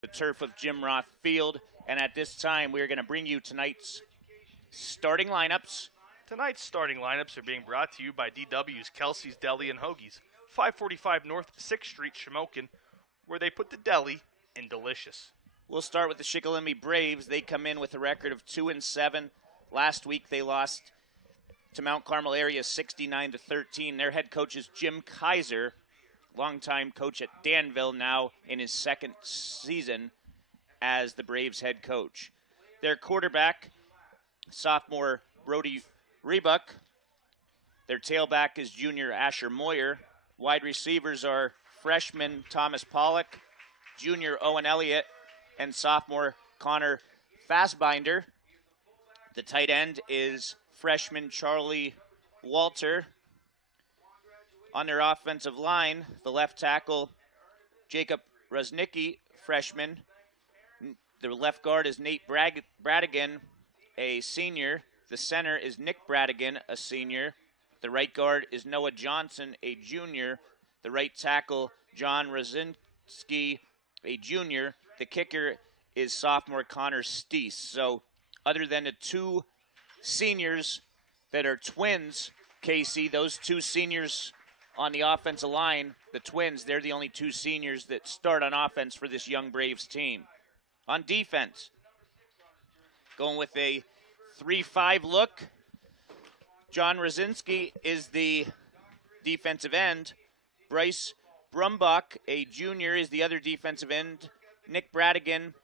the turf of Jim Roth Field. And at this time, we're going to bring you tonight's starting lineups. Tonight's starting lineups are being brought to you by DW's Kelsey's Deli and Hoagies, 545 North 6th Street, Shamokin, where they put the deli in delicious. We'll start with the Shikellamy Braves. They come in with a record of 2-7. Last week they lost to Mount Carmel area 69-13. Their head coach is Jim Kaiser, longtime coach at Danville, now in his second season as the Braves head coach. Their quarterback, sophomore Brody Rebuck. Their tailback is junior Asher Moyer. Wide receivers are freshman Thomas Pollock, junior Owen Elliott, and sophomore Connor Fassbinder. The tight end is freshman Charlie Walter. On their offensive line, the left tackle, Jacob Rusnicki, freshman. The left guard is Nate Bradigan, a senior. The center is Nick Bradigan, a senior. The right guard is Noah Johnson, a junior. The right tackle, John Rosinski, a junior. The kicker is sophomore Connor Steese. So other than the two seniors that are twins, Casey, those two seniors on the offensive line, the twins, they're the only two seniors that start on offense for this young Braves team. On defense, going with a 3-5 look, John Rosinski is the defensive end. Bryce Brumbach, a junior, is the other defensive end. Nick Bradigan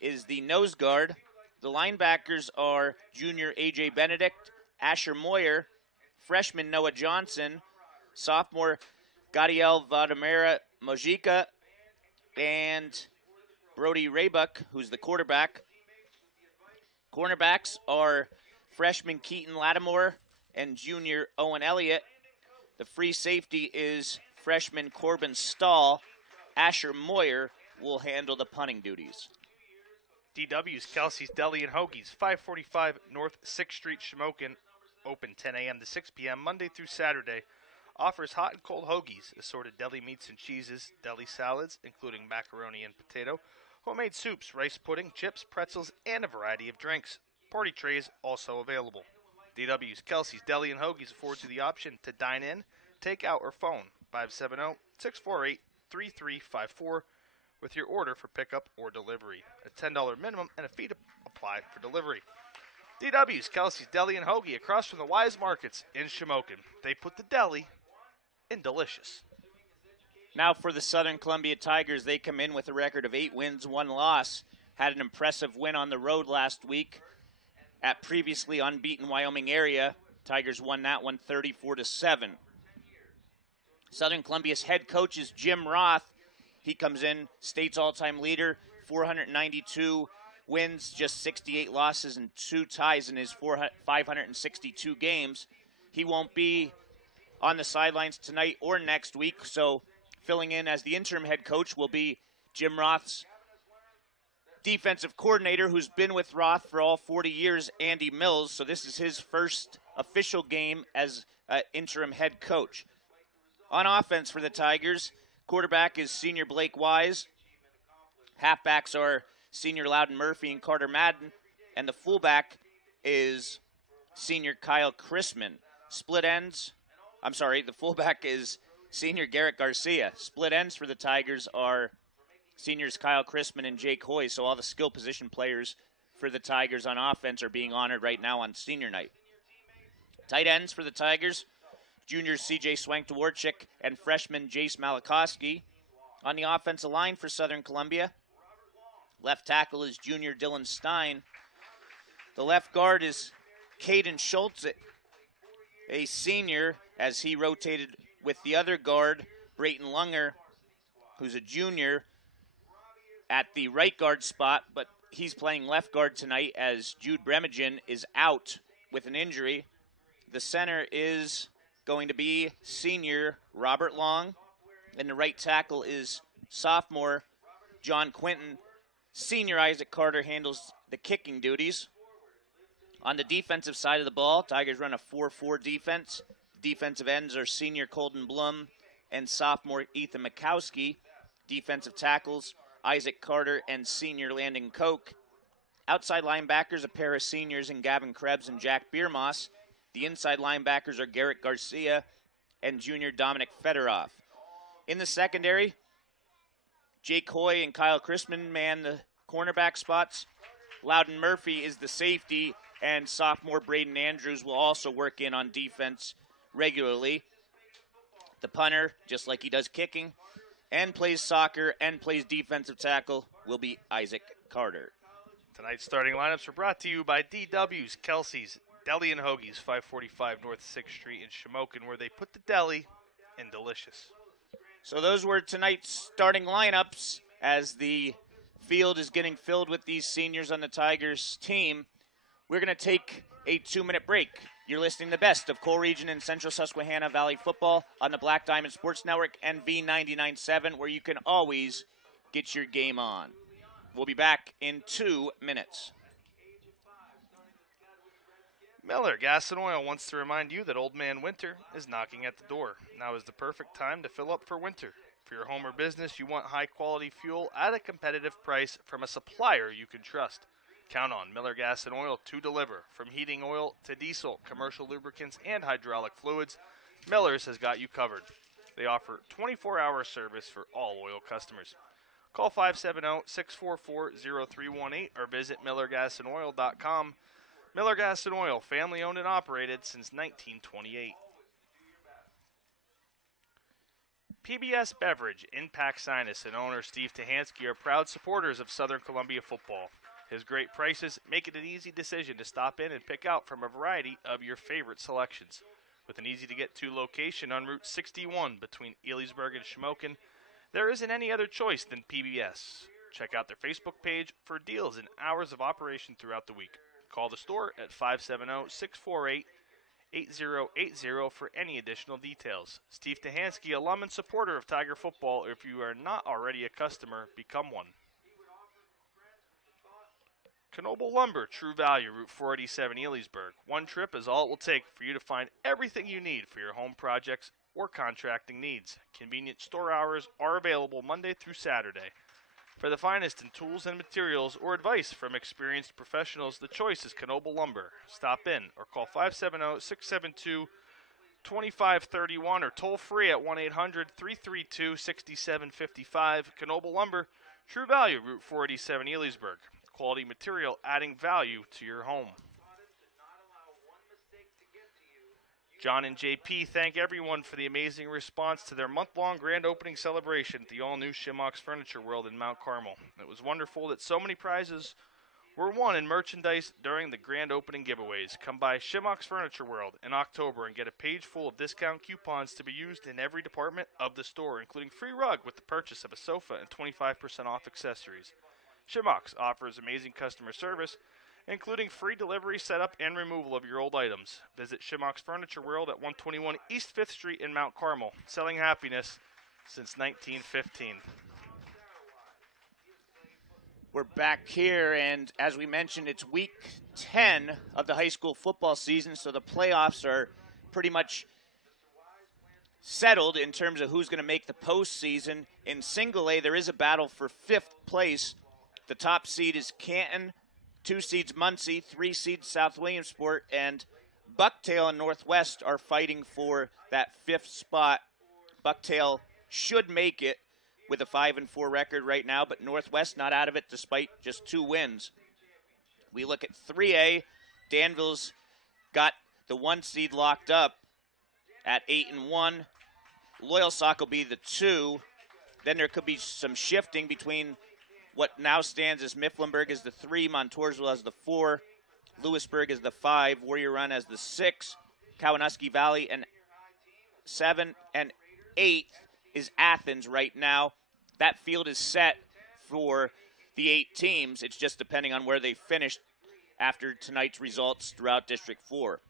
is the nose guard. The linebackers are junior A.J. Benedict, Asher Moyer, freshman Noah Johnson, sophomore Gadiel Vladimira Mojica, and Brody Raybuck, who's the quarterback. Cornerbacks are freshman Keaton Lattimore and junior Owen Elliott. The free safety is freshman Corbin Stahl. Asher Moyer will handle the punting duties. DW's Kelsey's Deli and Hoagies, 545 North 6th Street, Shamokin, open 10 a.m. to 6 p.m. Monday through Saturday. Offers hot and cold hoagies, assorted deli meats and cheeses, deli salads, including macaroni and potato, homemade soups, rice pudding, chips, pretzels, and a variety of drinks. Party trays also available. DW's Kelsey's Deli and Hoagies affords you the option to dine in, take out, or phone 570-648-3354 with your order for pickup or delivery. A $10 minimum and a fee to apply for delivery. DW's Kelsey's Deli and Hoagie across from the Wise Markets in Shamokin. They put the deli in delicious. Now for the Southern Columbia Tigers, they come in with a record of 8 wins, 1 loss. Had an impressive win on the road last week at previously unbeaten Wyoming area. Tigers won that one 34-7. Southern Columbia's head coach is Jim Roth. He comes in, state's all-time leader, 492 wins, just 68 losses and 2 ties in his 562 games. He won't be on the sidelines tonight or next week, so filling in as the interim head coach will be Jim Roth's defensive coordinator, who's been with Roth for all 40 years, Andy Mills. So this is his first official game as interim head coach. On offense for the Tigers, quarterback is senior Blake Wise. Halfbacks are senior Loudon Murphy and Carter Madden. And the fullback is senior Kyle Chrisman. The fullback is senior Garrett Garcia. Split ends for the Tigers are seniors Kyle Chrisman and Jake Hoy. So all the skill position players for the Tigers on offense are being honored right now on senior night. Tight ends for the Tigers, junior C.J. Swank-Dworchik and freshman Jace Malakowski. On the offensive line for Southern Columbia, left tackle is junior Dylan Stein. The left guard is Caden Schultz, a senior, as he rotated with the other guard, Brayton Lunger, who's a junior, at the right guard spot, but he's playing left guard tonight as Jude Bremagen is out with an injury. The center is going to be senior Robert Long, and the right tackle is sophomore John Quinton. Senior Isaac Carter handles the kicking duties. On the defensive side of the ball, Tigers run a 4-4 defense. Defensive ends are senior Colton Blum and sophomore Ethan Mikowski. Defensive tackles Isaac Carter and senior Landon Koch. Outside linebackers, a pair of seniors in Gavin Krebs and Jack Biermoss. The inside linebackers are Garrett Garcia and junior Dominic Fedorov. In the secondary, Jake Hoy and Kyle Chrisman man the cornerback spots. Loudon Murphy is the safety, and sophomore Braden Andrews will also work in on defense regularly. The punter, just like he does kicking, and plays soccer and plays defensive tackle, will be Isaac Carter. Tonight's starting lineups are brought to you by DW's, Kelsey's, Deli and Hoagies, 545 North 6th Street in Shamokin, where they put the deli in delicious. So those were tonight's starting lineups as the field is getting filled with these seniors on the Tigers team. We're going to take a 2-minute break. You're listening to the best of Coal Region and Central Susquehanna Valley football on the Black Diamond Sports Network and V99.7, where you can always get your game on. We'll be back in 2 minutes. Miller Gas and Oil wants to remind you that Old Man Winter is knocking at the door. Now is the perfect time to fill up for winter. For your home or business, you want high-quality fuel at a competitive price from a supplier you can trust. Count on Miller Gas and Oil to deliver. From heating oil to diesel, commercial lubricants, and hydraulic fluids, Miller's has got you covered. They offer 24-hour service for all oil customers. Call 570-644-0318 or visit millergasandoil.com. Miller Gas and Oil, family owned and operated since 1928. PBS Beverage, Impact Sinus, and owner Steve Tahansky are proud supporters of Southern Columbia football. His great prices make it an easy decision to stop in and pick out from a variety of your favorite selections. With an easy-to-get-to location on Route 61 between Elysburg and Shamokin, there isn't any other choice than PBS. Check out their Facebook page for deals and hours of operation throughout the week. Call the store at 570-648-8080 for any additional details. Steve Tahansky, alum and supporter of Tiger football. If you are not already a customer, become one. Knoble Lumber, True Value, Route 487, Elysburg. One trip is all it will take for you to find everything you need for your home projects or contracting needs. Convenient store hours are available Monday through Saturday. For the finest in tools and materials or advice from experienced professionals, the choice is Knoble Lumber. Stop in or call 570-672-2531 or toll free at 1-800-332-6755. Knoble Lumber, True Value, Route 487, Elysburg. Quality material adding value to your home. John and JP thank everyone for the amazing response to their month-long grand opening celebration at the all-new Shimmock's Furniture World in Mount Carmel. It was wonderful that so many prizes were won in merchandise during the grand opening giveaways. Come by Shimmock's Furniture World in October and get a page full of discount coupons to be used in every department of the store, including free rug with the purchase of a sofa and 25% off accessories. Shimmock's offers amazing customer service, including free delivery, setup, and removal of your old items. Visit Shimmock's Furniture World at 121 East 5th Street in Mount Carmel, selling happiness since 1915. We're back here, and as we mentioned, it's week 10 of the high school football season, so the playoffs are pretty much settled in terms of who's going to make the postseason. In single A, there is a battle for 5th place. The top seed is Canton, 2 seeds Muncie, 3 seeds South Williamsport, and Bucktail and Northwest are fighting for that 5th spot. Bucktail should make it with a 5-4 record right now, but Northwest not out of it despite just 2 wins. We look at 3A. Danville's got the 1 seed locked up at 8-1. Loyalsock will be the 2. Then there could be some shifting between what now stands as Mifflinburg as the 3, Montoursville as the 4, Lewisburg as the 5, Warrior Run as the 6, Kawanuski Valley and 7, and 8 is Athens right now. That field is set for the 8 teams. It's just depending on where they finished after tonight's results throughout District 4.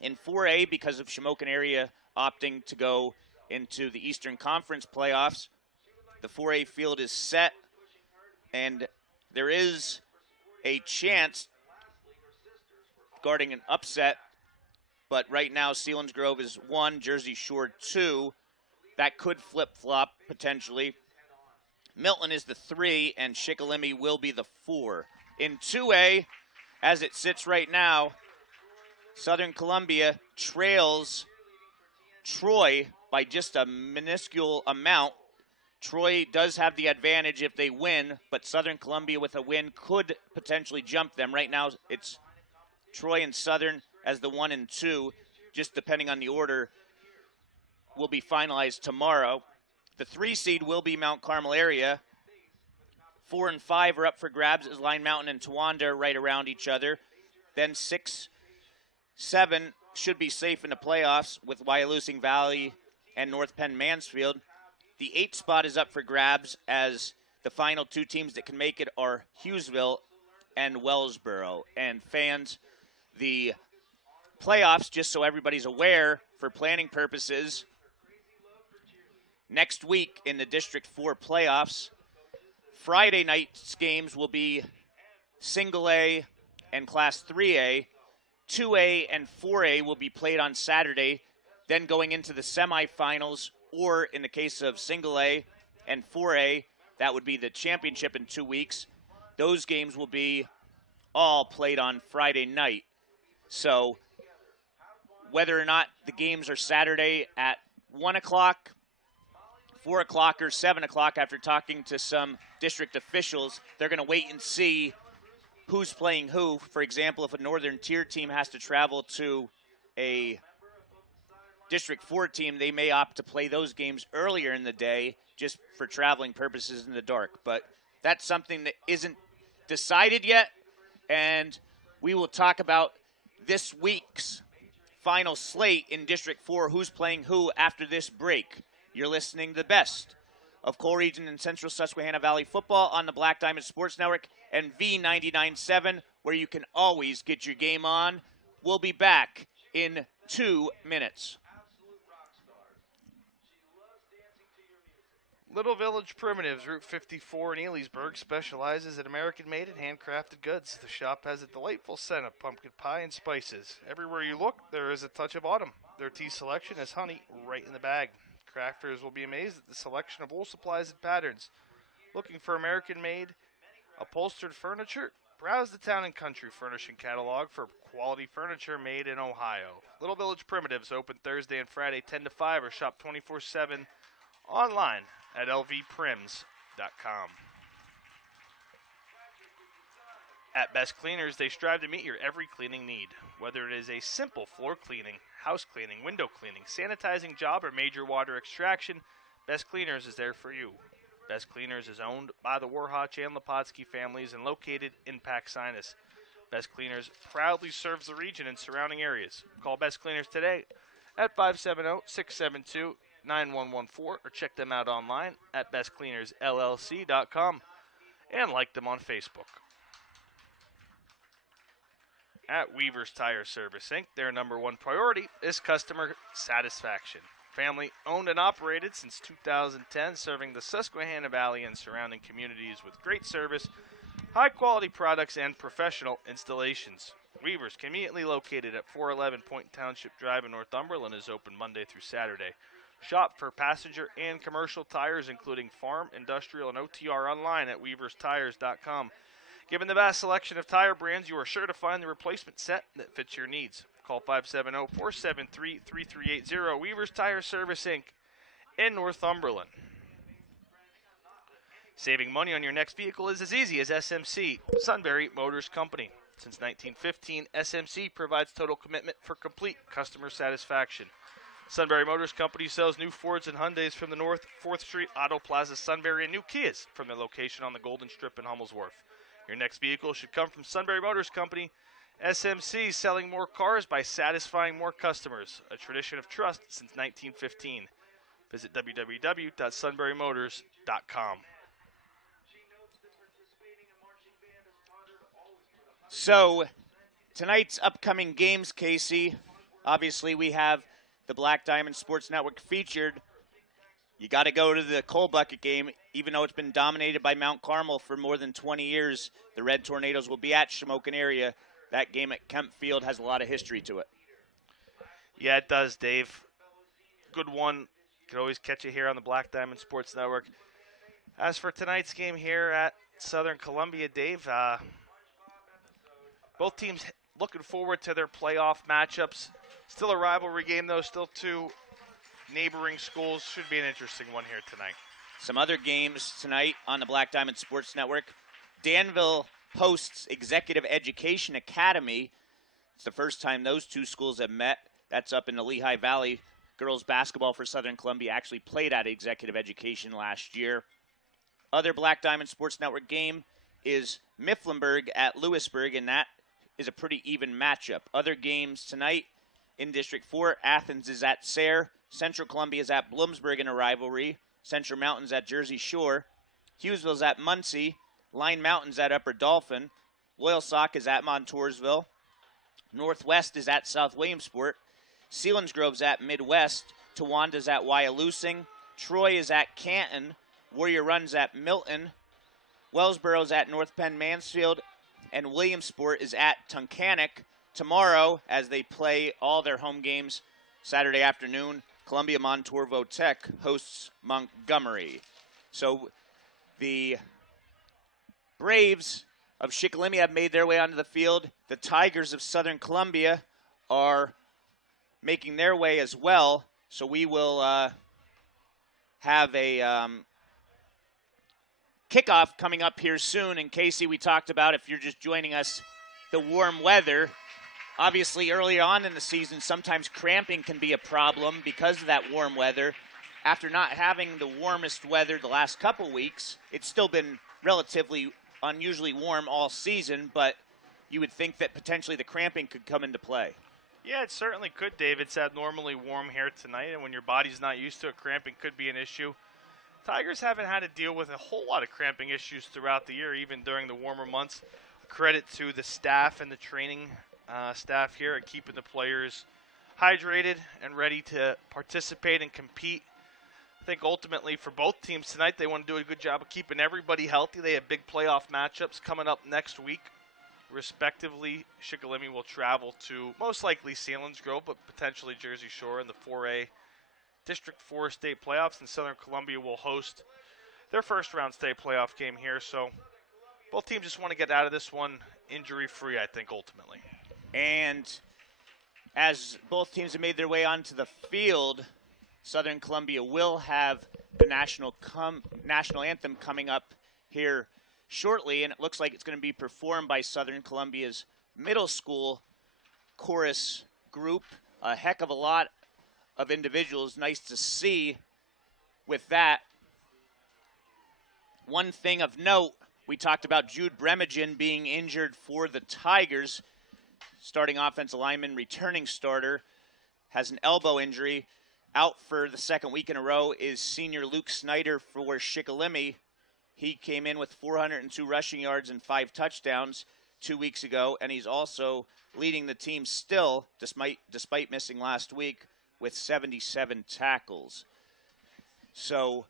In 4A, because of Shamokin area opting to go into the Eastern Conference playoffs, the 4A field is set. And there is a chance guarding an upset, but right now Selinsgrove is 1, Jersey Shore 2. That could flip-flop potentially. Milton is the 3, and Shikellamy will be the 4. In 2A, as it sits right now, Southern Columbia trails Troy by just a minuscule amount. Troy does have the advantage if they win, but Southern Columbia with a win could potentially jump them. Right now, it's Troy and Southern as the 1 and 2, just depending on the order, will be finalized tomorrow. The 3 seed will be Mount Carmel area. 4 and 5 are up for grabs as Line Mountain and Towanda are right around each other. Then 6, 7 should be safe in the playoffs with Wyalusing Valley and North Penn Mansfield. The 8 spot is up for grabs as the final 2 teams that can make it are Hughesville and Wellsboro. And fans, the playoffs, just so everybody's aware for planning purposes, next week in the District 4 playoffs, Friday night's games will be Single A and Class 3A. 2A and 4A will be played on Saturday, then going into the semifinals, or in the case of Single A and 4A, that would be the championship in 2 weeks. Those games will be all played on Friday night. So whether or not the games are Saturday at 1 o'clock, 4 o'clock, or 7 o'clock, after talking to some district officials, they're going to wait and see who's playing who. For example, if a Northern Tier team has to travel to a District 4 team, they may opt to play those games earlier in the day just for traveling purposes in the dark. But that's something that isn't decided yet, and we will talk about this week's final slate in District 4, who's playing who, after this break. You're listening to the best of Coal Region and Central Susquehanna Valley football on the Black Diamond Sports Network and V99.7, where you can always get your game on. We'll be back in 2 minutes. Little Village Primitives, Route 54 in Elysburg, specializes in American-made and handcrafted goods. The shop has a delightful scent of pumpkin pie and spices. Everywhere you look, there is a touch of autumn. Their tea selection is honey right in the bag. Crafters will be amazed at the selection of wool supplies and patterns. Looking for American-made upholstered furniture? Browse the Town & Country Furnishing Catalog for quality furniture made in Ohio. Little Village Primitives open Thursday and Friday 10 to 5 or shop 24/7 online at lvprims.com. At Best Cleaners, they strive to meet your every cleaning need. Whether it is a simple floor cleaning, house cleaning, window cleaning, sanitizing job, or major water extraction, Best Cleaners is there for you. Best Cleaners is owned by the Warhotch and Lepotsky families and located in Pax-Sinus. Best Cleaners proudly serves the region and surrounding areas. Call Best Cleaners today at 570-672-9114 or check them out online at bestcleanersllc.com and like them on Facebook. At Weaver's Tire Service, Inc., their number one priority is customer satisfaction. Family owned and operated since 2010, serving the Susquehanna Valley and surrounding communities with great service, high-quality products, and professional installations. Weaver's, conveniently located at 411 Point Township Drive in Northumberland, is open Monday through Saturday. Shop for passenger and commercial tires, including farm, industrial, and OTR online at weaverstires.com. Given the vast selection of tire brands, you are sure to find the replacement set that fits your needs. Call 570-473-3380, Weaver's Tire Service, Inc. in Northumberland. Saving money on your next vehicle is as easy as SMC, Sunbury Motors Company. Since 1915, SMC provides total commitment for complete customer satisfaction. Sunbury Motors Company sells new Fords and Hyundais from the North 4th Street Auto Plaza Sunbury and new Kias from their location on the Golden Strip in Hummel's Wharf. Your next vehicle should come from Sunbury Motors Company. SMC, selling more cars by satisfying more customers. A tradition of trust since 1915. Visit www.sunburymotors.com. So, tonight's upcoming games, Casey, obviously we have the Black Diamond Sports Network featured. You got to go to the Coal Bucket game, even though it's been dominated by Mount Carmel for more than 20 years. The Red Tornadoes will be at Shamokin area. That game at Kemp Field has a lot of history to it. Yeah, it does, Dave. Good one. Could always catch you here on the Black Diamond Sports Network. As for tonight's game here at Southern Columbia, Dave, both teams looking forward to their playoff matchups. Still a rivalry game, though. Still two neighboring schools. Should be an interesting one here tonight. Some other games tonight on the Black Diamond Sports Network. Danville hosts Executive Education Academy. It's the first time those two schools have met. That's up in the Lehigh Valley. Girls basketball for Southern Columbia actually played at Executive Education last year. Other Black Diamond Sports Network game is Mifflinburg at Lewisburg, and that is a pretty even matchup. Other games tonight in District 4, Athens is at Sayre. Central Columbia is at Bloomsburg in a rivalry. Central Mountains at Jersey Shore. Hughesville's at Muncie. Line Mountains at Upper Dolphin. Loyalsock is at Montoursville. Northwest is at South Williamsport. Selinsgrove's at Midwest. Towanda's at Wyalusing. Troy is at Canton. Warrior Run's at Milton. Wellsboro's at North Penn Mansfield. And Williamsport is at Tunkhannock. Tomorrow, as they play all their home games Saturday afternoon, Columbia Montorvo Tech hosts Montgomery. So the Braves of Shikellamy have made their way onto the field. The Tigers of Southern Columbia are making their way as well. So we will have a kickoff coming up here soon. And Casey, we talked about, if you're just joining us, the warm weather. Obviously, early on in the season, sometimes cramping can be a problem because of that warm weather. After not having the warmest weather the last couple weeks, it's still been relatively unusually warm all season, but you would think that potentially the cramping could come into play. Yeah, it certainly could, Dave. It's abnormally warm here tonight, and when your body's not used to it, cramping could be an issue. Tigers haven't had to deal with a whole lot of cramping issues throughout the year, even during the warmer months. Credit to the staff and the training staff here at keeping the players hydrated and ready to participate and compete. I think ultimately for both teams tonight, they want to do a good job of keeping everybody healthy. They have big playoff matchups coming up next week. Respectively, Shikellamy will travel to most likely Selinsgrove, but potentially Jersey Shore in the 4A District 4 state playoffs, and Southern Columbia will host their first round state playoff game here. So both teams just want to get out of this one injury-free, I think, ultimately. And as both teams have made their way onto the field, Southern Columbia will have the national anthem coming up here shortly, and it looks like it's going to be performed by Southern Columbia's middle school chorus group. A heck of a lot of individuals. Nice to see with that. One thing of note, we talked about Jude Bremagen being injured for the Tigers. Starting offensive lineman, returning starter, has an elbow injury. Out for the second week in a row is senior Luke Snyder for Shikellamy. He came in with 402 rushing yards and 5 touchdowns 2 weeks ago, and he's also leading the team still, despite missing last week, with 77 tackles. So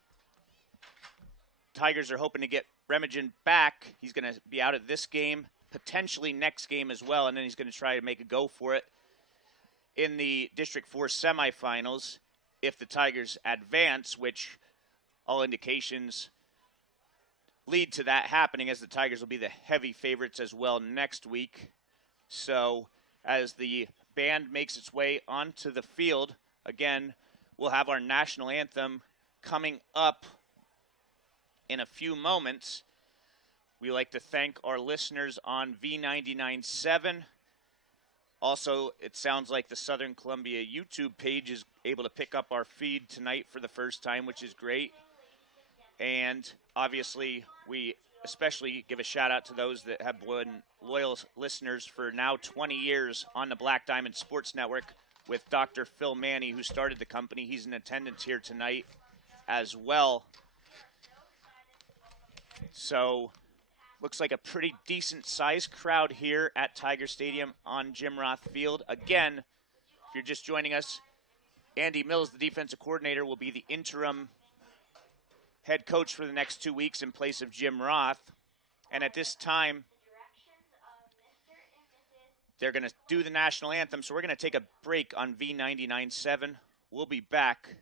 Tigers are hoping to get Bremagen back. He's going to be out at this game, potentially next game as well, and then he's going to try to make a go for it in the District 4 semifinals if the Tigers advance, which all indications lead to that happening, as the Tigers will be the heavy favorites as well next week. So as the band makes its way onto the field, again, we'll have our national anthem coming up in a few moments. We like to thank our listeners on V99.7. Also, it sounds like the Southern Columbia YouTube page is able to pick up our feed tonight for the first time, which is great. And obviously, we especially give a shout out to those that have been loyal listeners for now 20 years on the Black Diamond Sports Network with Dr. Phil Manny, who started the company. He's in attendance here tonight as well. So looks like a pretty decent-sized crowd here at Tiger Stadium on Jim Roth Field. Again, if you're just joining us, Andy Mills, the defensive coordinator, will be the interim head coach for the next 2 weeks in place of Jim Roth. And at this time, they're going to do the national anthem, so we're going to take a break on V99.7. We'll be back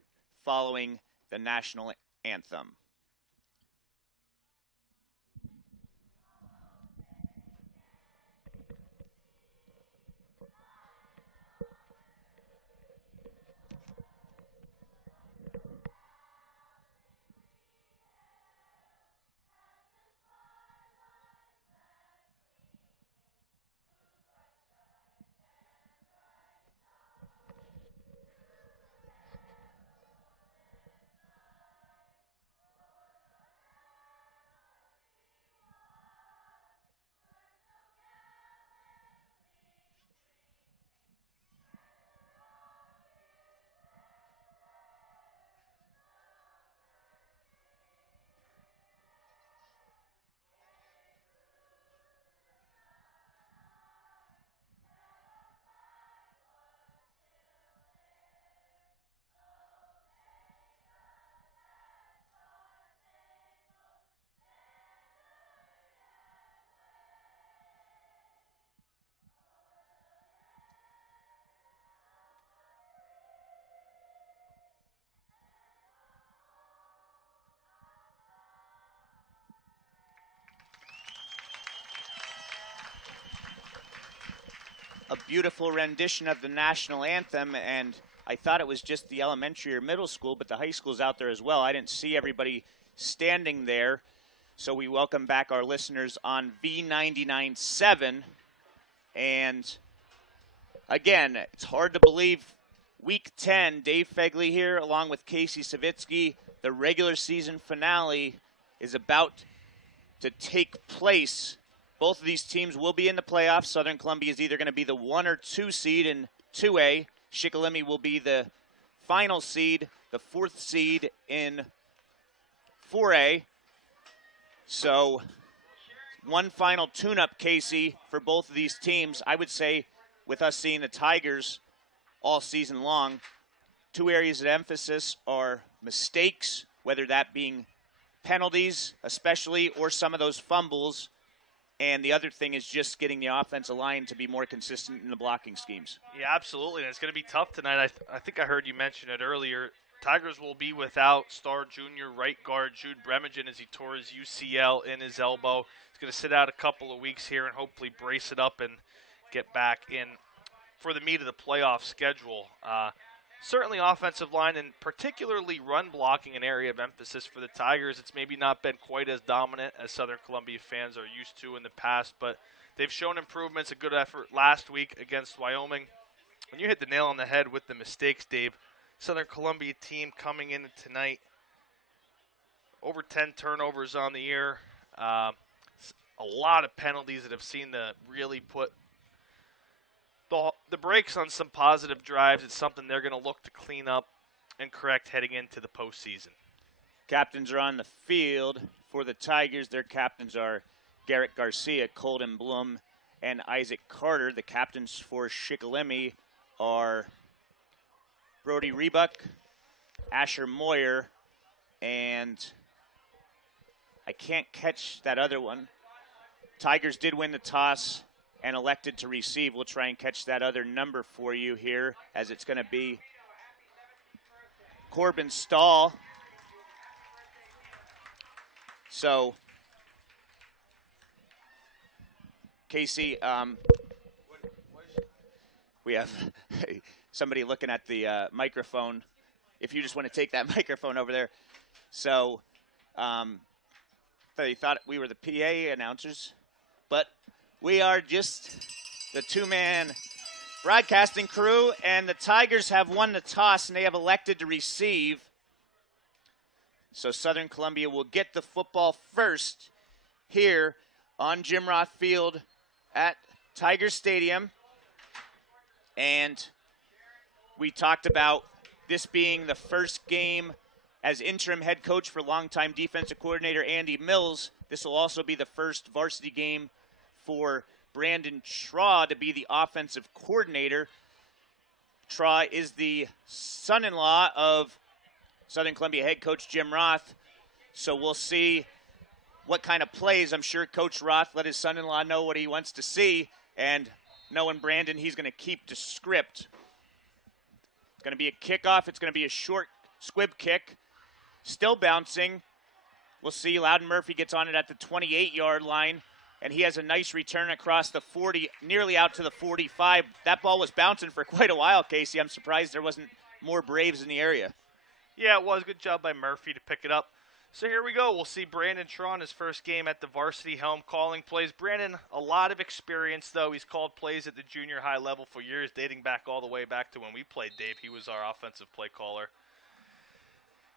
following the national anthem. a beautiful rendition of the national anthem, and I thought it was just the elementary or middle school, but the high school's out there as well. I didn't see everybody standing there, so we welcome back our listeners on V99.7. And again, it's hard to believe Week 10, Dave Fegley here, along with Casey Savitsky. The regular season finale is about to take place. Both of these teams will be in the playoffs. Southern Columbia is either going to be the 1 or 2 seed in 2A. Shikellamy will be the final seed, the 4th seed in 4A. So one final tune-up, Casey, for both of these teams. I would say with us seeing the Tigers all season long, 2 areas of emphasis are mistakes, whether that being penalties especially or some of those fumbles. And the other thing is just getting the offensive line to be more consistent in the blocking schemes. Yeah, absolutely. And it's going to be tough tonight. I think I heard you mention it earlier. Tigers will be without star junior right guard Jude Bremagen as he tore his UCL in his elbow. He's going to sit out a couple of weeks here and hopefully brace it up and get back in for the meat of the playoff schedule. Certainly offensive line and particularly run blocking an area of emphasis for the Tigers. It's maybe not been quite as dominant as Southern Columbia fans are used to in the past, but they've shown improvements, a good effort last week against Wyoming. And you hit the nail on the head with the mistakes, Dave. Southern Columbia team coming in tonight, over 10 turnovers on the year. A lot of penalties that have seen to really put the brakes on some positive drives. It's something they're going to look to clean up and correct heading into the postseason. Captains are on the field for the Tigers. Their captains are Garrett Garcia, Colton Bloom, and Isaac Carter. The captains for Shikellamy are Brody Rebuck, Asher Moyer, and I can't catch that other one. Tigers did win the toss and elected to receive. We'll try and catch that other number for you here, as it's going to be Corbin Stahl. So, Casey, we have somebody looking at the microphone. If you just want to take that microphone over there. So, they thought we were the PA announcers, but we are just the 2-man broadcasting crew, and the Tigers have won the toss, and they have elected to receive. So Southern Columbia will get the football first here on Jim Roth Field at Tiger Stadium. And we talked about this being the first game as interim head coach for longtime defensive coordinator Andy Mills. This will also be the first varsity game for Brandon Traw to be the offensive coordinator. Traw is the son-in-law of Southern Columbia head coach Jim Roth. So we'll see what kind of plays. I'm sure Coach Roth let his son-in-law know what he wants to see. And knowing Brandon, he's going to keep to script. It's going to be a kickoff. It's going to be a short squib kick. Still bouncing. We'll see. Loudon Murphy gets on it at the 28-yard line. And he has a nice return across the 40, nearly out to the 45. That ball was bouncing for quite a while, Casey. I'm surprised there wasn't more Braves in the area. Yeah, it was. Good job by Murphy to pick it up. So here we go. We'll see Brandon Traw in his first game at the varsity helm calling plays. Brandon, a lot of experience, though. He's called plays at the junior high level for years, dating back all the way back to when we played, Dave. He was our offensive play caller.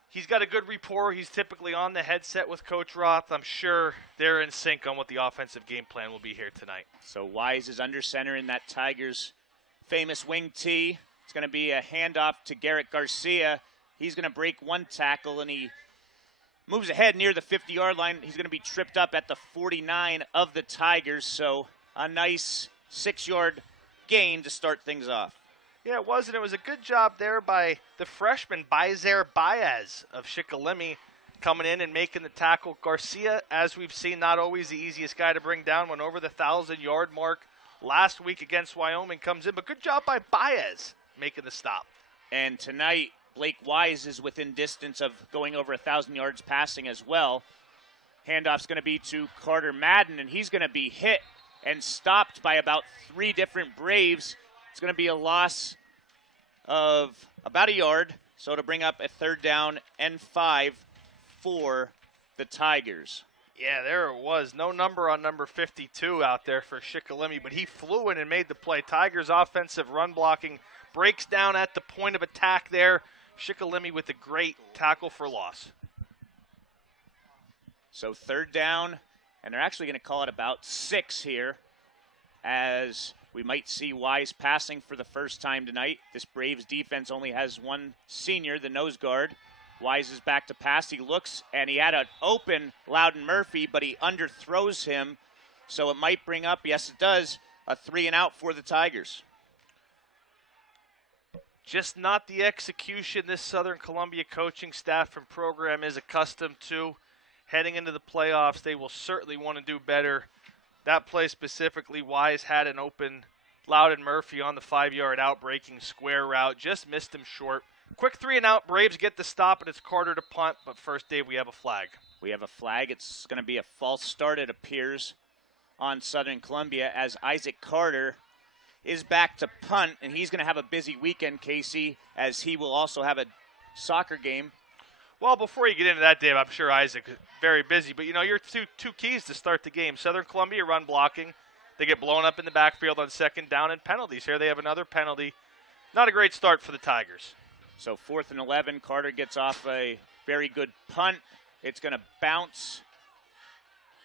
He's got a good rapport. He's typically on the headset with Coach Roth. I'm sure they're in sync on what the offensive game plan will be here tonight. So Wise is under center in that Tigers' famous wing tee. It's going to be a handoff to Garrett Garcia. He's going to break one tackle, and he moves ahead near the 50-yard line. He's going to be tripped up at the 49 of the Tigers. So a nice 6-yard gain to start things off. Yeah, it was, and it was a good job there by the freshman, Baizer Baez of Shikellamy, coming in and making the tackle. Garcia, as we've seen, not always the easiest guy to bring down, went over the 1,000-yard mark last week against Wyoming, comes in. But good job by Baez making the stop. And tonight, Blake Wise is within distance of going over 1,000 yards passing as well. Handoff's going to be to Carter Madden, and he's going to be hit and stopped by about 3 different Braves. It's going to be a loss of about a yard, so to bring up a 3rd down and 5 for the Tigers. Yeah, there it was. No number on number 52 out there for Shikellamy, but he flew in and made the play. Tigers' offensive run blocking breaks down at the point of attack there. Shikellamy with a great tackle for loss. So 3rd down, and they're actually going to call it about 6 here, as we might see Wise passing for the first time tonight. This Braves defense only has one senior, the nose guard. Wise is back to pass. He looks, and he had an open Loudon Murphy, but he underthrows him. So it might bring up, yes it does, a 3 and out for the Tigers. Just not the execution this Southern Columbia coaching staff and program is accustomed to. Heading into the playoffs, they will certainly want to do better. That play specifically, Wise had an open Loudon Murphy on the 5-yard out breaking square route. Just missed him short. Quick 3 and out. Braves get the stop, and it's Carter to punt. But first, Dave, we have a flag. We have a flag. It's going to be a false start, it appears, on Southern Columbia, as Isaac Carter is back to punt, and he's going to have a busy weekend, Casey, as he will also have a soccer game. Well, before you get into that, Dave, I'm sure Isaac is very busy. But, your two keys to start the game. Southern Columbia run blocking. They get blown up in the backfield on 2nd down, and penalties. Here they have another penalty. Not a great start for the Tigers. So 4th and 11, Carter gets off a very good punt. It's going to bounce,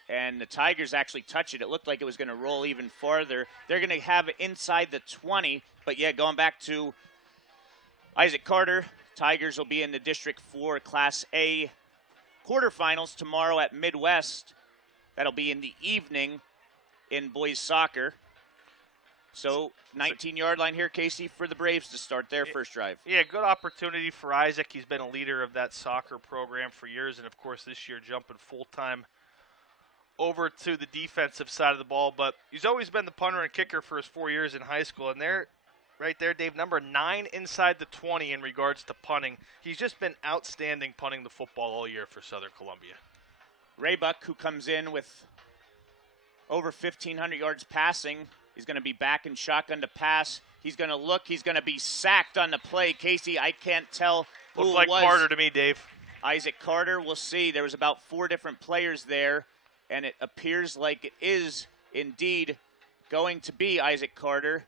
and the Tigers actually touch it. It looked like it was going to roll even farther. They're going to have it inside the 20, but yeah, going back to Isaac Carter, Tigers will be in the District 4 Class A quarterfinals tomorrow at Midwest. That'll be in the evening in boys soccer. So 19-yard line here, Casey, for the Braves to start their first drive. Yeah, good opportunity for Isaac. He's been a leader of that soccer program for years, and, of course, this year jumping full-time over to the defensive side of the ball. But he's always been the punter and kicker for his 4 years in high school, and they're right there, Dave, number 9 inside the 20 in regards to punting. He's just been outstanding punting the football all year for Southern Columbia. Raybuck, who comes in with over 1,500 yards passing, he's going to be back in shotgun to pass. He's going to look. He's going to be sacked on the play. Casey, I can't tell who Looks like it was. Carter to me, Dave. Isaac Carter. We'll see. There was about 4 different players there, and it appears like it is indeed going to be Isaac Carter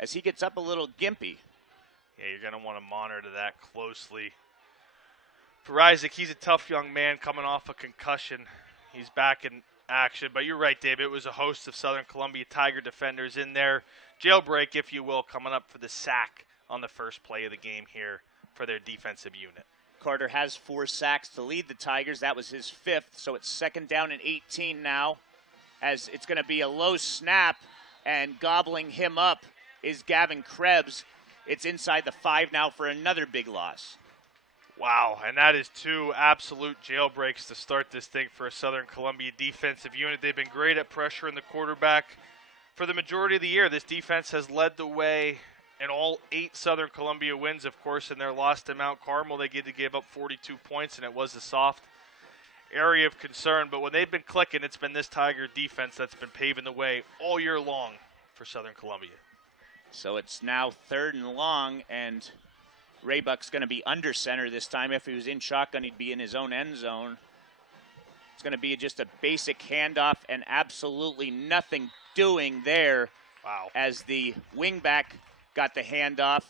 as he gets up a little gimpy. Yeah, you're going to want to monitor that closely. For Isaac, he's a tough young man coming off a concussion. He's back in action. But you're right, Dave. It was a host of Southern Columbia Tiger defenders in there. Jailbreak, if you will, coming up for the sack on the first play of the game here for their defensive unit. Carter has 4 sacks to lead the Tigers. That was his 5th, so it's 2nd down and 18 now, as it's going to be a low snap, and gobbling him up is Gavin Krebs. It's inside the 5 now for another big loss. Wow, and that is 2 absolute jailbreaks to start this thing for a Southern Columbia defensive unit. They've been great at pressuring the quarterback. For the majority of the year, this defense has led the way in all 8 Southern Columbia wins, of course. In their loss to Mount Carmel, they gave up 42 points, and it was a soft area of concern. But when they've been clicking, it's been this Tiger defense that's been paving the way all year long for Southern Columbia. So it's now 3rd and long, and Raybuck's going to be under center this time. If he was in shotgun, he'd be in his own end zone. It's going to be just a basic handoff and absolutely nothing doing there. Wow. As the wingback got the handoff,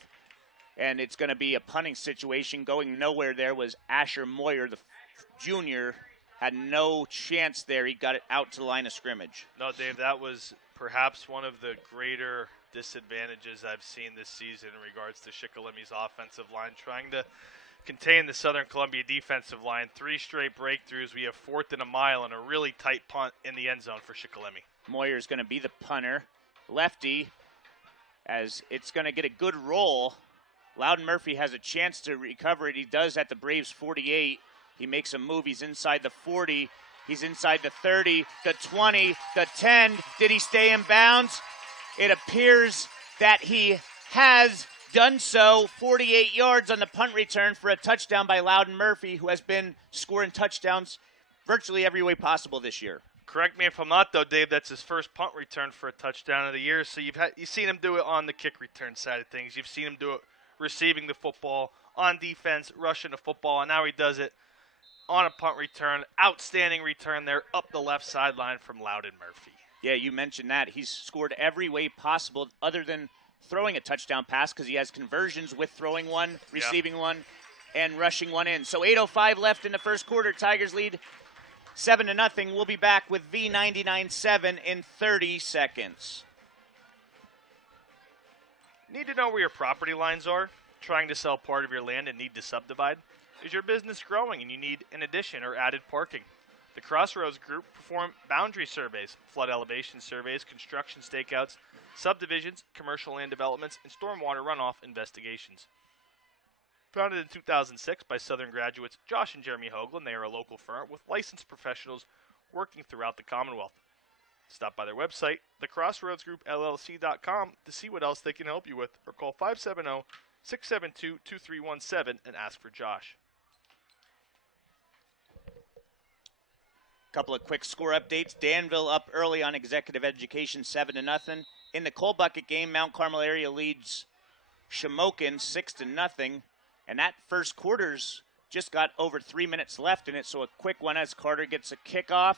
and it's going to be a punting situation. Going nowhere there was Asher Moyer, the junior, had no chance there. He got it out to the line of scrimmage. No, Dave, that was perhaps one of the greater disadvantages I've seen this season in regards to Shikelamy's offensive line, trying to contain the Southern Columbia defensive line. 3 straight breakthroughs. We have 4th and a mile and a really tight punt in the end zone for Shikellamy. Moyer's going to be the punter. Lefty, as it's going to get a good roll. Loudon Murphy has a chance to recover it. He does at the Braves 48. He makes a move. He's inside the 40. He's inside the 30, the 20, the 10. Did he stay in bounds? It appears that he has done so. 48 yards on the punt return for a touchdown by Loudon Murphy, who has been scoring touchdowns virtually every way possible this year. Correct me if I'm not, though, Dave. That's his first punt return for a touchdown of the year. So you've seen him do it on the kick return side of things. You've seen him do it receiving the football, on defense, rushing the football, and now he does it on a punt return. Outstanding return there up the left sideline from Loudon Murphy. Yeah, you mentioned that. He's scored every way possible other than throwing a touchdown pass because he has conversions with throwing one, receiving one, and rushing one in. So 8:05 left in the first quarter. Tigers lead 7-0. We'll be back with V99.7 in 30 seconds. Need to know where your property lines are? Trying to sell part of your land and need to subdivide? Is your business growing and you need an addition or added parking? The Crossroads Group perform boundary surveys, flood elevation surveys, construction stakeouts, subdivisions, commercial land developments, and stormwater runoff investigations. Founded in 2006 by Southern graduates Josh and Jeremy Hoagland, they are a local firm with licensed professionals working throughout the Commonwealth. Stop by their website, thecrossroadsgroupllc.com, to see what else they can help you with, or call 570-672-2317 and ask for Josh. Couple of quick score updates. Danville up early on Executive Education 7-0. In the Coal Bucket game, Mount Carmel area leads Shamokin 6-0. And that first quarter's just got over 3 minutes left in it, so a quick one as Carter gets a kickoff.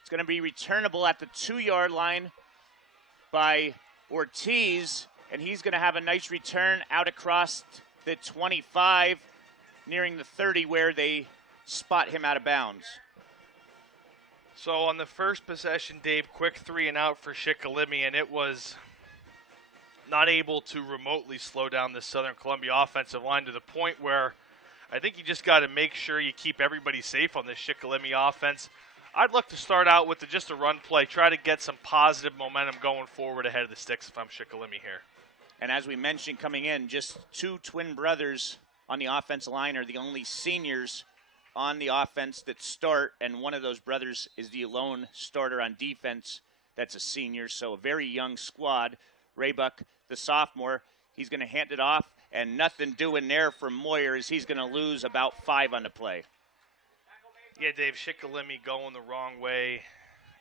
It's going to be returnable at the 2-yard line by Ortiz, and he's going to have a nice return out across the 25, nearing the 30 where they spot him out of bounds. So on the first possession, Dave, quick 3-and-out for Shikellamy, and it was not able to remotely slow down the Southern Columbia offensive line to the point where I think you just got to make sure you keep everybody safe on this Shikellamy offense. I'd look to start out with just a run play, try to get some positive momentum going forward ahead of the sticks if I'm Shikellamy here. And as we mentioned coming in, just two twin brothers on the offensive line are the only seniors on the offense that start, and one of those brothers is the lone starter on defense that's a senior, so a very young squad. Raybuck, the sophomore, he's going to hand it off, and nothing doing there for Moyer as he's going to lose about 5 on the play. Yeah, Dave, Shikellamy going the wrong way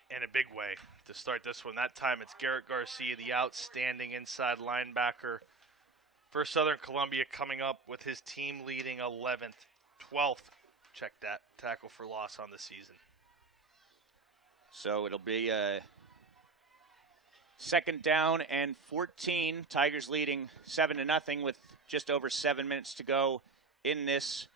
in a big way to start this one. That time it's Garrett Garcia, the outstanding inside linebacker for Southern Columbia, coming up with his team leading 11th, 12th. Check that, tackle for loss on the season. So it'll be a 2nd down and 14. Tigers leading 7-0 with just over 7 minutes to go in this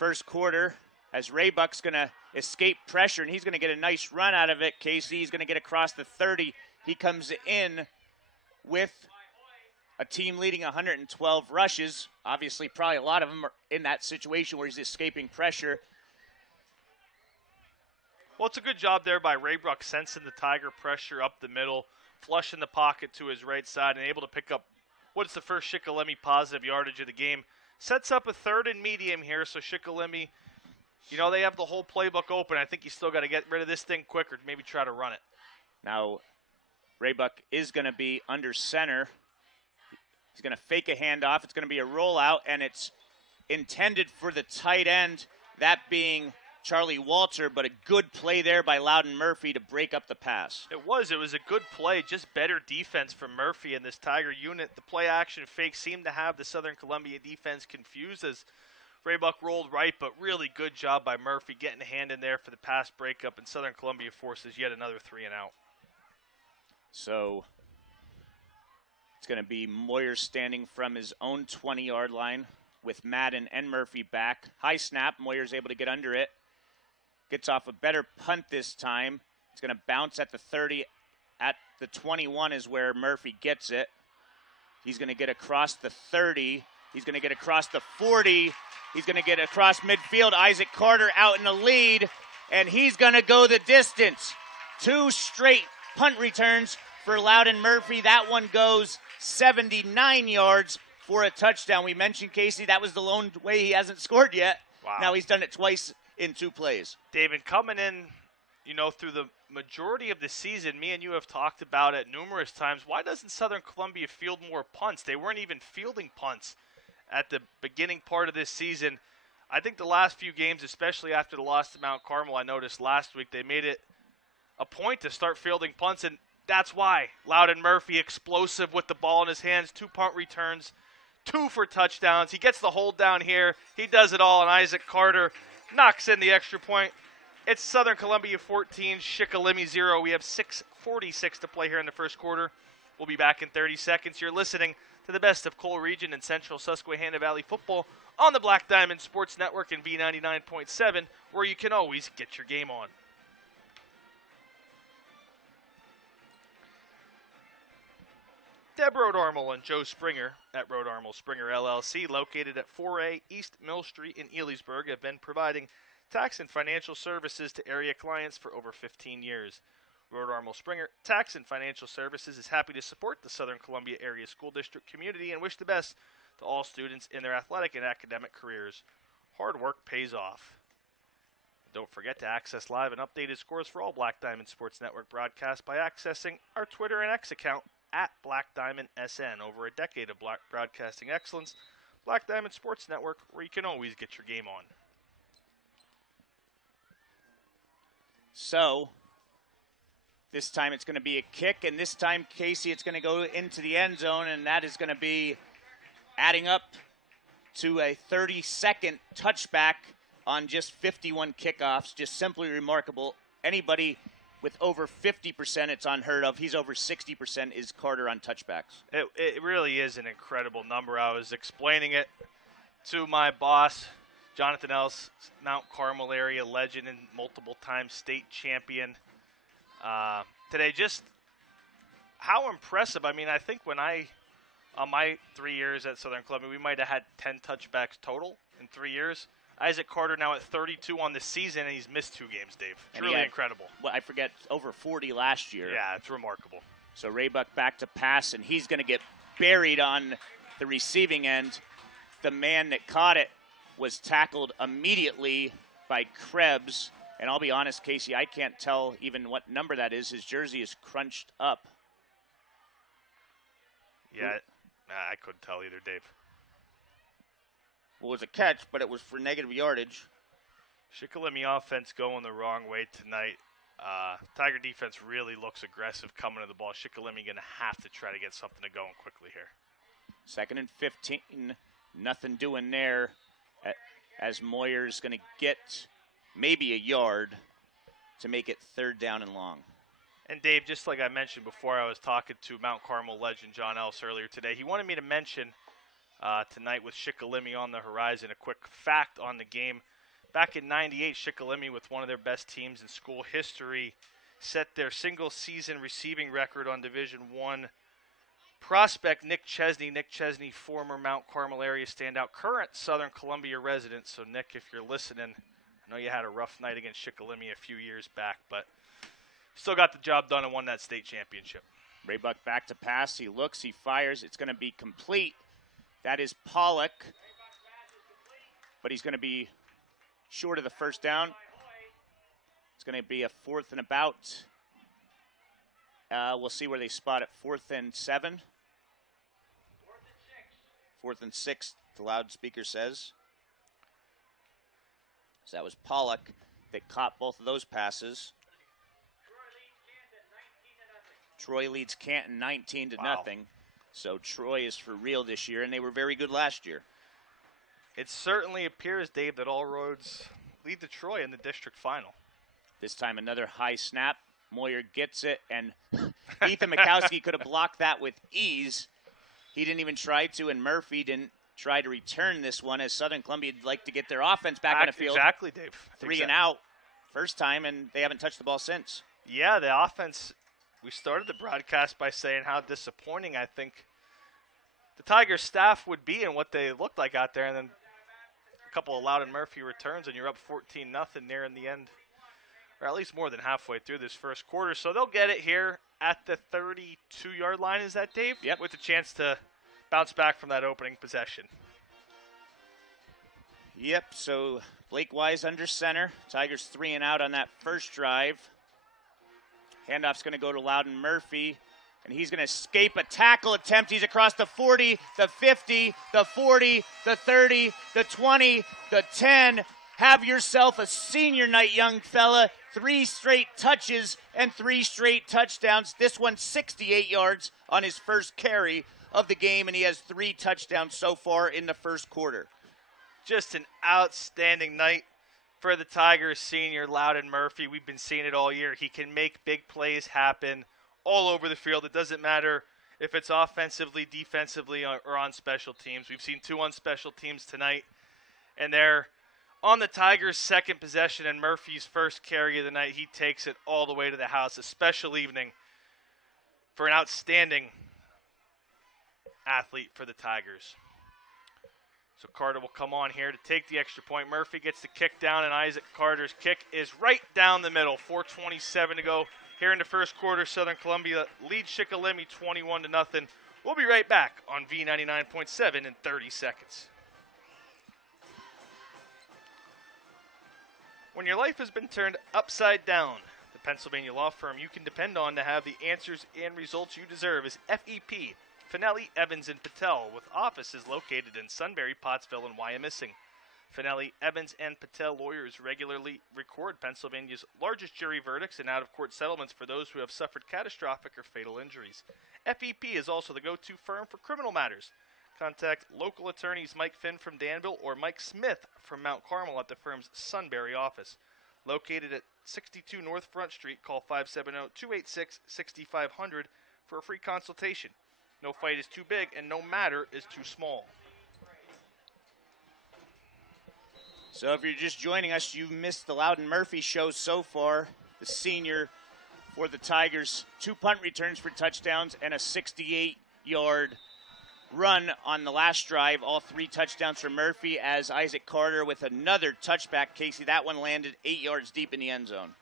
first quarter. As Raybuck's going to escape pressure, and he's going to get a nice run out of it. Casey, he's going to get across the 30. He comes in with a team leading 112 rushes. Obviously, probably a lot of them are in that situation where he's escaping pressure. Well, it's a good job there by Raybuck, sensing the Tiger pressure up the middle, flushing the pocket to his right side, and able to pick up what's the first Shikellamy positive yardage of the game. Sets up a 3rd and medium here, so Shikellamy, you know, they have the whole playbook open. I think you still got to get rid of this thing quick or maybe try to run it. Now, Raybuck is going to be under center. He's going to fake a handoff. It's going to be a rollout, and it's intended for the tight end, that being Charlie Walter, but a good play there by Loudon Murphy to break up the pass. It was a good play, just better defense from Murphy and this Tiger unit. The play action fake seemed to have the Southern Columbia defense confused as Raybuck rolled right, but really good job by Murphy getting a hand in there for the pass breakup, and Southern Columbia forces yet another 3-and-out. So it's going to be Moyer standing from his own 20-yard line with Madden and Murphy back. High snap. Moyer's able to get under it. Gets off a better punt this time. It's going to bounce at the 30. At the 21 is where Murphy gets it. He's going to get across the 30. He's going to get across the 40. He's going to get across midfield. Isaac Carter out in the lead, and he's going to go the distance. 2 straight punt returns for Loudon Murphy. That one goes 79 yards for a touchdown. We mentioned, Casey, that was the lone way he hasn't scored yet. Wow. Now he's done it twice in 2 plays. David, coming in, you know, through the majority of the season, me and you have talked about it numerous times. Why doesn't Southern Columbia field more punts? They weren't even fielding punts at the beginning part of this season. I think the last few games, especially after the loss to Mount Carmel, I noticed last week, they made it a point to start fielding punts, and that's why Loudon Murphy, explosive with the ball in his hands, 2 punt returns, 2 for touchdowns. He gets the hold down here. He does it all, and Isaac Carter knocks in the extra point. It's Southern Columbia 14, Shikellamy 0. We have 6:46 to play here in the first quarter. We'll be back in 30 seconds. You're listening to the best of Cole Region and Central Susquehanna Valley football on the Black Diamond Sports Network and V99.7, where you can always get your game on. Deb Rodarmel and Joe Springer at Rodarmel Springer LLC, located at 4A East Mill Street in Elysburg, have been providing tax and financial services to area clients for over 15 years. Rodarmel Springer Tax and Financial Services is happy to support the Southern Columbia Area School District community and wish the best to all students in their athletic and academic careers. Hard work pays off. Don't forget to access live and updated scores for all Black Diamond Sports Network broadcasts by accessing our Twitter and X account at Black Diamond SN. Over a decade of broadcasting excellence, Black Diamond Sports Network, where you can always get your game on. So, this time it's going to be a kick, and this time, Casey, it's going to go into the end zone, and that is going to be adding up to a 30-second touchback on just 51 kickoffs. Just simply remarkable. Anybody with over 50%, it's unheard of. He's over 60% is Carter on touchbacks. It really is an incredible number. I was explaining it to my boss, Jonathan Ellis, Mount Carmel area legend and multiple-time state champion. Today, just how impressive. I mean, I think on my 3 years at Southern Columbia, we might have had 10 touchbacks total in 3 years. Isaac Carter now at 32 on the season, and he's missed 2 games, Dave. It's really incredible. Well, I forget, over 40 last year. Yeah, it's remarkable. So Raybuck back to pass, and he's going to get buried on the receiving end. The man that caught it was tackled immediately by Krebs. And I'll be honest, Casey, I can't tell even what number that is. His jersey is crunched up. Yeah, I couldn't tell either, Dave. Well, it was a catch, but it was for negative yardage. Shikellamy offense going the wrong way tonight. Tiger defense really looks aggressive coming to the ball. Shikellamy going to have to try to get something to going quickly here. 2nd and 15. Nothing doing there as Moyer's going to get maybe a yard to make it 3rd down and long. And Dave, just like I mentioned before, I was talking to Mount Carmel legend John Ellis earlier today. He wanted me to mention tonight with Shikellamy on the horizon, a quick fact on the game. Back in '98, Shikellamy, with one of their best teams in school history, set their single-season receiving record on Division I prospect Nick Chesney. Nick Chesney, former Mount Carmel area standout, current Southern Columbia resident. So, Nick, if you're listening, I know you had a rough night against Shikellamy a few years back, but still got the job done and won that state championship. Raybuck back to pass. He looks, he fires. It's going to be complete. That is Pollock, but he's going to be short of the 1st down. It's going to be a 4th and about. We'll see where they spot it. 4th and 7. 4th and 6, the loudspeaker says. So that was Pollock that caught both of those passes. Troy leads Canton 19 to nothing. So Troy is for real this year, and they were very good last year. It certainly appears, Dave, that all roads lead to Troy in the district final. This time another high snap. Moyer gets it, and Ethan Mikowski could have blocked that with ease. He didn't even try to, and Murphy didn't try to return this one, as Southern Columbia would like to get their offense back on the field. Exactly, Dave. 3 and out first time, and they haven't touched the ball since. Yeah, the offense, we started the broadcast by saying how disappointing I think the Tigers staff would be and what they looked like out there, and then a couple of Loudon Murphy returns, and you're up 14-0 near in the end, or at least more than halfway through this first quarter. So they'll get it here at the 32-yard line. Is that, Dave? Yep. With a chance to bounce back from that opening possession. Yep, so Blake Wise under center. Tigers 3 and out on that first drive. Handoff's going to go to Loudon Murphy, and he's going to escape a tackle attempt. He's across the 40, the 50, the 40, the 30, the 20, the 10. Have yourself a senior night, young fella. 3 straight touches and 3 straight touchdowns. This one 68 yards on his first carry of the game, and he has 3 touchdowns so far in the first quarter. Just an outstanding night for the Tigers senior, Loudon Murphy. We've been seeing it all year. He can make big plays happen all over the field. It doesn't matter if it's offensively, defensively, or on special teams. We've seen 2 on special teams tonight, and they're on the Tigers' second possession and Murphy's first carry of the night. He takes it all the way to the house. A special evening for an outstanding athlete for the Tigers. So Carter will come on here to take the extra point. Murphy gets the kick down, and Isaac Carter's kick is right down the middle. 4:27 to go here in the first quarter. Southern Columbia leads Shikellamy 21-0. We'll be right back on V99.7 in 30 seconds. When your life has been turned upside down, the Pennsylvania law firm you can depend on to have the answers and results you deserve is FEP, Finelli, Evans, and Patel, with offices located in Sunbury, Pottsville, and Wyomissing. Finelli, Evans, and Patel lawyers regularly record Pennsylvania's largest jury verdicts and out-of-court settlements for those who have suffered catastrophic or fatal injuries. FEP is also the go-to firm for criminal matters. Contact local attorneys Mike Finn from Danville or Mike Smith from Mount Carmel at the firm's Sunbury office. Located at 62 North Front Street, call 570-286-6500 for a free consultation. No fight is too big and no matter is too small. So if you're just joining us, you've missed the Loudon Murphy show so far. The senior for the Tigers, 2 punt returns for touchdowns and a 68-yard run on the last drive. All 3 touchdowns for Murphy, as Isaac Carter with another touchback. Casey, that one landed 8 yards deep in the end zone.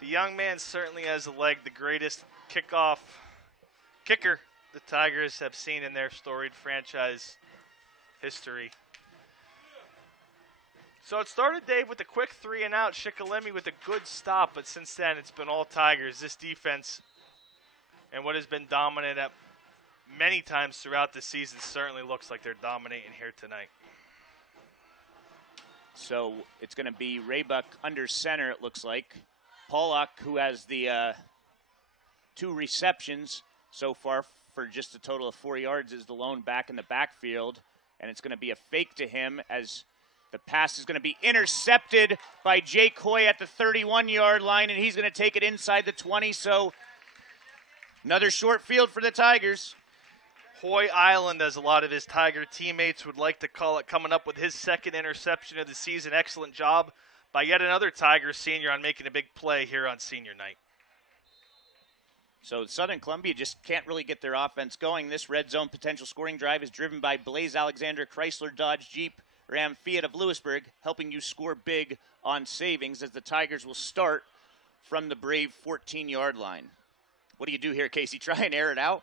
The young man certainly has a leg, the greatest kickoff kicker the Tigers have seen in their storied franchise history. So it started, Dave, with a quick 3-and-out. Shikellamy with a good stop, but since then it's been all Tigers. This defense and what has been dominant at many times throughout the season certainly looks like they're dominating here tonight. So it's going to be Raybuck under center, it looks like. Pollock, who has the 2 receptions so far for just a total of 4 yards, is the lone back in the backfield. And it's going to be a fake to him, as the pass is going to be intercepted by Jake Hoy at the 31-yard line, and he's going to take it inside the 20. So another short field for the Tigers. Hoy Island, as a lot of his Tiger teammates would like to call it, coming up with his second interception of the season. Excellent job by yet another Tiger senior on making a big play here on senior night. So Southern Columbia just can't really get their offense going. This red zone potential scoring drive is driven by Blaze Alexander, Chrysler, Dodge, Jeep, Ram, Fiat of Lewisburg, helping you score big on savings, as the Tigers will start from the Brave 14-yard line. What do you do here, Casey? Try and air it out?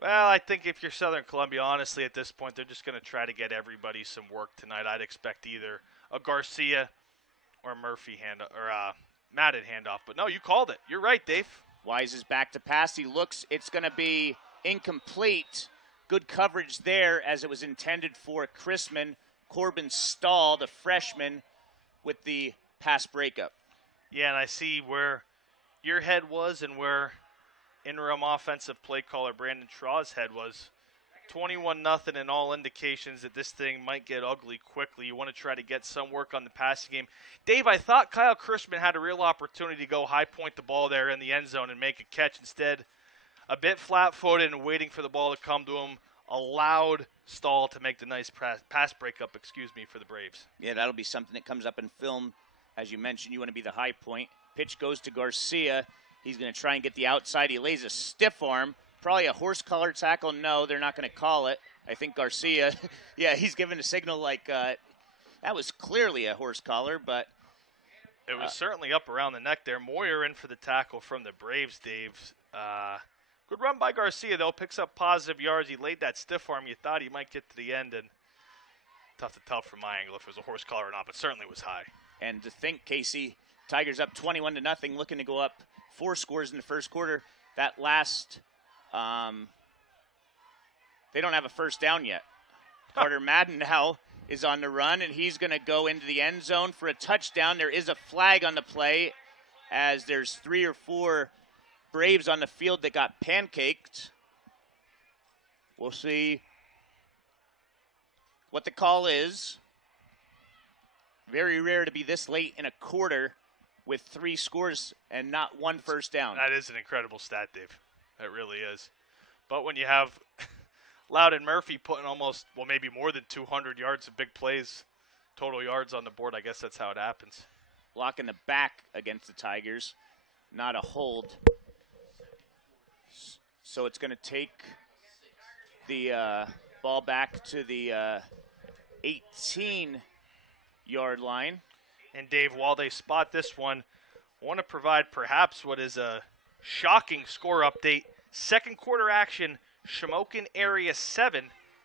Well, I think if you're Southern Columbia, honestly, at this point, they're just going to try to get everybody some work tonight. I'd expect either a Garcia or Murphy Madden handoff. But no, you called it. You're right, Dave. Wise is back to pass. He looks, it's going to be incomplete. Good coverage there, as it was intended for Chrisman. Corbin Stahl, the freshman, with the pass breakup. Yeah, and I see where your head was and where interim offensive play caller Brandon Traw's head was. 21-0, and all indications that this thing might get ugly quickly. You want to try to get some work on the passing game. Dave, I thought Kyle Chrisman had a real opportunity to go high point the ball there in the end zone and make a catch. Instead, a bit flat-footed and waiting for the ball to come to him. Allowed Stahl to make the nice pass breakup, for the Braves. Yeah, that'll be something that comes up in film. As you mentioned, you want to be the high point. Pitch goes to Garcia. He's going to try and get the outside. He lays a stiff arm. Probably a horse collar tackle. No, they're not going to call it. I think Garcia, yeah, he's giving a signal like that was clearly a horse collar, but. It was certainly up around the neck there. Moyer in for the tackle from the Braves, Dave. Good run by Garcia, though. Picks up positive yards. He laid that stiff arm. You thought he might get to the end, and tough to tell from my angle if it was a horse collar or not, but certainly was high. And to think, Casey, Tigers up 21-0, looking to go up 4 scores in the first quarter. That last, they don't have a first down yet. Carter Madden now is on the run, and he's going to go into the end zone for a touchdown. There is a flag on the play, as there's 3 or 4 Braves on the field that got pancaked. We'll see what the call is. Very rare to be this late in a quarter with 3 scores and not 1 first down. That is an incredible stat, Dave. That really is. But when you have Loudon Murphy putting almost, well, maybe more than 200 yards of big plays, total yards on the board, I guess that's how it happens. Block in the back against the Tigers, not a hold. So it's going to take the ball back to the 18-yard line. And Dave, while they spot this one, I want to provide perhaps what is a shocking score update. Second quarter action, Shamokin area 7,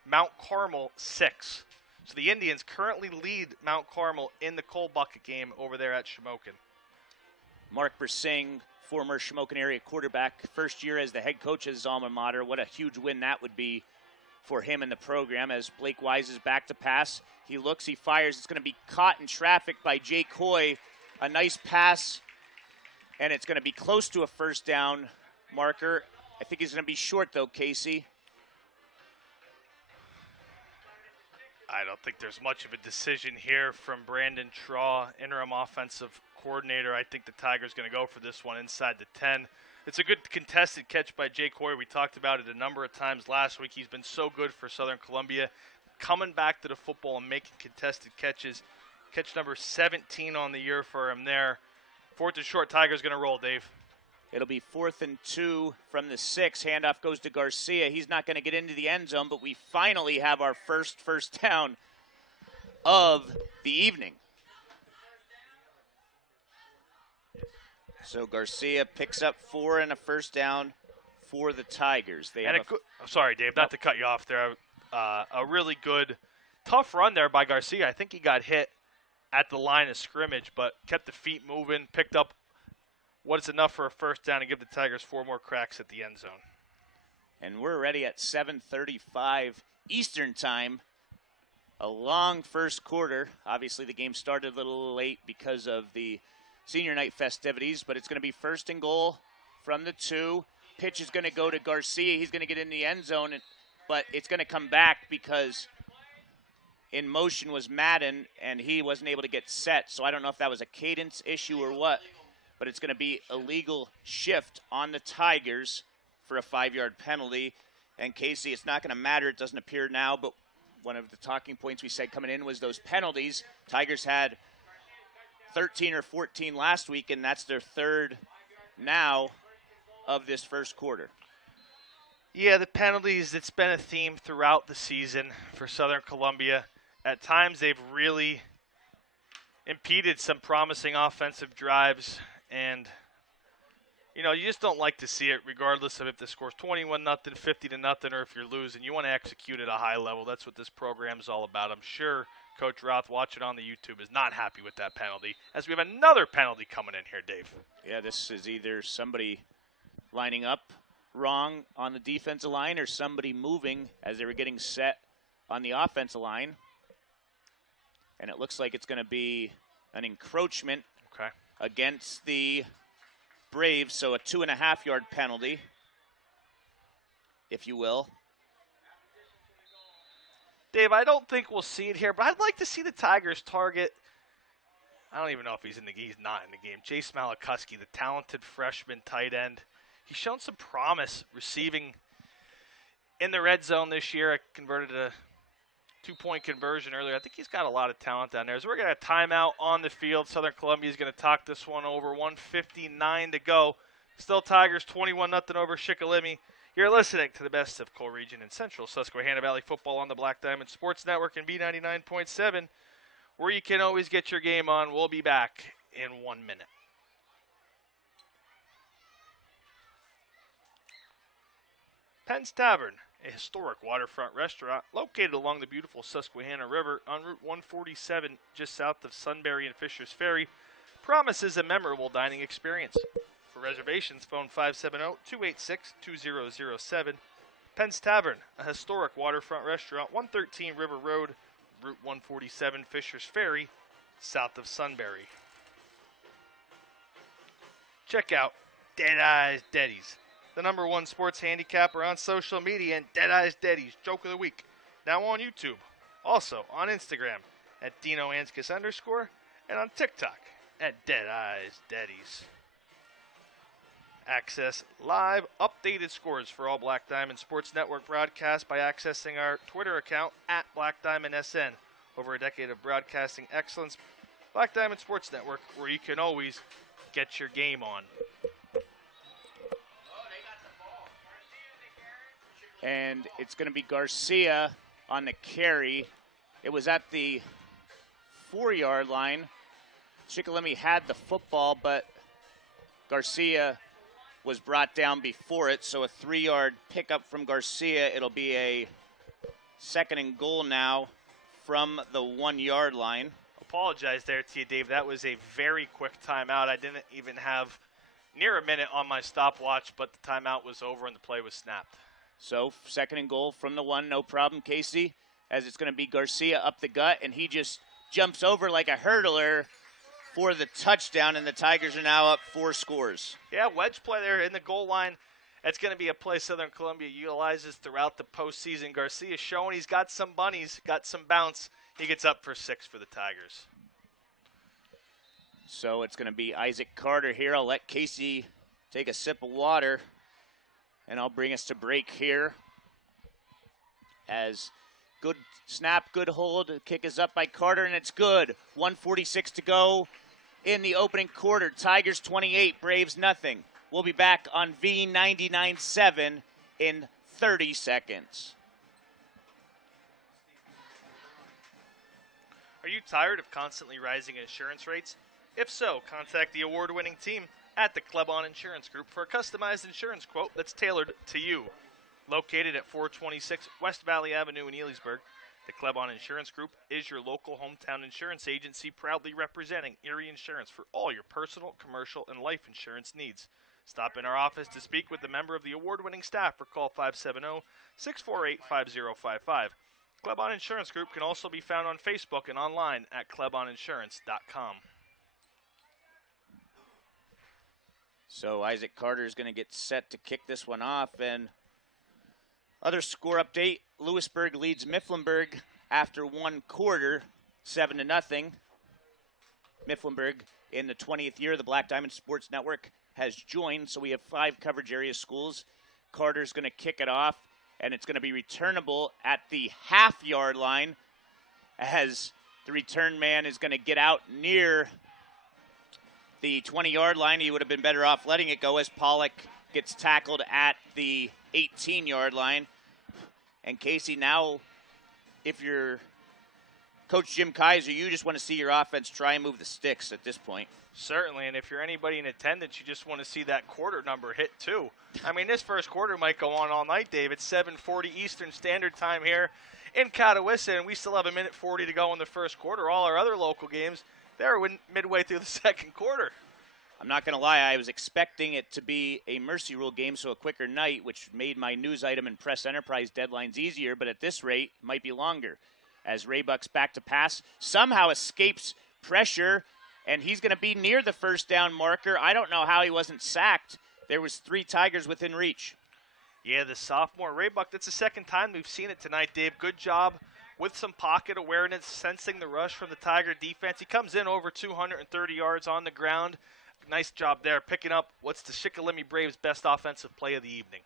Mount Carmel 6. So the Indians currently lead Mount Carmel in the Coal Bucket game over there at Shamokin. Mark Bersing, former Shamokin area quarterback, first year as the head coach of his alma mater. What a huge win that would be for him in the program as Blake Wise is back to pass. He looks, he fires. It's going to be caught in traffic by Jake Hoy. A nice pass, and it's going to be close to a first down marker. I think he's going to be short, though, Casey. I don't think there's much of a decision here from Brandon Traw, interim offensive coordinator. I think the Tigers going to go for this one inside the 10. It's a good contested catch by Jake Hoy. We talked about it a number of times last week. He's been so good for Southern Columbia, coming back to the football and making contested catches. Catch number 17 on the year for him there. 4th and short, Tigers going to roll, Dave. It'll be 4th and 2 from the 6. Handoff goes to Garcia. He's not going to get into the end zone, but we finally have our first down of the evening. So Garcia picks up 4 and a first down for the Tigers. They have I'm sorry, Dave, not to cut you off there. A really good, tough run there by Garcia. I think he got hit at the line of scrimmage, but kept the feet moving, picked up what is enough for a first down and give the Tigers 4 more cracks at the end zone. And we're ready at 7:35 Eastern time. A long first quarter. Obviously, the game started a little late because of the senior night festivities, but it's going to be 1st and goal from the 2. Pitch is going to go to Garcia. He's going to get in the end zone, but it's going to come back because in motion was Madden, and he wasn't able to get set. So I don't know if that was a cadence issue or what, but it's going to be a legal shift on the Tigers for a 5-yard penalty. And Casey, it's not going to matter. It doesn't appear now, but one of the talking points we said coming in was those penalties. Tigers had 13 or 14 last week, and that's their 3rd now of this first quarter. Yeah, the penalties, it's been a theme throughout the season for Southern Columbia. At times, they've really impeded some promising offensive drives, and you know, you just don't like to see it regardless of if the score's 21-0, 50-0, or if you're losing. You want to execute at a high level. That's what this program's all about. I'm sure Coach Roth, watching on the YouTube, is not happy with that penalty, as we have another penalty coming in here, Dave. Yeah, this is either somebody lining up wrong on the defensive line or somebody moving as they were getting set on the offensive line. And it looks like it's going to be an encroachment against the Braves, so a 2.5-yard penalty, if you will. Dave, I don't think we'll see it here, but I'd like to see the Tigers target. I don't even know if he's in the game. He's not in the game. Jace Malikuski, the talented freshman tight end. He's shown some promise receiving in the red zone this year. I converted a 2-point conversion earlier. I think he's got a lot of talent down there. So we're going to have timeout on the field. Southern Columbia is going to talk this one over. 1:59 to go. Still Tigers 21-0 over Shikellamy. You're listening to the best of Coal Region and Central Susquehanna Valley football on the Black Diamond Sports Network and B99.7, where you can always get your game on. We'll be back in 1 minute. Penn's Tavern, a historic waterfront restaurant located along the beautiful Susquehanna River on Route 147 just south of Sunbury and Fisher's Ferry, promises a memorable dining experience. For reservations, phone 570-286-2007. Penn's Tavern, a historic waterfront restaurant, 113 River Road, Route 147, Fisher's Ferry, south of Sunbury. check out Dead Eyes Deddies, the #1 sports handicapper on social media, and Dead Eyes Deddies Joke of the Week, now on YouTube. Also on Instagram at DinoAnskis _ and on TikTok at Dead Eyes Deddies. Access live updated scores for all Black Diamond Sports Network broadcasts by accessing our Twitter account at Black Diamond SN. Over a decade of broadcasting excellence, Black Diamond Sports Network, where you can always get your game on. And it's going to be Garcia on the carry. It was at the 4-yard line. Shikellamy had the football, but Garcia was brought down before it, so a 3-yard pickup from Garcia. It'll be a 2nd and goal now from the 1-yard line. Apologize there to you, Dave. That was a very quick timeout. I didn't even have near a minute on my stopwatch, but the timeout was over and the play was snapped. So 2nd and goal from the 1, no problem, Casey, as it's going to be Garcia up the gut, and he just jumps over like a hurdler for the touchdown, and the Tigers are now up 4 scores. Yeah, wedge play there in the goal line. That's going to be a play Southern Columbia utilizes throughout the postseason. Garcia showing he's got some bunnies, got some bounce. He gets up for 6 for the Tigers. So it's going to be Isaac Carter here. I'll let Casey take a sip of water, and I'll bring us to break here. As good snap, good hold. The kick is up by Carter, and it's good. 1:46 to go in the opening quarter. Tigers 28, Braves nothing. We'll be back on V99.7 in 30 seconds. Are you tired of constantly rising insurance rates? If so, contact the award-winning team at the Klebon Insurance Group for a customized insurance quote that's tailored to you. Located at 426 West Valley Avenue in Elysburg, the Klebon Insurance Group is your local hometown insurance agency, proudly representing Erie Insurance for all your personal, commercial, and life insurance needs. Stop in our office to speak with a member of the award-winning staff or call 570-648-5055. Klebon Insurance Group can also be found on Facebook and online at kleboninsurance.com. So Isaac Carter is going to get set to kick this one off. And other score update, Lewisburg leads Mifflinburg after 1 quarter, 7-0. Mifflinburg in the 20th year of the Black Diamond Sports Network has joined, so we have 5 coverage area schools. Carter's going to kick it off, and it's going to be returnable at the half-yard line as the return man is going to get out near the 20-yard line. He would have been better off letting it go as Pollock gets tackled at the 18-yard line. And Casey, now if you're Coach Jim Kaiser, you just want to see your offense try and move the sticks at this point. Certainly, and if you're anybody in attendance, you just want to see that quarter number hit too. I mean, this first quarter might go on all night, Dave. It's 7:40 Eastern Standard Time here in Catawissa, and we still have 1:40 to go in the first quarter. All our other local games, they're midway through the second quarter. I'm not going to lie, I was expecting it to be a mercy rule game, so a quicker night, which made my news item and press enterprise deadlines easier, but at this rate, it might be longer. As Raybuck's back to pass, somehow escapes pressure, and he's going to be near the first down marker. I don't know how he wasn't sacked. There was 3 Tigers within reach. Yeah, the sophomore Raybuck, that's the second time we've seen it tonight, Dave. Good job with some pocket awareness, sensing the rush from the Tiger defense. He comes in over 230 yards on the ground. Nice job there, picking up what's the Shikellamy Braves' best offensive play of the evening.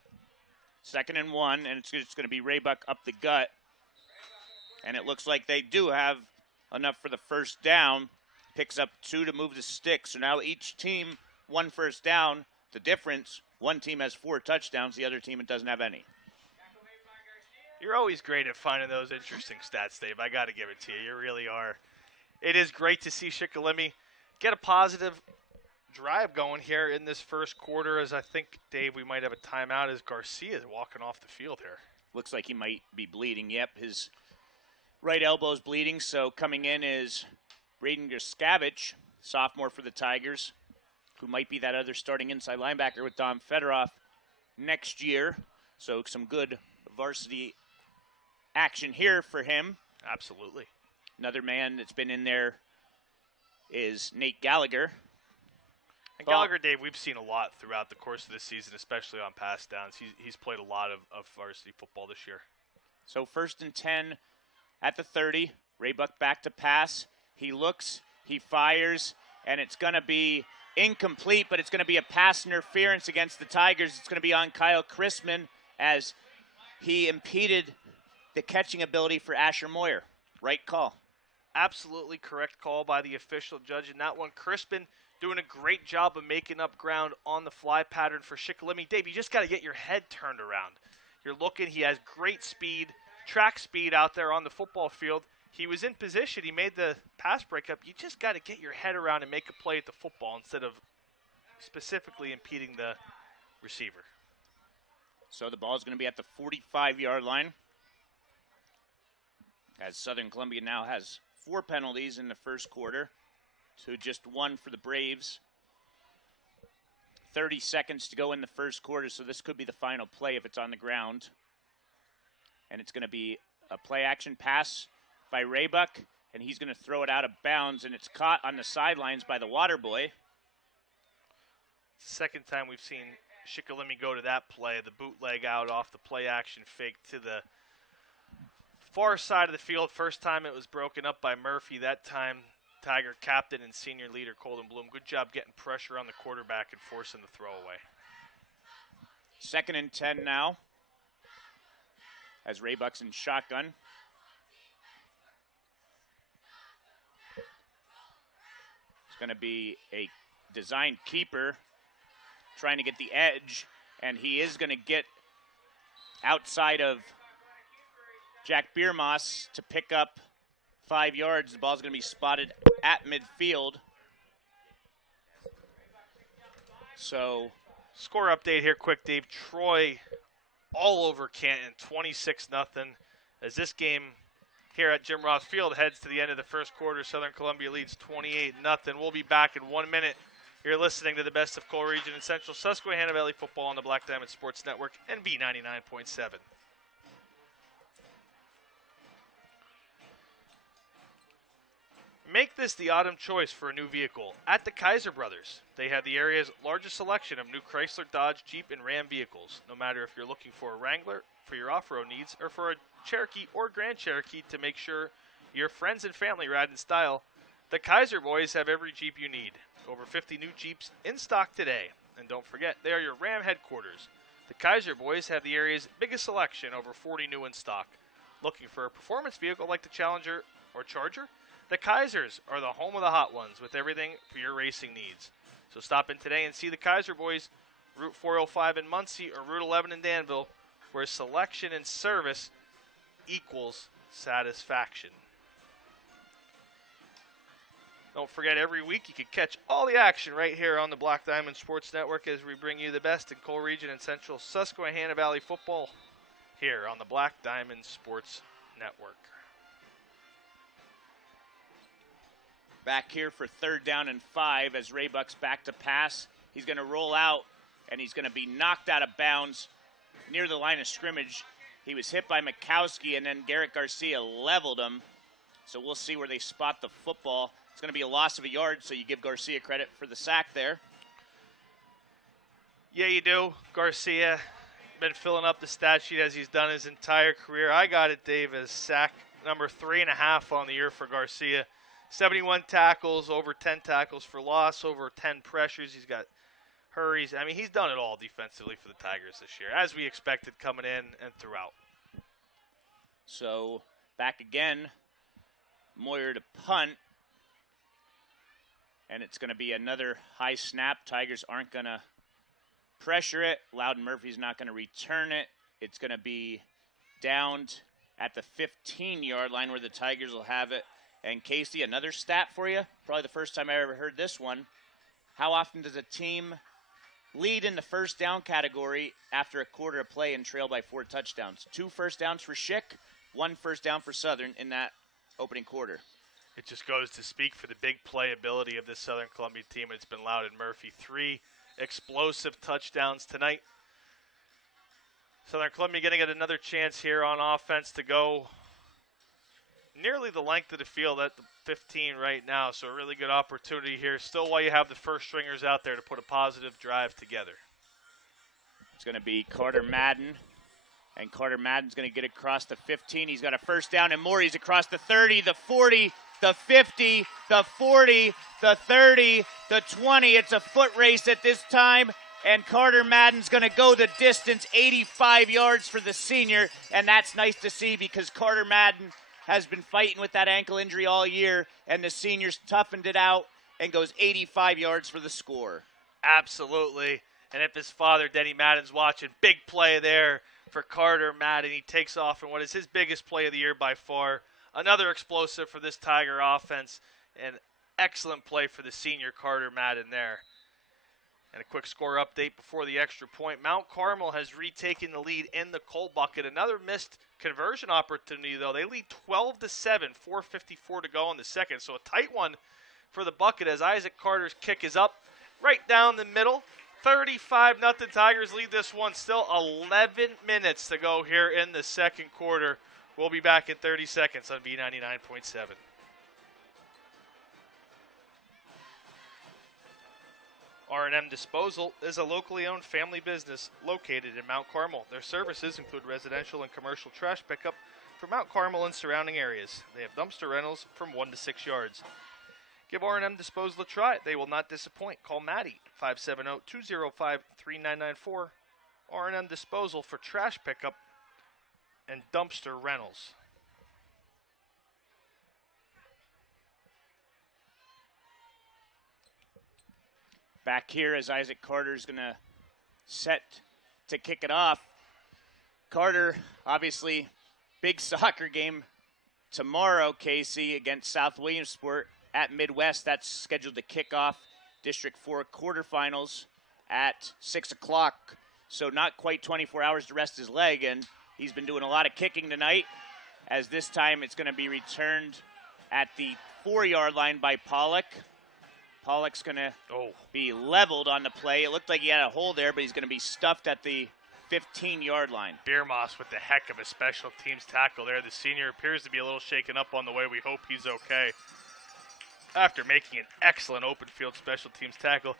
2nd and 1, and it's just going to be Raybuck up the gut. And it looks like they do have enough for the first down. Picks up 2 to move the sticks. So now each team 1 first down. The difference, one team has 4 touchdowns, the other team doesn't have any. You're always great at finding those interesting stats, Dave. I got to give it to you. You really are. It is great to see Shikellamy get a positive drive going here in this first quarter, as I think, Dave, we might have a timeout as Garcia is walking off the field here. Looks like he might be bleeding. Yep, his right elbow's bleeding, so coming in is Braden Gerskavich, sophomore for the Tigers, who might be that other starting inside linebacker with Dom Fedorov next year. So some good varsity action here for him. Absolutely. Another man that's been in there is Nate Gallagher. And Gallagher, Dave, we've seen a lot throughout the course of this season, especially on pass downs. He's played a lot of varsity football this year. So 1st and 10 at the 30. Raybuck back to pass. He looks, he fires, and it's going to be incomplete, but it's going to be a pass interference against the Tigers. It's going to be on Kyle Chrisman as he impeded the catching ability for Asher Moyer. Right call. Absolutely correct call by the official judge in that one. Crispin doing a great job of making up ground on the fly pattern for Shikellamy. Dave, you just got to get your head turned around. You're looking, he has great speed, track speed out there on the football field. He was in position. He made the pass breakup. You just got to get your head around and make a play at the football instead of specifically impeding the receiver. So the ball is going to be at the 45-yard line, as Southern Columbia now has 4 penalties in the first quarter to just 1 for the Braves. 30 seconds to go in the first quarter, so this could be the final play if it's on the ground. And it's going to be a play-action pass by Raybuck, and he's going to throw it out of bounds, and it's caught on the sidelines by the water boy. Second time we've seen Shikellamy go to that play, the bootleg out off the play-action fake to the far side of the field. First time it was broken up by Murphy. That time, Tiger captain and senior leader Colton Bloom. Good job getting pressure on the quarterback and forcing the throwaway. 2nd and 10 now, as Raybuck's in shotgun. It's going to be a designed keeper trying to get the edge, and he is going to get outside of Jack Biermoss to pick up 5 yards. The ball's going to be spotted at midfield. So, score update here quick, Dave. Troy all over Canton, 26-0. As this game here at Jim Ross Field heads to the end of the first quarter, Southern Columbia leads 28-0. We'll be back in 1 minute. You're listening to the best of Coal Region and Central Susquehanna Valley football on the Black Diamond Sports Network and B99.7. Make this the autumn choice for a new vehicle at the Kaiser Brothers. They have the area's largest selection of new Chrysler, Dodge, Jeep, and Ram vehicles. No matter if you're looking for a Wrangler for your off-road needs or for a Cherokee or Grand Cherokee to make sure your friends and family ride in style, the Kaiser boys have every Jeep you need. Over 50 new Jeeps in stock today. And don't forget, they are your Ram headquarters. The Kaiser boys have the area's biggest selection, over 40 new in stock. Looking for a performance vehicle like the Challenger or Charger? The Kaisers are the home of the hot ones with everything for your racing needs. So stop in today and see the Kaiser boys, Route 405 in Muncie or Route 11 in Danville, where selection and service equals satisfaction. Don't forget, every week you can catch all the action right here on the Black Diamond Sports Network as we bring you the best in Coal Region and Central Susquehanna Valley football here on the Black Diamond Sports Network. Back here for 3rd down and 5 as Raybuck's back to pass. He's going to roll out, and he's going to be knocked out of bounds near the line of scrimmage. He was hit by Mikowski, and then Garrett Garcia leveled him. So we'll see where they spot the football. It's going to be a loss of a yard, so you give Garcia credit for the sack there. Yeah, you do. Garcia been filling up the stat sheet as he's done his entire career. I got it, Dave, as sack number 3.5 on the year for Garcia. 71 tackles, over 10 tackles for loss, over 10 pressures. He's got hurries. I mean, he's done it all defensively for the Tigers this year, as we expected coming in and throughout. So back again, Moyer to punt. And it's going to be another high snap. Tigers aren't going to pressure it. Loudon Murphy's not going to return it. It's going to be downed at the 15-yard line where the Tigers will have it. And Casey, another stat for you. Probably the first time I ever heard this one. How often does a team lead in the first down category after a quarter of play and trail by 4 touchdowns? 2 first downs for Schick, 1 first down for Southern in that opening quarter. It just goes to speak for the big playability of this Southern Columbia team. It's been Loudon Murphy. 3 explosive touchdowns tonight. Southern Columbia going to get another chance here on offense to go nearly the length of the field at the 15 right now, so a really good opportunity here. Still while you have the first stringers out there to put a positive drive together. It's going to be Carter Madden, and Carter Madden's going to get across the 15. He's got a first down and more. He's across the 30, the 40, the 50, the 40, the 30, the 20. It's a foot race at this time, and Carter Madden's going to go the distance, 85 yards for the senior, and that's nice to see because Carter Madden has been fighting with that ankle injury all year, and the seniors toughened it out and goes 85 yards for the score. Absolutely. And if his father, Denny Madden's watching, big play there for Carter Madden. He takes off in what is his biggest play of the year by far. Another explosive for this Tiger offense, and excellent play for the senior Carter Madden there. And a quick score update before the extra point. Mount Carmel has retaken the lead in the coal bucket. Another missed conversion opportunity, though. They lead 12-7, 4:54 to go in the second. So a tight one for the bucket as Isaac Carter's kick is up right down the middle. 35-0 Tigers lead this one. Still 11 minutes to go here in the second quarter. We'll be back in 30 seconds on B99.7. R&M Disposal is a locally owned family business located in Mount Carmel. Their services include residential and commercial trash pickup for Mount Carmel and surrounding areas. They have dumpster rentals from 1 to 6 yards. Give R&M Disposal a try. They will not disappoint. Call Maddie, 570-205-3994. R&M Disposal for trash pickup and dumpster rentals. Back here as Isaac Carter's going to set to kick it off. Carter, obviously, big soccer game tomorrow, Casey, against South Williamsport at Midwest. That's scheduled to kick off District 4 quarterfinals at 6 o'clock. So not quite 24 hours to rest his leg, and he's been doing a lot of kicking tonight, as this time it's going to be returned at the 4-yard line by Pollock. Pollock's going to be leveled on the play. It looked like he had a hole there, but he's going to be stuffed at the 15-yard line. Biermoss with the heck of a special teams tackle there. The senior appears to be a little shaken up on the way. We hope he's okay after making an excellent open field special teams tackle.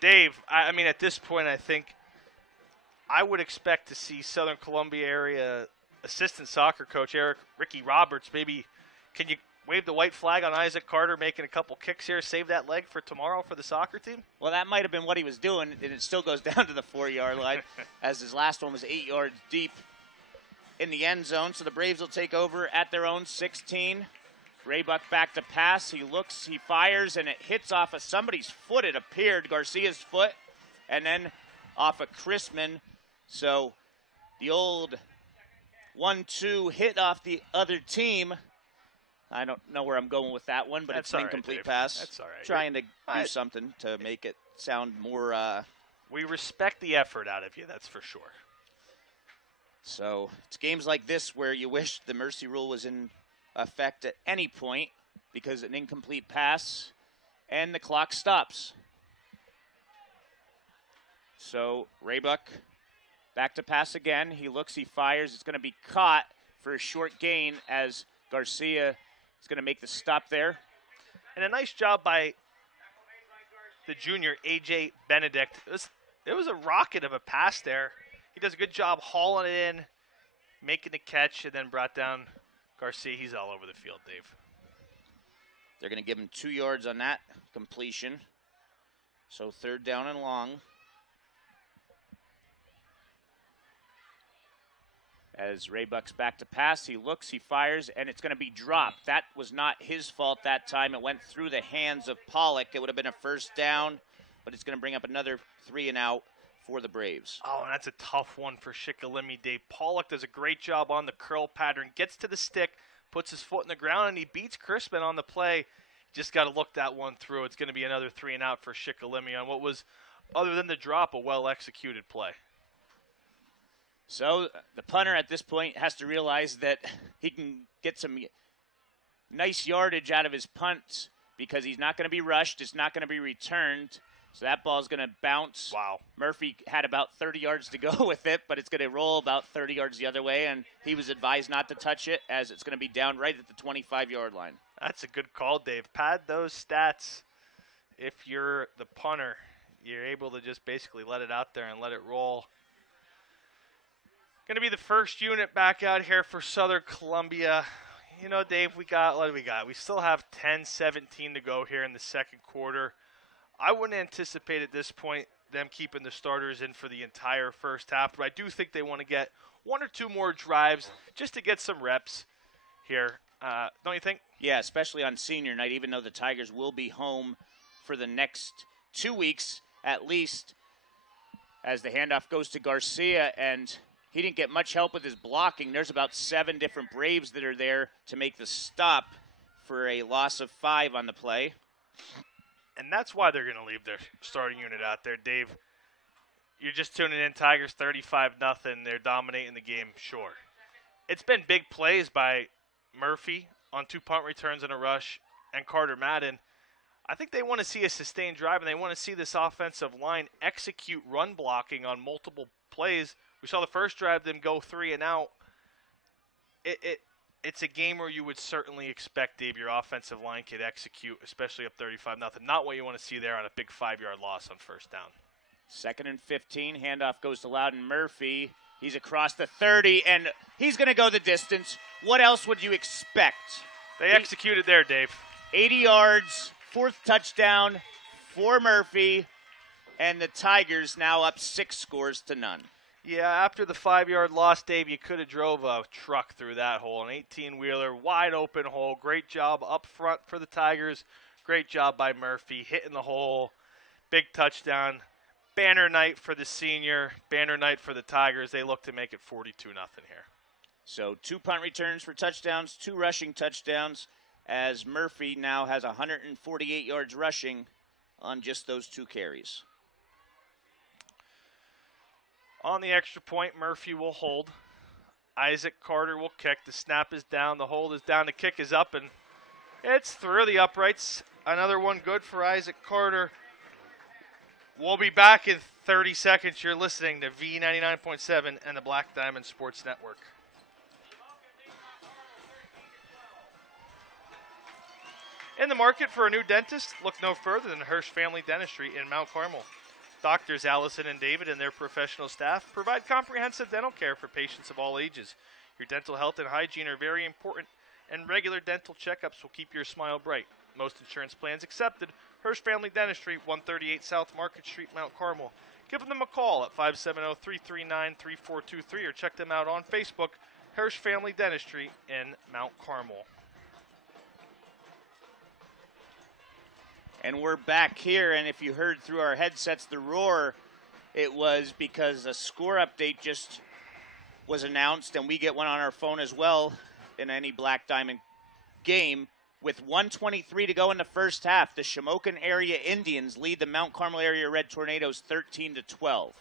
Dave, I mean, at this point, I think I would expect to see Southern Columbia area assistant soccer coach Ricky Roberts. Maybe can you wave the white flag on Isaac Carter making a couple kicks here, save that leg for tomorrow for the soccer team? Well, that might have been what he was doing, and it still goes down to the 4-yard line, as his last one was 8 yards deep in the end zone. So the Braves will take over at their own 16. Raybuck back to pass. He looks, he fires, and it hits off of somebody's foot. It appeared, Garcia's foot, and then off of Chrisman. So the old 1-2 hit off the other team. I don't know where I'm going with that one, but it's an incomplete pass. That's all right. Trying to do something to make it sound more. We respect the effort out of you, that's for sure. So it's games like this where you wish the mercy rule was in effect at any point, because an incomplete pass and the clock stops. So Raybuck back to pass again. He looks, he fires. It's going to be caught for a short gain as Garcia is going to make the stop there. And a nice job by the junior, A.J. Benedict. It was a rocket of a pass there. He does a good job hauling it in, making the catch, and then brought down Garcia. He's all over the field, Dave. They're going to give him 2 yards on that completion. So 3rd down and long. As Raybuck's back to pass, he looks, he fires, and it's going to be dropped. That was not his fault that time. It went through the hands of Pollock. It would have been a 1st down, but it's going to bring up another 3 and out for the Braves. Oh, and that's a tough one for Shikellamy, Dave. Pollock does a great job on the curl pattern, gets to the stick, puts his foot in the ground, and he beats Crispin on the play. Just got to look that one through. It's going to be another 3 and out for Shikellamy on what was, other than the drop, a well-executed play. So the punter at this point has to realize that he can get some nice yardage out of his punts because he's not going to be rushed. It's not going to be returned. So that ball's going to bounce. Wow. Murphy had about 30 yards to go with it, but it's going to roll about 30 yards the other way, and he was advised not to touch it as it's going to be down right at the 25-yard line. That's a good call, Dave. Pad those stats. If you're the punter, you're able to just basically let it out there and let it roll. Going to be the first unit back out here for Southern Columbia. You know, Dave, what do we got? We still have 10-17 to go here in the second quarter. I wouldn't anticipate at this point them keeping the starters in for the entire first half, but I do think they want to get one or two more drives just to get some reps here. Don't you think? Yeah, especially on senior night, even though the Tigers will be home for the next 2 weeks at least, as the handoff goes to Garcia, and he didn't get much help with his blocking. There's about 7 different Braves that are there to make the stop for a loss of 5 on the play. And that's why they're going to leave their starting unit out there, Dave. You're just tuning in, Tigers 35-0. They're dominating the game, sure. It's been big plays by Murphy on 2 punt returns and a rush, and Carter Madden. I think they want to see a sustained drive, and they want to see this offensive line execute run blocking on multiple plays. We saw the first drive them go 3 and out. It's a game where you would certainly expect, Dave, your offensive line could execute, especially up 35-0. Not what you want to see there on a big 5-yard loss on first down. 2nd and 15. Handoff goes to Loudon Murphy. He's across the 30, and he's going to go the distance. What else would you expect? They executed there, Dave. 80 yards, 4th touchdown for Murphy, and the Tigers now up 6 scores to none. Yeah, after the 5-yard loss, Dave, you could have drove a truck through that hole. An 18-wheeler, wide open hole. Great job up front for the Tigers. Great job by Murphy, hitting the hole. Big touchdown. Banner night for the senior. Banner night for the Tigers. They look to make it 42-0 here. So 2 punt returns for touchdowns, 2 rushing touchdowns, as Murphy now has 148 yards rushing on just those 2 carries. On the extra point, Murphy will hold. Isaac Carter will kick. The snap is down. The hold is down. The kick is up, and it's through the uprights. Another one good for Isaac Carter. We'll be back in 30 seconds. You're listening to V99.7 and the Black Diamond Sports Network. In the market for a new dentist? Look no further than Hirsch Family Dentistry in Mount Carmel. Doctors Allison and David and their professional staff provide comprehensive dental care for patients of all ages. Your dental health and hygiene are very important, and regular dental checkups will keep your smile bright. Most insurance plans accepted. Hirsch Family Dentistry, 138 South Market Street, Mount Carmel. Give them a call at 570-339-3423 or check them out on Facebook, Hirsch Family Dentistry in Mount Carmel. And we're back here, and if you heard through our headsets the roar, it was because a score update just was announced, and we get one on our phone as well in any Black Diamond game. With 1:23 to go in the first half, the Shamokin area Indians lead the Mount Carmel area Red Tornadoes 13-12.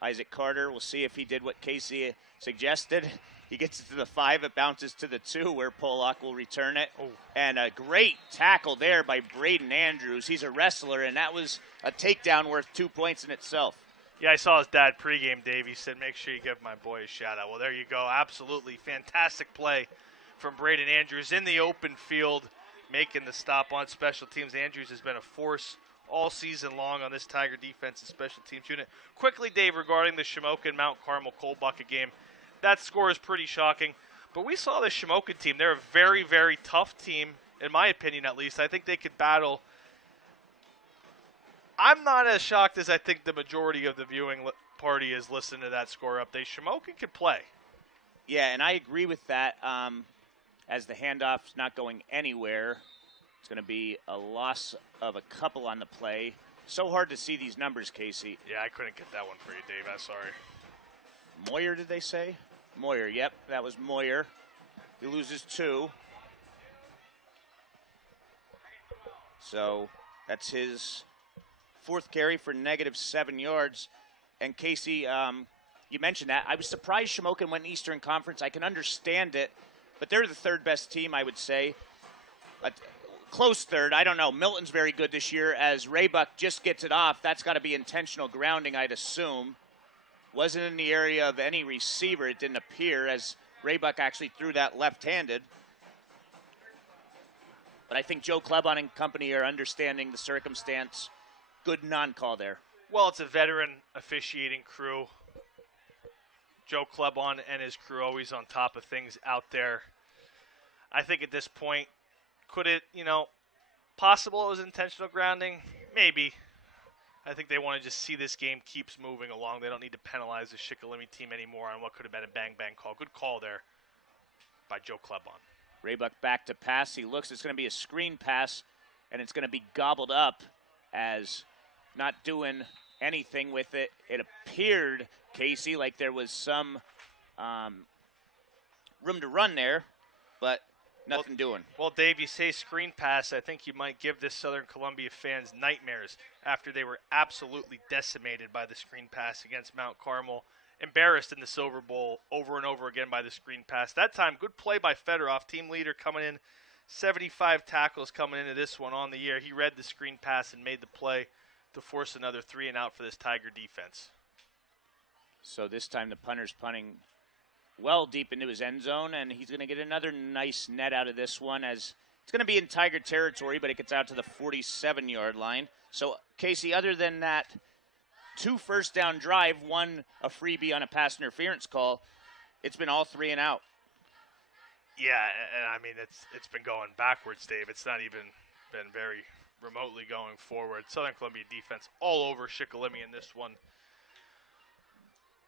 Isaac Carter, we'll see if he did what Casey suggested. He gets it to the 5, it bounces to the 2, where Pollock will return it. Oh. And a great tackle there by Braden Andrews. He's a wrestler, and that was a takedown worth 2 points in itself. Yeah, I saw his dad pregame, Dave. He said, make sure you give my boy a shout-out. Well, there you go. Absolutely fantastic play from Braden Andrews in the open field, making the stop on special teams. Andrews has been a force all season long on this Tiger defense and special teams unit. Quickly, Dave, regarding the Shamokin Mount Carmel Cold Bucket game, that score is pretty shocking. But we saw the Shamokin team. They're a very, very tough team, in my opinion at least. I think they could battle. I'm not as shocked as I think the majority of the viewing party is listening to that score update. Shamokin could play. Yeah, and I agree with that. As the handoff's not going anywhere, it's going to be a loss of a couple on the play. So hard to see these numbers, Casey. Yeah, I couldn't get that one for you, Dave. I'm sorry. Moyer, did they say? Moyer, yep, that was Moyer. He loses 2. So that's his 4th carry for -7 yards. And Casey, you mentioned that. I was surprised Shamokin went Eastern Conference. I can understand it, but they're the 3rd best team, I would say. close third. I don't know. Milton's very good this year as Raybuck just gets it off. That's got to be intentional grounding, I'd assume. Wasn't in the area of any receiver. It didn't appear as Raybuck actually threw that left-handed. But I think Joe Klebon and company are understanding the circumstance. Good non-call there. Well, it's a veteran officiating crew. Joe Klebon and his crew always on top of things out there. I think at this point, could it, possible it was intentional grounding? Maybe. I think they want to just see this game keeps moving along. They don't need to penalize the Shikellamy team anymore on what could have been a bang-bang call. Good call there by Joe Klebon. Raybuck back to pass. He looks, it's going to be a screen pass, and it's going to be gobbled up as not doing anything with it. It appeared, Casey, like there was some room to run there, but nothing doing. Well, Dave, you say screen pass. I think you might give this Southern Columbia fans nightmares after they were absolutely decimated by the screen pass against Mount Carmel. Embarrassed in the Silver Bowl over and over again by the screen pass. That time, good play by Fedorov, team leader coming in, 75 tackles coming into this one on the year. He read the screen pass and made the play to force another 3-and-out for this Tiger defense. So this time the punter's punting well deep into his end zone, and he's going to get another nice net out of this one as it's going to be in Tiger territory, but it gets out to the 47-yard line. So, Casey, other than that 2 first-down drive, 1 a freebie on a pass interference call, it's been all 3-and-out. Yeah, and I mean, it's been going backwards, Dave. It's not even been very remotely going forward. Southern Columbia defense all over Shikellamy in this one.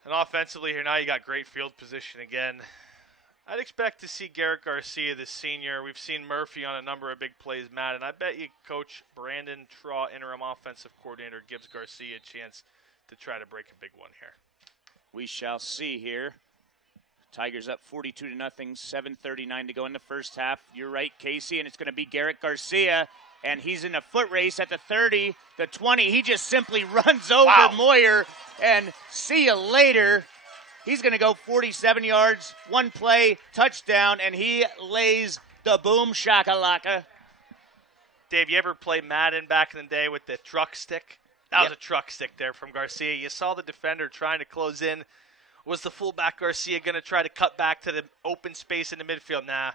And offensively here now, you got great field position again. I'd expect to see Garrett Garcia, the senior. We've seen Murphy on a number of big plays, Matt, and I bet you Coach Brandon Traw, interim offensive coordinator, gives Garcia a chance to try to break a big one here. We shall see here. Tigers up 42-0, 7:39 to go in the first half. You're right, Casey, and it's going to be Garrett Garcia, and he's in a foot race at the 30, the 20. He just simply runs over Moyer, and see you later. He's going to go 47 yards, 1 play, touchdown, and he lays the boom shakalaka. Dave, you ever play Madden back in the day with the truck stick? That was a truck stick there from Garcia. You saw the defender trying to close in. Was the fullback Garcia going to try to cut back to the open space in the midfield? Nah,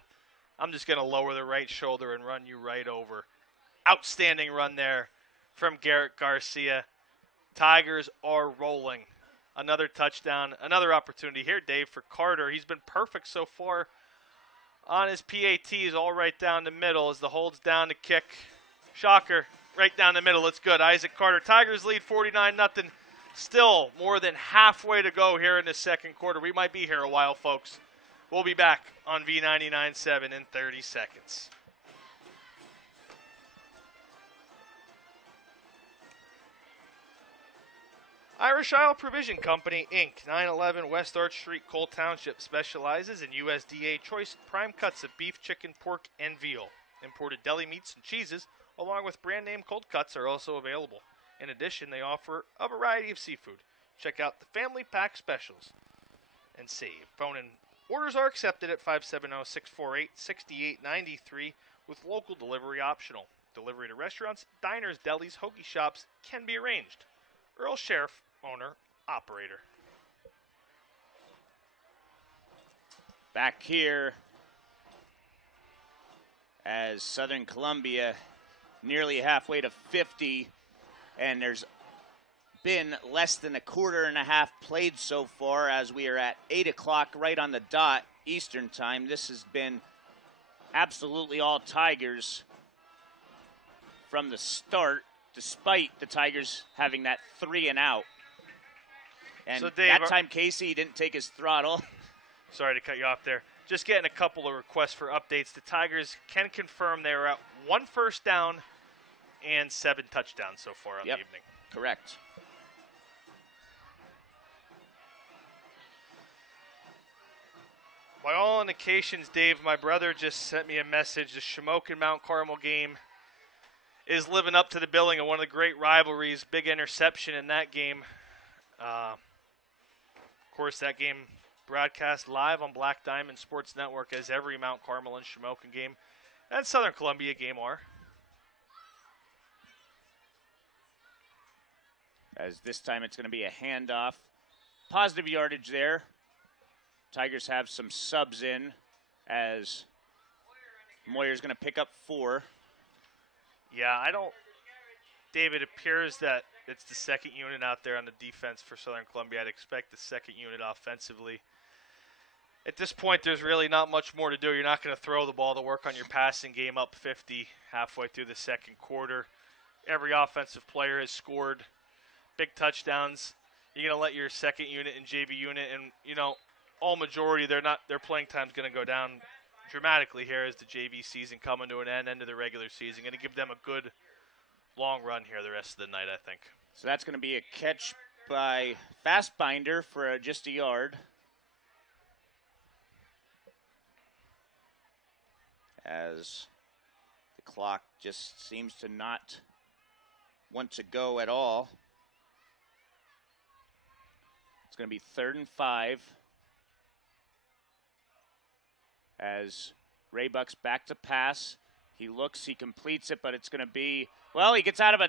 I'm just going to lower the right shoulder and run you right over. Outstanding run there from Garrett Garcia. Tigers are rolling. Another touchdown, another opportunity here, Dave, for Carter. He's been perfect so far on his PATs, all right down the middle as the hold's down to kick. Shocker, right down the middle. It's good. Isaac Carter. Tigers lead 49-0. Still more than halfway to go here in the second quarter. We might be here a while, folks. We'll be back on V99.7 in 30 seconds. Irish Isle Provision Company, Inc., 911 West Arch Street, Cole Township, specializes in USDA choice prime cuts of beef, chicken, pork, and veal. Imported deli meats and cheeses, along with brand name cold cuts, are also available. In addition, they offer a variety of seafood. Check out the family pack specials and save. Phone and orders are accepted at 570-648-6893 with local delivery optional. Delivery to restaurants, diners, delis, hoagie shops can be arranged. Earl Sheriff, owner, operator. Back here as Southern Columbia nearly halfway to 50, and there's been less than a quarter and a half played so far as we are at 8 o'clock right on the dot Eastern time. This has been absolutely all Tigers from the start, despite the Tigers having that 3-and-out. And so Dave, that time, Casey, he didn't take his throttle. Sorry to cut you off there. Just getting a couple of requests for updates. The Tigers can confirm they were at 1 first down and 7 touchdowns so far on the evening. Correct. By all indications, Dave, my brother just sent me a message. The Shamokin Mount Carmel game is living up to the billing of one of the great rivalries. Big interception in that game. Of course, that game broadcast live on Black Diamond Sports Network, as every Mount Carmel and Shamokin game and Southern Columbia game are. as this time it's going to be a handoff. Positive yardage there. Tigers have some subs in as Moyer's going to pick up 4. Yeah, David, it appears that it's the second unit out there on the defense for Southern Columbia. I'd expect the second unit offensively. At this point, there's really not much more to do. You're not going to throw the ball to work on your passing game up 50 halfway through the second quarter. Every offensive player has scored big touchdowns. You're going to let your second unit and JV unit, and, all majority, their playing time's going to go down dramatically here as the JV season coming to an end of the regular season. Going to give them a good long run here the rest of the night, I think. So that's going to be a catch by Fastbinder for just a yard. As the clock just seems to not want to go at all. It's going to be 3rd and 5. As Raybuck's back to pass. He looks, he completes it, but it's going to be, he gets out of a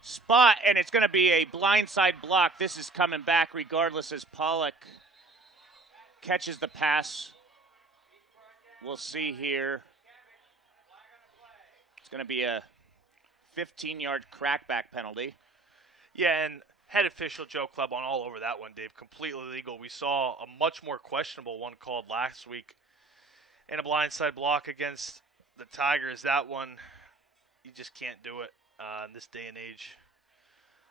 spot, and it's going to be a blindside block. This is coming back regardless as Pollock catches the pass. We'll see here. It's going to be a 15-yard crackback penalty. Yeah, and head official Joe Club on all over that one, Dave. Completely legal. We saw a much more questionable one called last week in a blindside block against the Tigers. That one, you just can't do it in this day and age.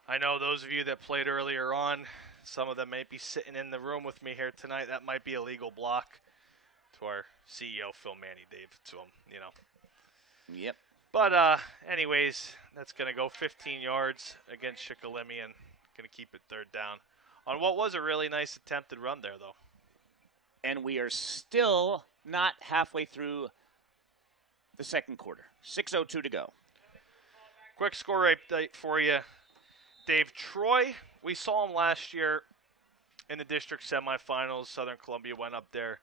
I know those of you that played earlier on, some of them may be sitting in the room with me here tonight. That might be a legal block. To our CEO, Phil Manny, Dave, to him, Yep. But anyways, that's going to go 15 yards against Shikellamy and going to keep it 3rd down. On what was a really nice attempted run there, though. And we are still not halfway through the second quarter. 6:02 to go. Quick score update for you, Dave. Troy, we saw him last year in the district semifinals. Southern Columbia went up there.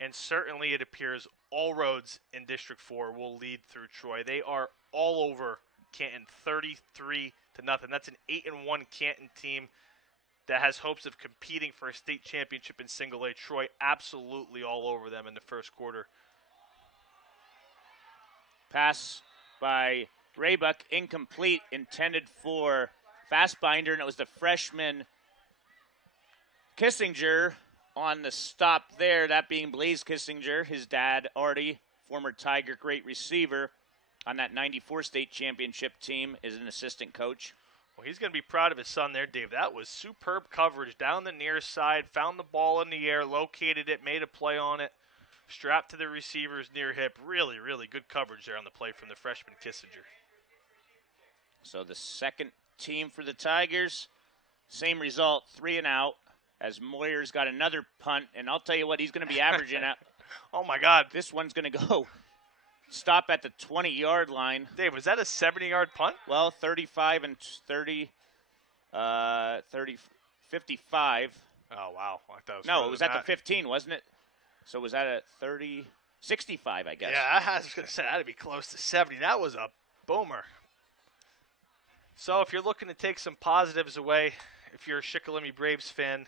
And certainly it appears all roads in District 4 will lead through Troy. They are all over Canton, 33-0. That's an 8-1 Canton team that has hopes of competing for a state championship in single A. Troy absolutely all over them in the first quarter. Pass by Raybuck, incomplete, intended for Fastbinder, and it was the freshman Kissinger on the stop there, that being Blaze Kissinger, his dad, Artie, former Tiger, great receiver on that 94 state championship team, is an assistant coach. Well, he's going to be proud of his son there, Dave. That was superb coverage down the near side, found the ball in the air, located it, made a play on it, strapped to the receiver's near hip. Really, really good coverage there on the play from the freshman Kissinger. So the second team for the Tigers, same result, 3 and out. As Moyer's got another punt, and I'll tell you what, he's going to be averaging out. Oh, my God. This one's going to go stop at the 20-yard line. Dave, was that a 70-yard punt? Well, 35 and 30, 55. Oh, wow. I thought it was at the 15, wasn't it? So was that at 30, 65, I guess. Yeah, I was going to say that would be close to 70. That was a boomer. So if you're looking to take some positives away, if you're a Shikellamy Braves fan,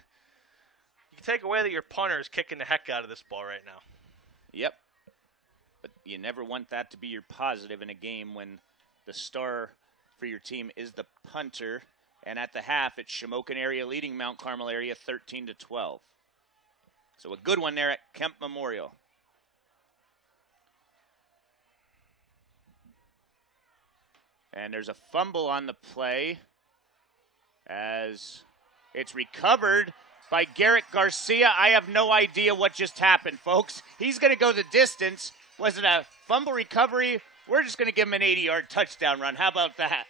you can take away that your punter is kicking the heck out of this ball right now. Yep. But you never want that to be your positive in a game when the star for your team is the punter. And at the half, it's Shamokin area leading Mount Carmel area 13-12. So a good one there at Kemp Memorial. And there's a fumble on the play as it's recovered by Garrett Garcia. I have no idea what just happened, folks. He's going to go the distance. Was it a fumble recovery? We're just going to give him an 80-yard touchdown run. How about that?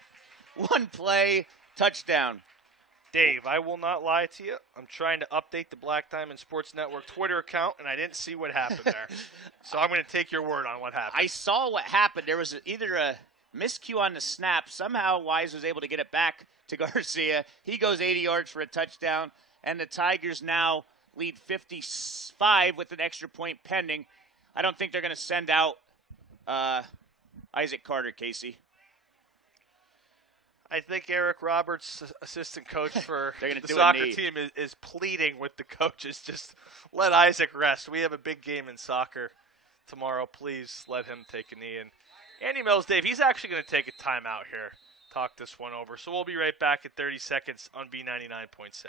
One play, touchdown. Dave, I will not lie to you. I'm trying to update the Black Diamond Sports Network Twitter account, and I didn't see what happened there. So I'm going to take your word on what happened. I saw what happened. There was either a miscue on the snap. Somehow Wise was able to get it back to Garcia. He goes 80 yards for a touchdown, and the Tigers now lead 55 with an extra point pending. I don't think they're going to send out Isaac Carter, Casey. I think Eric Roberts, assistant coach for the do soccer team, is pleading with the coaches, just let Isaac rest. We have a big game in soccer tomorrow. Please let him take a knee. And Andy Mills, Dave, he's actually going to take a timeout here, talk this one over. So we'll be right back in 30 seconds on B99.7.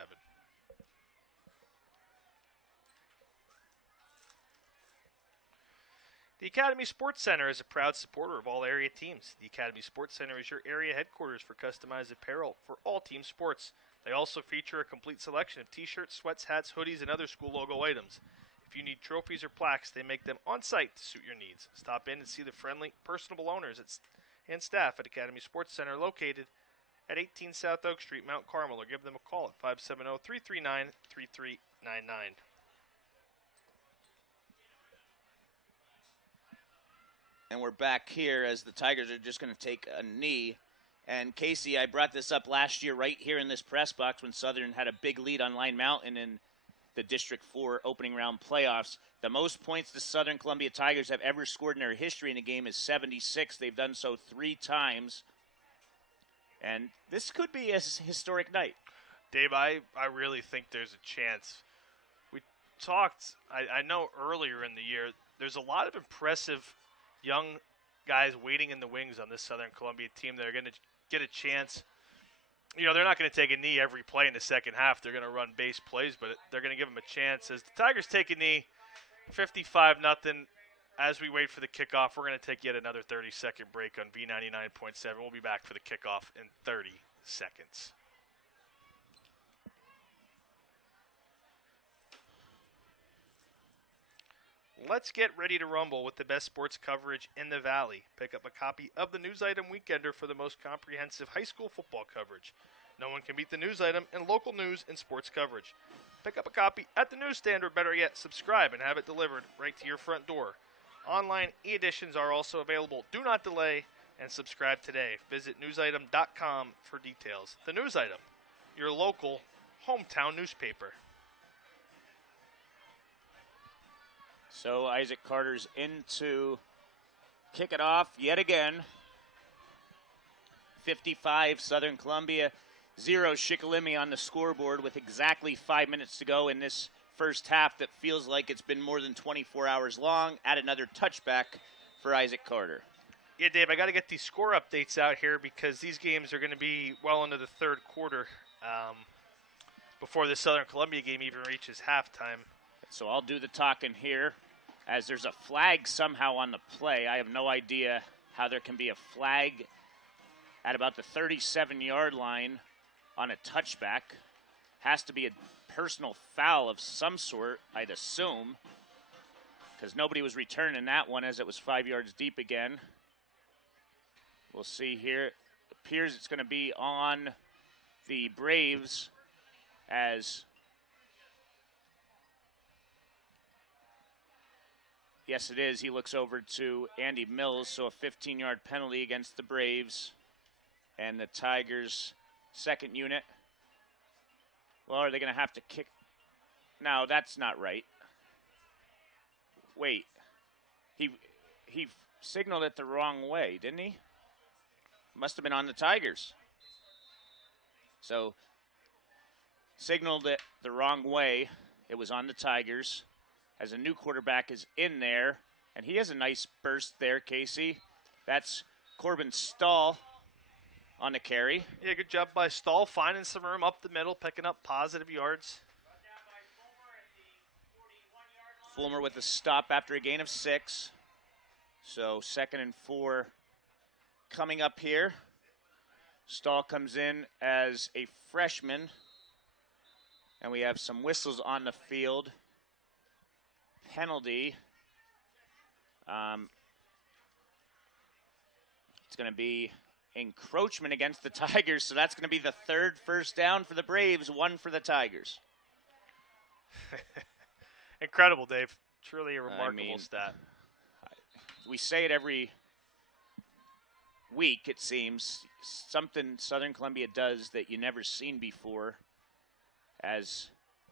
The Academy Sports Center is a proud supporter of all area teams. The Academy Sports Center is your area headquarters for customized apparel for all team sports. They also feature a complete selection of t-shirts, sweats, hats, hoodies, and other school logo items. If you need trophies or plaques, they make them on site to suit your needs. Stop in and see the friendly, personable owners and staff at Academy Sports Center located at 18 South Oak Street, Mount Carmel, or give them a call at 570-339-3399. And we're back here as the Tigers are just going to take a knee. And Casey, I brought this up last year right here in this press box when Southern had a big lead on Line Mountain in the District 4 opening round playoffs. The most points the Southern Columbia Tigers have ever scored in their history in a game is 76. They've done so 3 times. And this could be a historic night. Dave, I really think there's a chance. We talked, I know earlier in the year, there's a lot of impressive young guys waiting in the wings on this Southern Columbia team that are going to get a chance. You know, they're not going to take a knee every play in the second half. They're going to run base plays, but they're going to give them a chance. As the Tigers take a knee, 55-0. As we wait for the kickoff, we're going to take yet another 30-second break on V99.7. We'll be back for the kickoff in 30 seconds. Let's get ready to rumble with the best sports coverage in the Valley. Pick up a copy of the News Item Weekender for the most comprehensive high school football coverage. No one can beat the News Item in local news and sports coverage. Pick up a copy at the newsstand, or better yet, subscribe and have it delivered right to your front door. Online e-editions are also available. Do not delay and subscribe today. Visit newsitem.com for details. The News Item, your local hometown newspaper. So Isaac Carter's in to kick it off yet again. 55 Southern Columbia, 0 Shikellamy on the scoreboard with exactly 5 minutes to go in this first half that feels like it's been more than 24 hours long. Add another touchback for Isaac Carter. Yeah, Dave, I got to get these score updates out here because these games are going to be well into the third quarter before the Southern Columbia game even reaches halftime. So I'll do the talking here as there's a flag somehow on the play. I have no idea how there can be a flag at about the 37-yard line on a touchback. Has to be a personal foul of some sort, I'd assume, because nobody was returning that one as it was 5 yards deep again. We'll see here. It appears it's going to be on the Braves as... Yes, it is. He looks over to Andy Mills, so a 15-yard penalty against the Braves and the Tigers' second unit. Well, are they going to have to kick? No, that's not right. Wait. He signaled it the wrong way, didn't he? Must have been on the Tigers. So, signaled it the wrong way. It was on the Tigers. As a new quarterback is in there, and he has a nice burst there, Casey. That's Corbin Stahl on the carry. Yeah, good job by Stahl, finding some room up the middle, picking up positive yards. Fulmer with a stop after a gain of 6. So 2nd and 4 coming up here. Stahl comes in as a freshman, and we have some whistles on the field. Penalty. It's going to be encroachment against the Tigers, so that's going to be the 3rd first down for the Braves, 1 for the Tigers. Incredible, Dave. Truly a remarkable stat. We say it every week, it seems. Something Southern Columbia does that you never seen before. As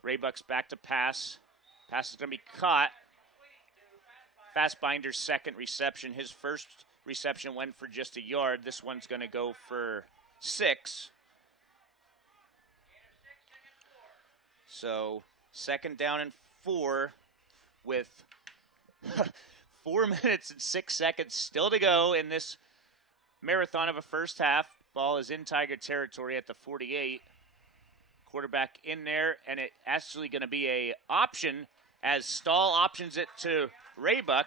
Raybuck's back to pass. Pass is going to be caught. Fastbinder's second reception. His first reception went for just a yard. This one's going to go for 6. So 2nd down and 4 with 4 minutes and 6 seconds still to go in this marathon of a first half. Ball is in Tiger territory at the 48. Quarterback in there, and it's actually going to be a option as Stahl options it to Raybuck.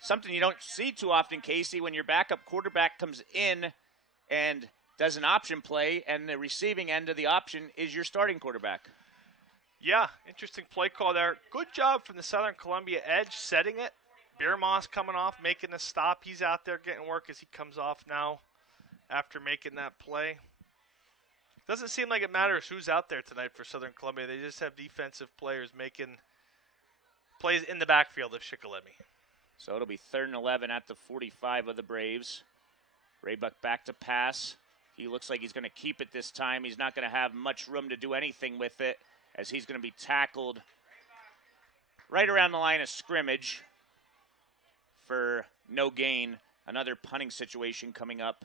Something you don't see too often, Casey, when your backup quarterback comes in and does an option play, and the receiving end of the option is your starting quarterback. Yeah, interesting play call there. Good job from the Southern Columbia edge setting it. Biermoss coming off, making the stop. He's out there getting work as he comes off now after making that play. Doesn't seem like it matters who's out there tonight for Southern Columbia. They just have defensive players making plays in the backfield of Shikellamy. So it'll be 3rd and 11 at the 45 of the Braves. Raybuck back to pass. He looks like he's going to keep it this time. He's not going to have much room to do anything with it as he's going to be tackled right around the line of scrimmage for no gain. Another punting situation coming up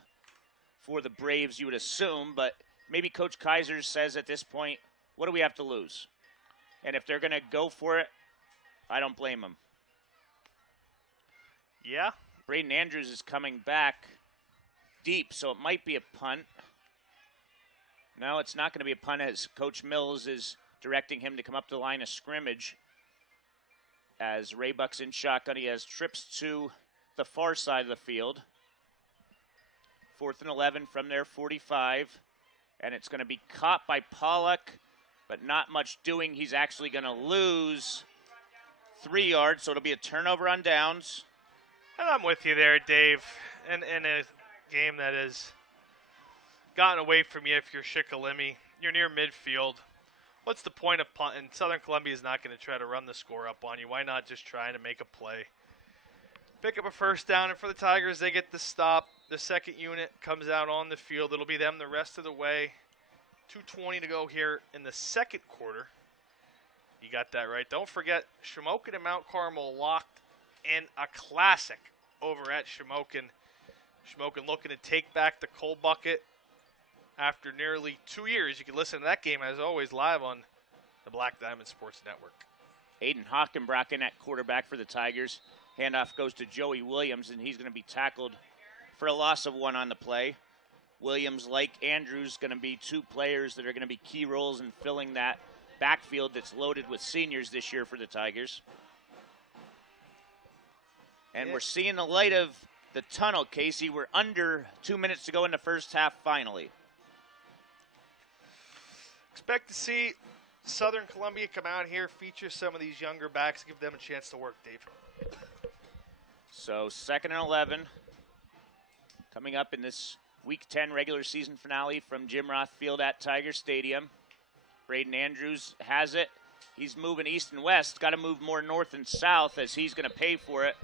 for the Braves, you would assume, but maybe Coach Kaiser says at this point, what do we have to lose? And if they're going to go for it, I don't blame them. Yeah. Braden Andrews is coming back deep, so it might be a punt. No, it's not going to be a punt as Coach Mills is directing him to come up to the line of scrimmage. As Raybuck's in shotgun, he has trips to the far side of the field. 4th and 11 from their 45. And it's going to be caught by Pollock, but not much doing. He's actually going to lose 3 yards, so it'll be a turnover on downs. And I'm with you there, Dave. In a game that has gotten away from you if you're Shikellamy, you're near midfield. What's the point of punting? Southern Columbia is not going to try to run the score up on you. Why not just try to make a play? Pick up a first down, and for the Tigers, they get the stop. The second unit comes out on the field. It'll be them the rest of the way. 2:20 to go here in the second quarter. You got that right. Don't forget, Shamokin and Mount Carmel locked in a classic over at Shamokin. Shamokin looking to take back the coal bucket after nearly 2 years. You can listen to that game, as always, live on the Black Diamond Sports Network. Aiden Hockenbrocken at quarterback for the Tigers. Handoff goes to Joey Williams, and he's going to be tackled for a loss of 1 on the play. Williams, like Andrews, going to be 2 players that are going to be key roles in filling that backfield that's loaded with seniors this year for the Tigers. And we're seeing the light of the tunnel, Casey. We're under 2 minutes to go in the first half finally. Expect to see Southern Columbia come out here, feature some of these younger backs, give them a chance to work, Dave. So 2nd and 11 coming up in this Week 10 regular season finale from Jim Roth Field at Tiger Stadium. Braden Andrews has it. He's moving east and west. Got to move more north and south as he's going to pay for it.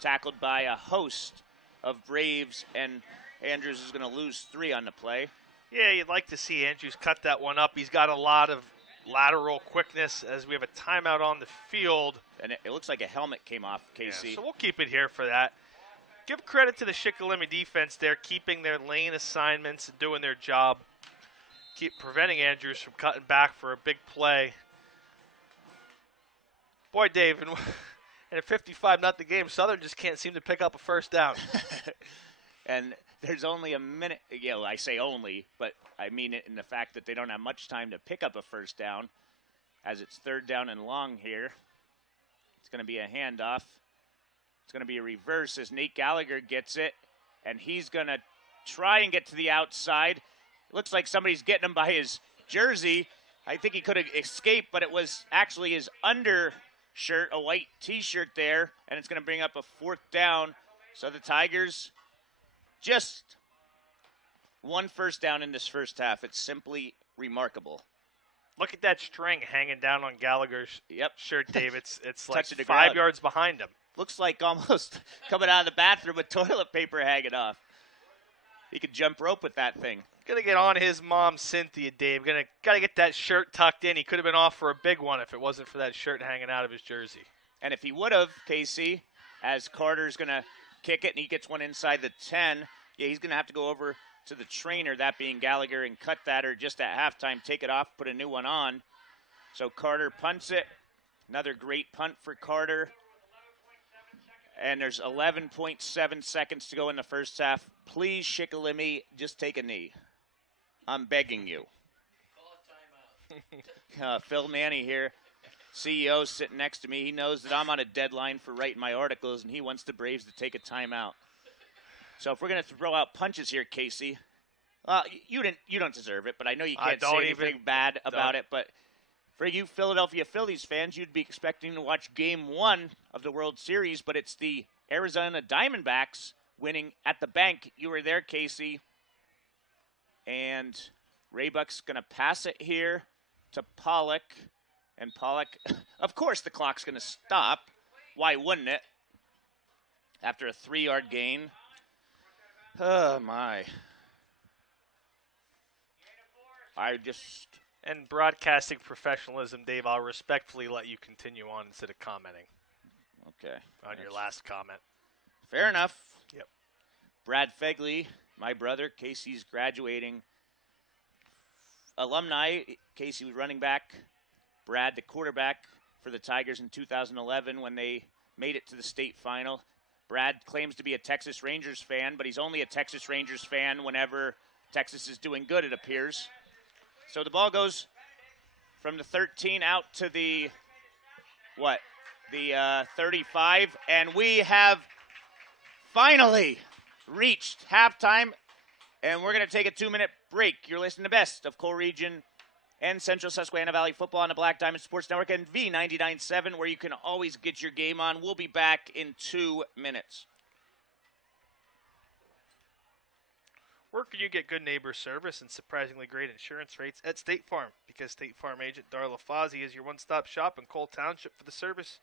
Tackled by a host of Braves, and Andrews is going to lose 3 on the play. Yeah, you'd like to see Andrews cut that one up. He's got a lot of lateral quickness as we have a timeout on the field. And it looks like a helmet came off, Casey. Yeah, so we'll keep it here for that. Give credit to the Shikellamy defense there, keeping their lane assignments and doing their job. Keep preventing Andrews from cutting back for a big play. Boy, Dave, in a 55-0 game, Southern just can't seem to pick up a first down. And there's only a minute. I say only, but I mean it in the fact that they don't have much time to pick up a first down as it's 3rd down and long here. It's going to be a handoff. It's going to be a reverse as Nate Gallagher gets it, and he's going to try and get to the outside. It looks like somebody's getting him by his jersey. I think he could have escaped, but it was actually his undershirt, a white T-shirt there, and it's going to bring up a 4th down. So the Tigers just 1 first down in this first half. It's simply remarkable. Look at that string hanging down on Gallagher's shirt, Dave. It's like 5 yards behind him. Looks like almost coming out of the bathroom with toilet paper hanging off. He could jump rope with that thing. Gonna get on his mom, Cynthia, Dave. Gotta get that shirt tucked in. He could have been off for a big one if it wasn't for that shirt hanging out of his jersey. And if he would have, Casey, as Carter's gonna kick it and he gets one inside the 10, he's gonna have to go over to the trainer, that being Gallagher, and cut that, or just at halftime take it off, put a new one on. So Carter punts it. Another great punt for Carter. And there's 11.7 seconds to go in the first half. Please, Shikellamy, just take a knee. I'm begging you. Phil Manny here, CEO, sitting next to me. He knows that I'm on a deadline for writing my articles, and he wants the Braves to take a timeout. So if we're going to throw out punches here, Casey, you don't deserve it, but I know you can't say anything bad about it. But for you Philadelphia Phillies fans, you'd be expecting to watch Game 1 of the World Series, but it's the Arizona Diamondbacks winning at the bank. You were there, Casey. And Raybuck's going to pass it here to Pollock. And Pollock, of course the clock's going to stop. Why wouldn't it? After a 3-yard gain. Oh, my. And broadcasting professionalism, Dave, I'll respectfully let you continue on instead of commenting. Okay. On your last comment. Fair enough. Yep. Brad Fegley, my brother, Casey's graduating alumni. Casey was running back. Brad, the quarterback for the Tigers in 2011 when they made it to the state final. Brad claims to be a Texas Rangers fan, but he's only a Texas Rangers fan whenever Texas is doing good, it appears. So the ball goes from the 13 out to the, the 35. And we have finally reached halftime, and we're going to take a 2-minute break. You're listening to Best of Coal Region and Central Susquehanna Valley Football on the Black Diamond Sports Network and V99.7, where you can always get your game on. We'll be back in 2 minutes. Where can you get good neighbor service and surprisingly great insurance rates? At State Farm, because State Farm agent Darla Fozzie is your one-stop shop in Cole Township for the service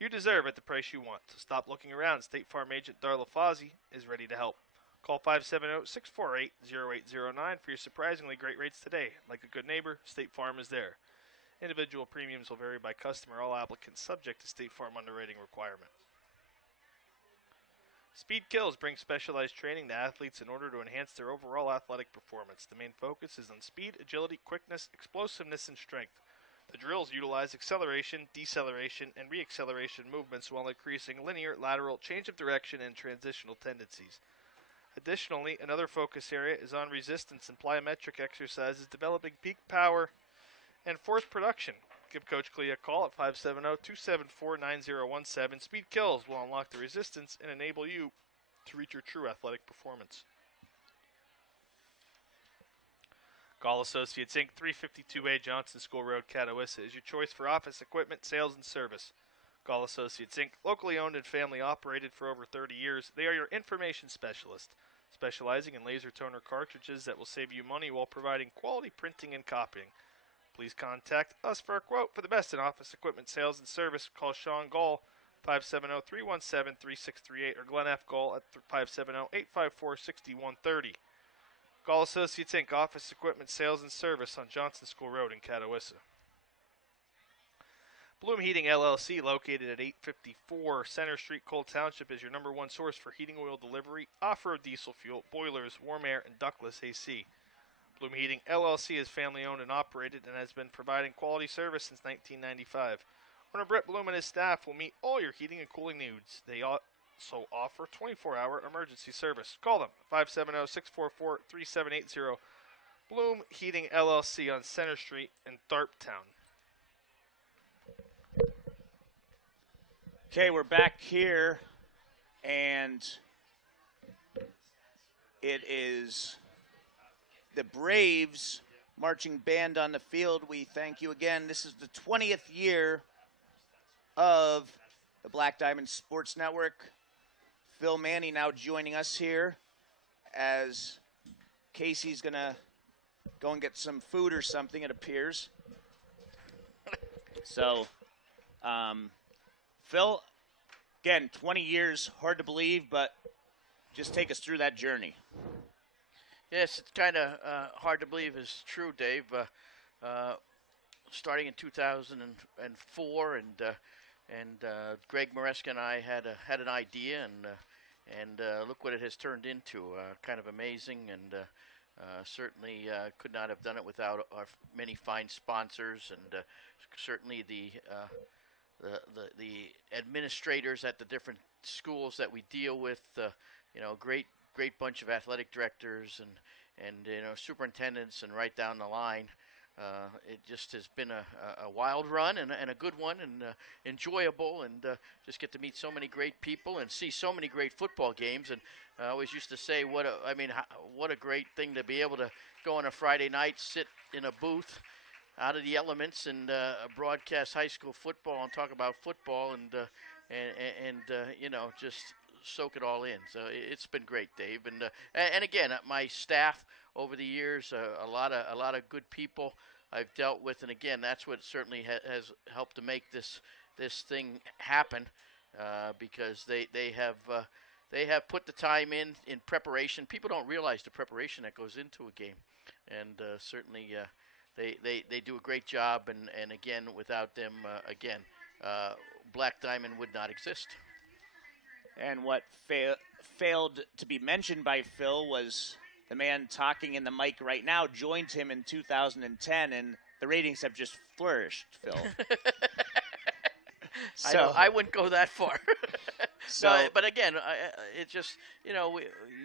you deserve at the price you want. So stop looking around. State Farm agent Darla Fozzie is ready to help. Call 570-648-0809 for your surprisingly great rates today. Like a good neighbor, State Farm is there. Individual premiums will vary by customer. All applicants subject to State Farm underwriting requirement. Speed Kills brings specialized training to athletes in order to enhance their overall athletic performance. The main focus is on speed, agility, quickness, explosiveness, and strength. The drills utilize acceleration, deceleration, and re-acceleration movements while increasing linear, lateral, change of direction, and transitional tendencies. Additionally, another focus area is on resistance and plyometric exercises, developing peak power and force production. Give Coach Clea a call at 570-274-9017. Speed Kills will unlock the resistance and enable you to reach your true athletic performance. Gall Associates Inc., 352A Johnson School Road, Catawissa is your choice for office equipment, sales, and service. Gall Associates Inc., locally owned and family operated for over 30 years. They are your information specialist, specializing in laser toner cartridges that will save you money while providing quality printing and copying. Please contact us for a quote for the best in office equipment sales and service. Call Sean Gall, 570-317-3638, or Glenn F. Gall at 570-854-6130. Gall Associates Inc., office equipment sales and service on Johnson School Road in Catawissa. Bloom Heating LLC, located at 854 Center Street, Cole Township, is your number one source for heating oil delivery, off-road diesel fuel, boilers, warm air, and ductless AC. Bloom Heating LLC is family-owned and operated and has been providing quality service since 1995. Owner Brett Bloom and his staff will meet all your heating and cooling needs. They also offer 24-hour emergency service. Call them, 570-644-3780. Bloom Heating LLC on Center Street in Tharptown. Okay, we're back here, and it is the Braves marching band on the field. We thank you again. This is the 20th year of the Black Diamond Sports Network. Phil Manny now joining us here as Casey's going to go and get some food or something, it appears. So, Phil, again, 20 years, hard to believe, but just take us through that journey. Yes, it's kind of hard to believe is true, Dave. Starting in 2004, and Greg Maresca and I had an idea, and look what it has turned into. Kind of amazing, and certainly could not have done it without our many fine sponsors, and certainly the administrators at the different schools that we deal with. Great bunch of athletic directors and superintendents, and right down the line. It just has been a wild run and a good one, and enjoyable, and just get to meet so many great people and see so many great football games. And I always used to say, what a great thing to be able to go on a Friday night, sit in a booth out of the elements, and broadcast high school football and talk about football, and just soak it all in. So it's been great, Dave. And again, my staff over the years, a lot of good people I've dealt with, and again, that's what certainly has helped to make this thing happen, because they have put the time in preparation. People don't realize the preparation that goes into a game, and certainly they do a great job. And again, without them, Black Diamond would not exist. And what failed to be mentioned by Phil was the man talking in the mic right now joined him in 2010, and the ratings have just flourished, Phil. So I wouldn't go that far. So, no, but again, it just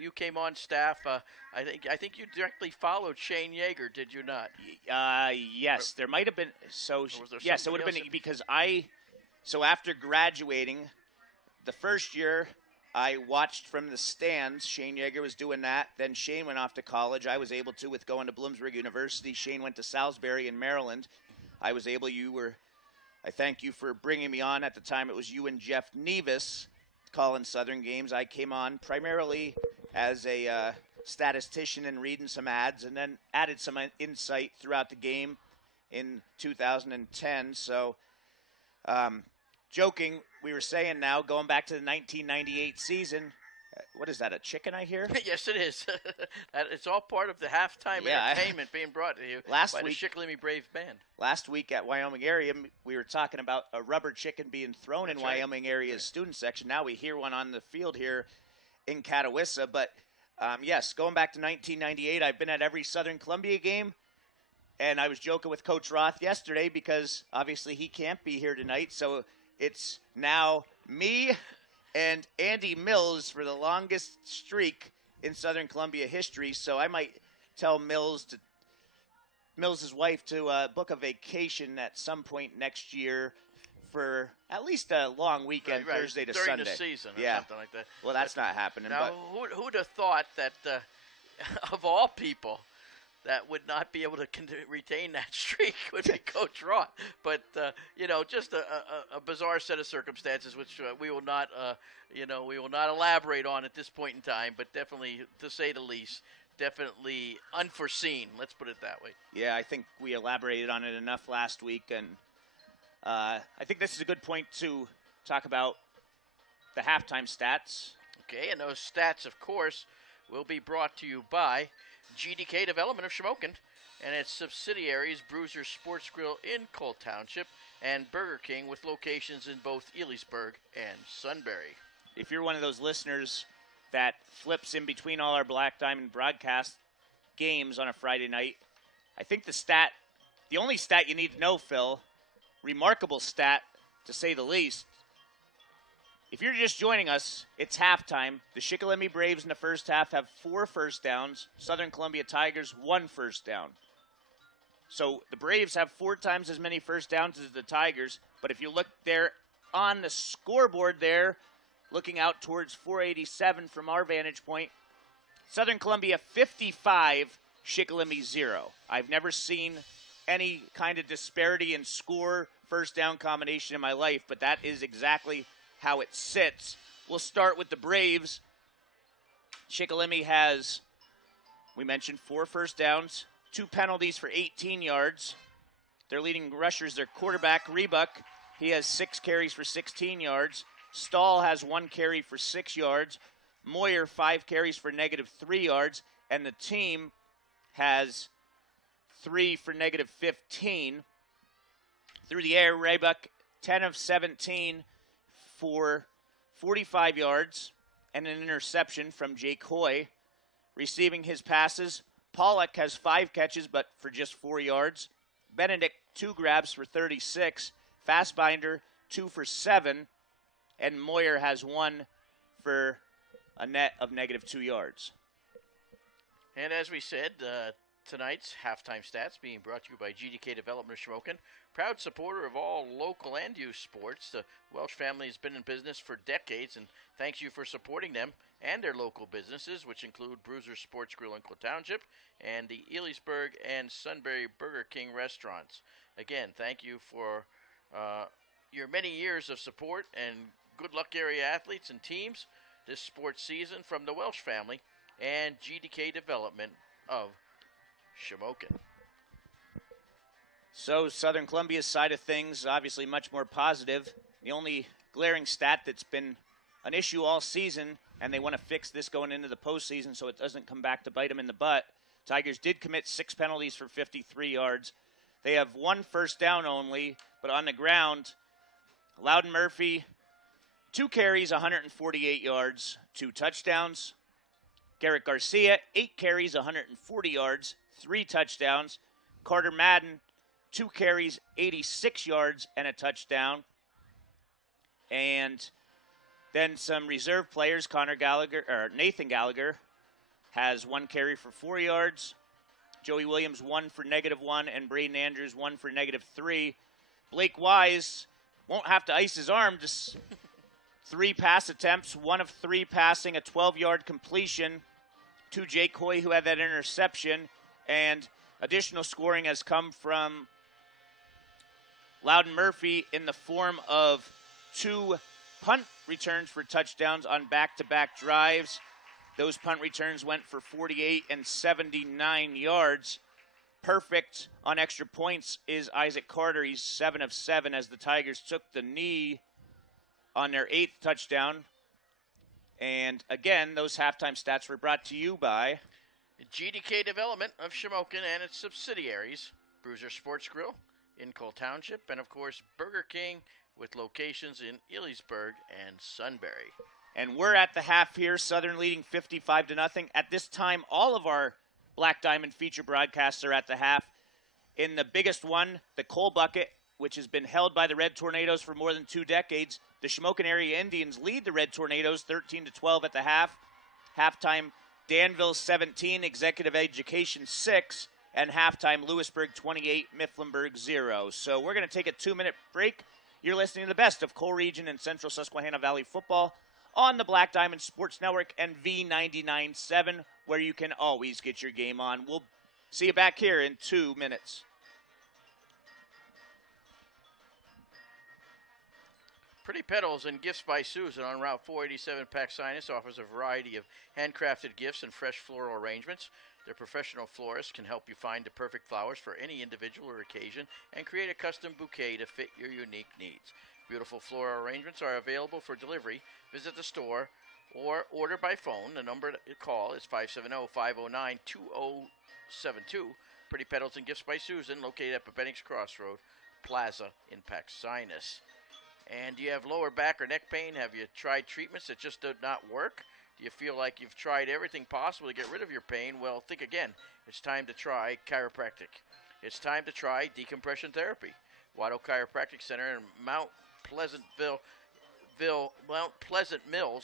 you came on staff. I think you directly followed Shane Yeager, did you not? Yes, there might have been. So yes, it would have been because So after graduating, the first year I watched from the stands. Shane Yeager was doing that. Then Shane went off to college. I was able to with going to Bloomsburg University. Shane went to Salisbury in Maryland. I was able. I thank you for bringing me on. At the time, it was you and Jeff Nevis calling Southern games. I came on primarily as a statistician and reading some ads, and then added some insight throughout the game in 2010. So, joking, we were saying now, going back to the 1998 season, what is that, a chicken I hear? Yes, it is. It's all part of the halftime entertainment being brought to you by the Shikellamy Brave Band. Last week at Wyoming area, we were talking about a rubber chicken being thrown in Wyoming area's student section. Now we hear one on the field here in Catawissa. But, yes, going back to 1998, I've been at every Southern Columbia game. And I was joking with Coach Roth yesterday because obviously he can't be here tonight. So it's now me and Andy Mills for the longest streak in Southern Columbia history. So I might tell Mills's wife to book a vacation at some point next year for at least a long weekend, Thursday to during Sunday. During the season or something like that. Well, that's not happening. Now, who'd have thought that, of all people, that would not be able to retain that streak would be Coach Roth. But, just a bizarre set of circumstances, which we will not elaborate on at this point in time, but definitely, to say the least, definitely unforeseen. Let's put it that way. Yeah, I think we elaborated on it enough last week, and I think this is a good point to talk about the halftime stats. Okay, and those stats, of course, will be brought to you by GDK Development of Shamokin and its subsidiaries Bruiser Sports Grill in Colt Township and Burger King with locations in both Elysburg and Sunbury. If you're one of those listeners that flips in between all our Black Diamond broadcast games on a Friday night, I think the only stat you need to know, Phil, remarkable stat to say the least. If you're just joining us, it's halftime. The Shikellamy Braves in the first half have 4 first downs. Southern Columbia Tigers 1 first down. So the Braves have 4 times as many first downs as the Tigers. But if you look there on the scoreboard there, looking out towards 487 from our vantage point, Southern Columbia 55, Shikellamy 0. I've never seen any kind of disparity in score first down combination in my life, but that is exactly how it sits. We'll start with the Braves. Shikellamy has, we mentioned, 4 first downs, 2 penalties for 18 yards. Their leading rushers, their quarterback, Rebuck, he has 6 carries for 16 yards. Stahl has 1 carry for 6 yards. Moyer, 5 carries for -3 yards. And the team has 3 for -15. Through the air, Rebuck, 10 of 17 for 45 yards, and an interception from Jake Hoy. Receiving his passes, Pollock has 5 catches, but for just 4 yards. Benedict, 2 grabs for 36. Fastbinder, 2 for 7. And Moyer has 1 for a net of -2 yards. And as we said, tonight's halftime stats being brought to you by GDK Development of Shamokin, proud supporter of all local and youth sports. The Welsh family has been in business for decades, and thanks you for supporting them and their local businesses, which include Bruiser Sports Grill in Cole Township and the Elysburg and Sunbury Burger King restaurants. Again, thank you for your many years of support, and good luck area athletes and teams this sports season from the Welsh family and GDK Development of Shamokin. So Southern Columbia's side of things, obviously much more positive. The only glaring stat that's been an issue all season, and they want to fix this going into the postseason so it doesn't come back to bite them in the butt. Tigers did commit 6 penalties for 53 yards. They have 1 first down only, but on the ground, Loudon Murphy, 2 carries, 148 yards, 2 touchdowns. Garrett Garcia, 8 carries, 140 yards, 3 touchdowns. Carter Madden, 2 carries, 86 yards, and a touchdown. And then some reserve players, Nathan Gallagher has 1 carry for 4 yards. Joey Williams, 1 for -1, and Braden Andrews, 1 for -3. Blake Wise won't have to ice his arm, just 3 pass attempts, 1 of 3 passing, a 12-yard completion to Jake Hoy, who had that interception. And additional scoring has come from Loudon Murphy in the form of 2 punt returns for touchdowns on back-to-back drives. Those punt returns went for 48 and 79 yards. Perfect on extra points is Isaac Carter. He's 7 of 7 as the Tigers took the knee on their 8th touchdown. And again, those halftime stats were brought to you by GDK Development of Shamokin and its subsidiaries, Bruiser Sports Grill in Cole Township, and of course Burger King with locations in Elysburg and Sunbury. And we're at the half here, Southern leading 55-0. At this time, all of our Black Diamond feature broadcasts are at the half. In the biggest one, the Coal Bucket, which has been held by the Red Tornadoes for more than 2 decades, the Shamokin Area Indians lead the Red Tornadoes 13-12 at the half. Halftime, Danville 17, Executive Education 6, and halftime, Lewisburg 28, Mifflinburg 0. So we're going to take a 2-minute break. You're listening to the best of Coal Region and Central Susquehanna Valley football on the Black Diamond Sports Network and V99.7, where you can always get your game on. We'll see you back here in 2 minutes. Pretty Petals and Gifts by Susan on Route 487 Paxinas offers a variety of handcrafted gifts and fresh floral arrangements. Their professional florists can help you find the perfect flowers for any individual or occasion and create a custom bouquet to fit your unique needs. Beautiful floral arrangements are available for delivery. Visit the store or order by phone. The number to call is 570-509-2072. Pretty Petals and Gifts by Susan, located at Bebennings Crossroad Plaza in Paxinas. And do you have lower back or neck pain? Have you tried treatments that just did not work? Do you feel like you've tried everything possible to get rid of your pain? Well, think again. It's time to try chiropractic. It's time to try decompression therapy. Watto Chiropractic Center in Mount Pleasant Mills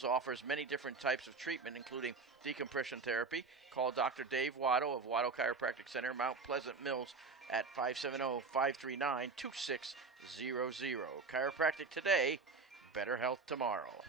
offers many different types of treatment, including decompression therapy. Call Dr. Dave Watto of Watto Chiropractic Center, Mount Pleasant Mills, at 570-539-2600. Chiropractic today, better health tomorrow.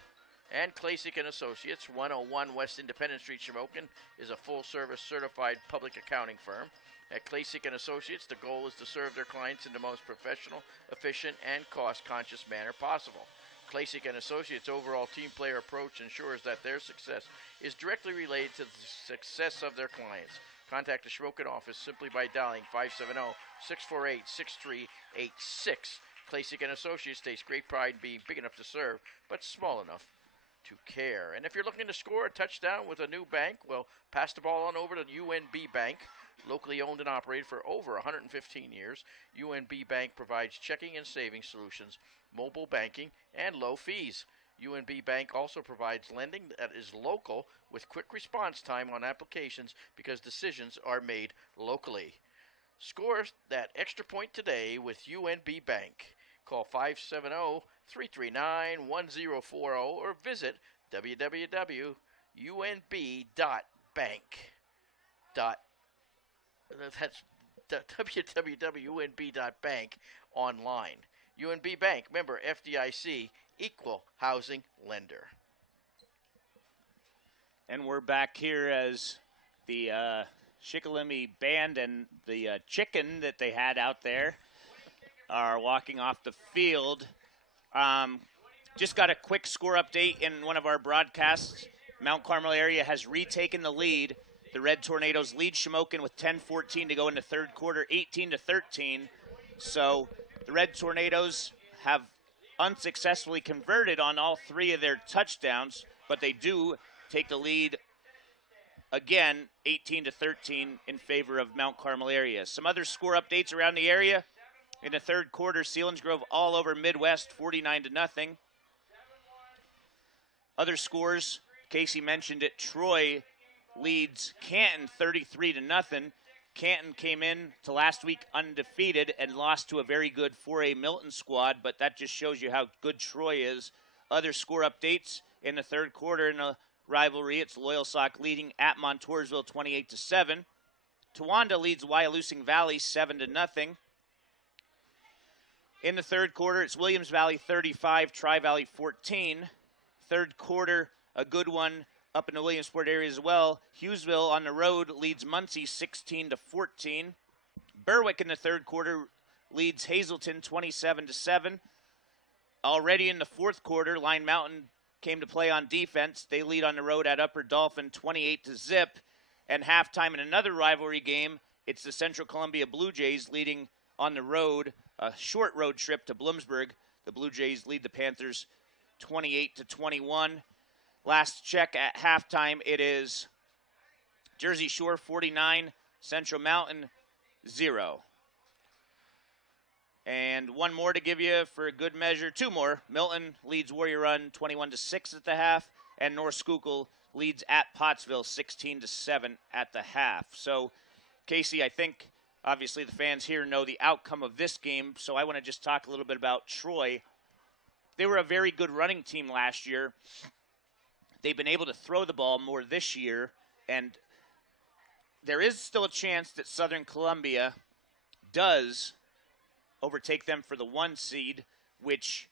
And Klasik & Associates, 101 West Independence Street, Shamokin, is a full-service certified public accounting firm. At Klasik & Associates, the goal is to serve their clients in the most professional, efficient, and cost-conscious manner possible. Klasik & Associates' overall team player approach ensures that their success is directly related to the success of their clients. Contact the Shamokin office simply by dialing 570-648-6386. Klasik & Associates takes great pride in being big enough to serve, but small enough to care. And if you're looking to score a touchdown with a new bank, well, pass the ball on over to UNB Bank. Locally owned and operated for over 115 years, UNB Bank provides checking and savings solutions, mobile banking, and low fees. UNB Bank also provides lending that is local with quick response time on applications because decisions are made locally. Score that extra point today with UNB Bank. Call 570-339-1040 or visit www.unb.bank. That's www.unb.bank online. UNB Bank, member FDIC, equal housing lender. And we're back here as the Shikellamy band and the chicken that they had out there are walking off the field. Just got a quick score update in one of our broadcasts. Mount Carmel area has retaken the lead. The Red Tornadoes lead Shamokin with 10:14 to go in the third quarter, 18-13. So the Red Tornadoes have unsuccessfully converted on all three of their touchdowns, but they do take the lead again, 18-13 in favor of Mount Carmel area. Some other score updates around the area. In the third quarter, Selinsgrove all over Midwest, 49-0. Other scores, Casey mentioned it, Troy leads Canton 33-0. Canton came in to last week undefeated and lost to a very good 4A Milton squad, but that just shows you how good Troy is. Other score updates in the third quarter in a rivalry, it's Loyalsock leading at Montoursville 28-7. Towanda leads Wyalusing Valley 7-0. In the third quarter, it's Williams Valley 35, Tri-Valley 14. Third quarter, a good one up in the Williamsport area as well. Hughesville on the road leads Muncie 16-14. Berwick in the third quarter leads Hazleton 27-7. Already in the fourth quarter, Line Mountain came to play on defense. They lead on the road at Upper Dolphin 28-0. And halftime in another rivalry game, it's the Central Columbia Blue Jays leading on the road, a short road trip to Bloomsburg. The Blue Jays lead the Panthers 28-21. Last check at halftime, it is Jersey Shore 49, Central Mountain 0. And one more to give you for a good measure, two more. Milton leads Warrior Run 21-6 at the half, and North Schuylkill leads at Pottsville 16-7 at the half. So, Casey, I think obviously the fans here know the outcome of this game, so I want to just talk a little bit about Troy. They were a very good running team last year. They've been able to throw the ball more this year, and there is still a chance that Southern Columbia does overtake them for the 1 seed, which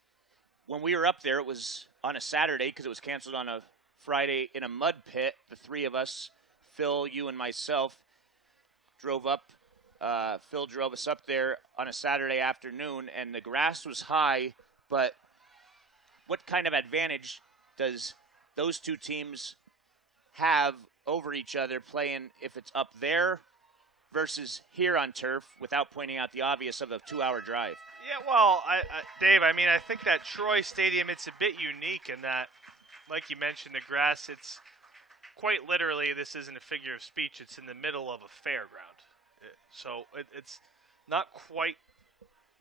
when we were up there, it was on a Saturday because it was canceled on a Friday in a mud pit. The three of us, Phil, you, and myself, drove up. Phil drove us up there on a Saturday afternoon, and the grass was high, but what kind of advantage does those two teams have over each other playing if it's up there versus here on turf, without pointing out the obvious of a 2-hour drive? Yeah, well, Dave, I mean, I think that Troy Stadium, it's a bit unique in that, like you mentioned, the grass, it's quite literally, this isn't a figure of speech, it's in the middle of a fairground. So it's not quite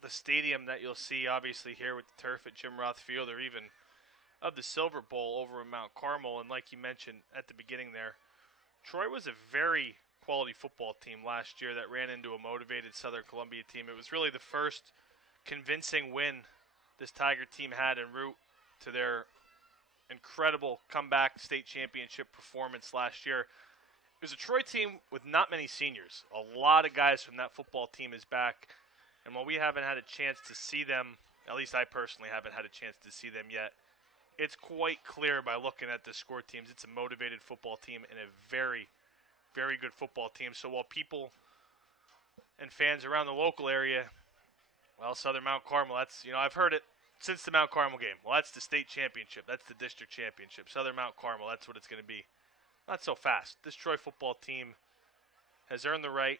the stadium that you'll see, obviously, here with the turf at Jim Roth Field or even of the Silver Bowl over in Mount Carmel. And like you mentioned at the beginning there, Troy was a very quality football team last year that ran into a motivated Southern Columbia team. It was really the first convincing win this Tiger team had en route to their incredible comeback state championship performance last year. It was a Troy team with not many seniors. A lot of guys from that football team is back. And while we haven't had a chance to see them, at least I personally haven't had a chance to see them yet, it's quite clear by looking at the score teams, it's a motivated football team and a very, very good football team. So while people and fans around the local area, well, Southern Mount Carmel, that's, I've heard it since the Mount Carmel game. Well, that's the state championship. That's the district championship. Southern Mount Carmel, that's what it's going to be. Not so fast. This Troy football team has earned the right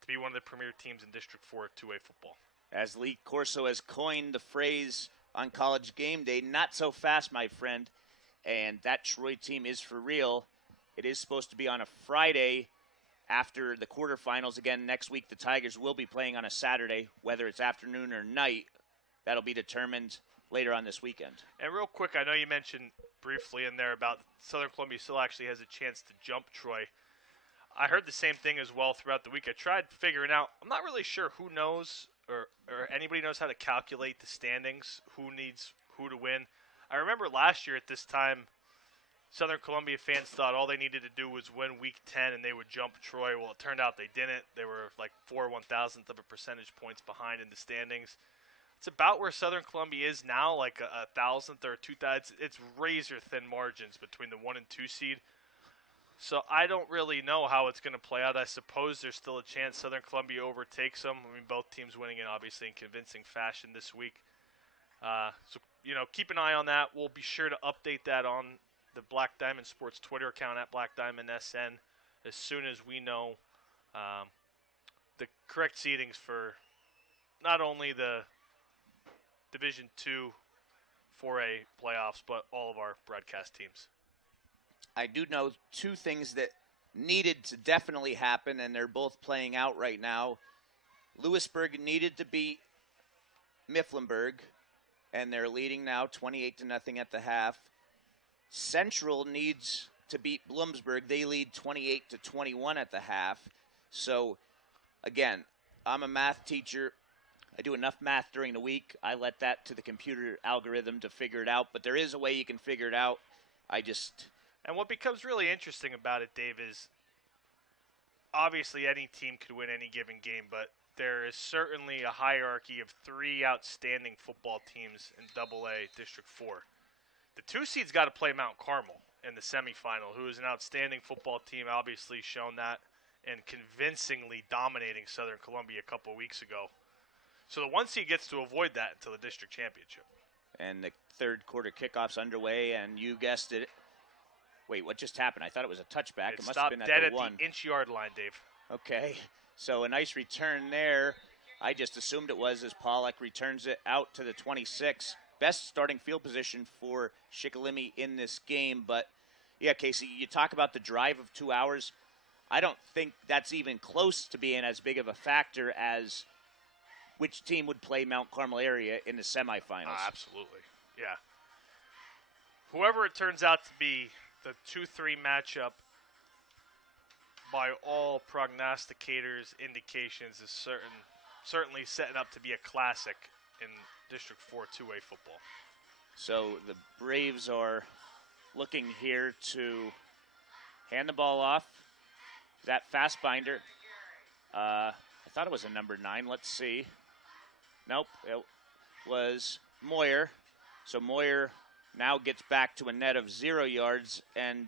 to be one of the premier teams in District 4 2A football. As Lee Corso has coined the phrase on College Game Day, not so fast, my friend. And that Troy team is for real. It is supposed to be on a Friday after the quarterfinals. Again, next week the Tigers will be playing on a Saturday, whether it's afternoon or night. That'll be determined later on this weekend. And real quick, I know you mentioned briefly in there about Southern Columbia still actually has a chance to jump Troy. I heard the same thing as well throughout the week. I tried figuring out. I'm not really sure who knows or anybody knows how to calculate the standings, who needs who to win. I remember last year at this time, Southern Columbia fans thought all they needed to do was win Week 10 and they would jump Troy. Well, it turned out they didn't. They were like 4/1000th of a percentage points behind in the standings. It's about where Southern Columbia is now, like a thousandth or 2,000th. It's razor-thin margins between the 1 and 2 seed. So I don't really know how it's going to play out. I suppose there's still a chance Southern Columbia overtakes them. I mean, both teams winning it, obviously, in convincing fashion this week. So, keep an eye on that. We'll be sure to update that on the Black Diamond Sports Twitter account at Black Diamond SN as soon as we know the correct seedings for not only the Division II 4A playoffs, but all of our broadcast teams. I do know two things that needed to definitely happen, and they're both playing out right now. Lewisburg needed to beat Mifflinburg, and they're leading now 28-0 at the half. Central needs to beat Bloomsburg. They lead 28-21 at the half. So, again, I'm a math teacher. I do enough math during the week. I let that to the computer algorithm to figure it out. But there is a way you can figure it out. And what becomes really interesting about it, Dave, is obviously any team could win any given game, but there is certainly a hierarchy of 3 outstanding football teams in AA District 4. The 2 seed's got to play Mount Carmel in the semifinal, who is an outstanding football team, obviously shown that, and convincingly dominating Southern Columbia a couple weeks ago. So the 1 seed gets to avoid that until the district championship. And the third quarter kickoff's underway, and you guessed it. Wait, what just happened? I thought it was a touchback. It must have been at dead the at 1. the inch-yard line, Dave. Okay, so a nice return there. I just assumed it was as Pollack returns it out to the 26. Best starting field position for Shikellamy in this game. But, yeah, Casey, you talk about the drive of 2 hours. I don't think that's even close to being as big of a factor as which team would play Mount Carmel area in the semifinals. Absolutely, yeah. Whoever it turns out to be, the 2-3 matchup, by all prognosticators' indications, is certainly setting up to be a classic in District 4 2A football. So the Braves are looking here to hand the ball off. That Fastbinder. I thought it was a number 9. Let's see. Nope, it was Moyer. So Moyer now gets back to a net of 0 yards. And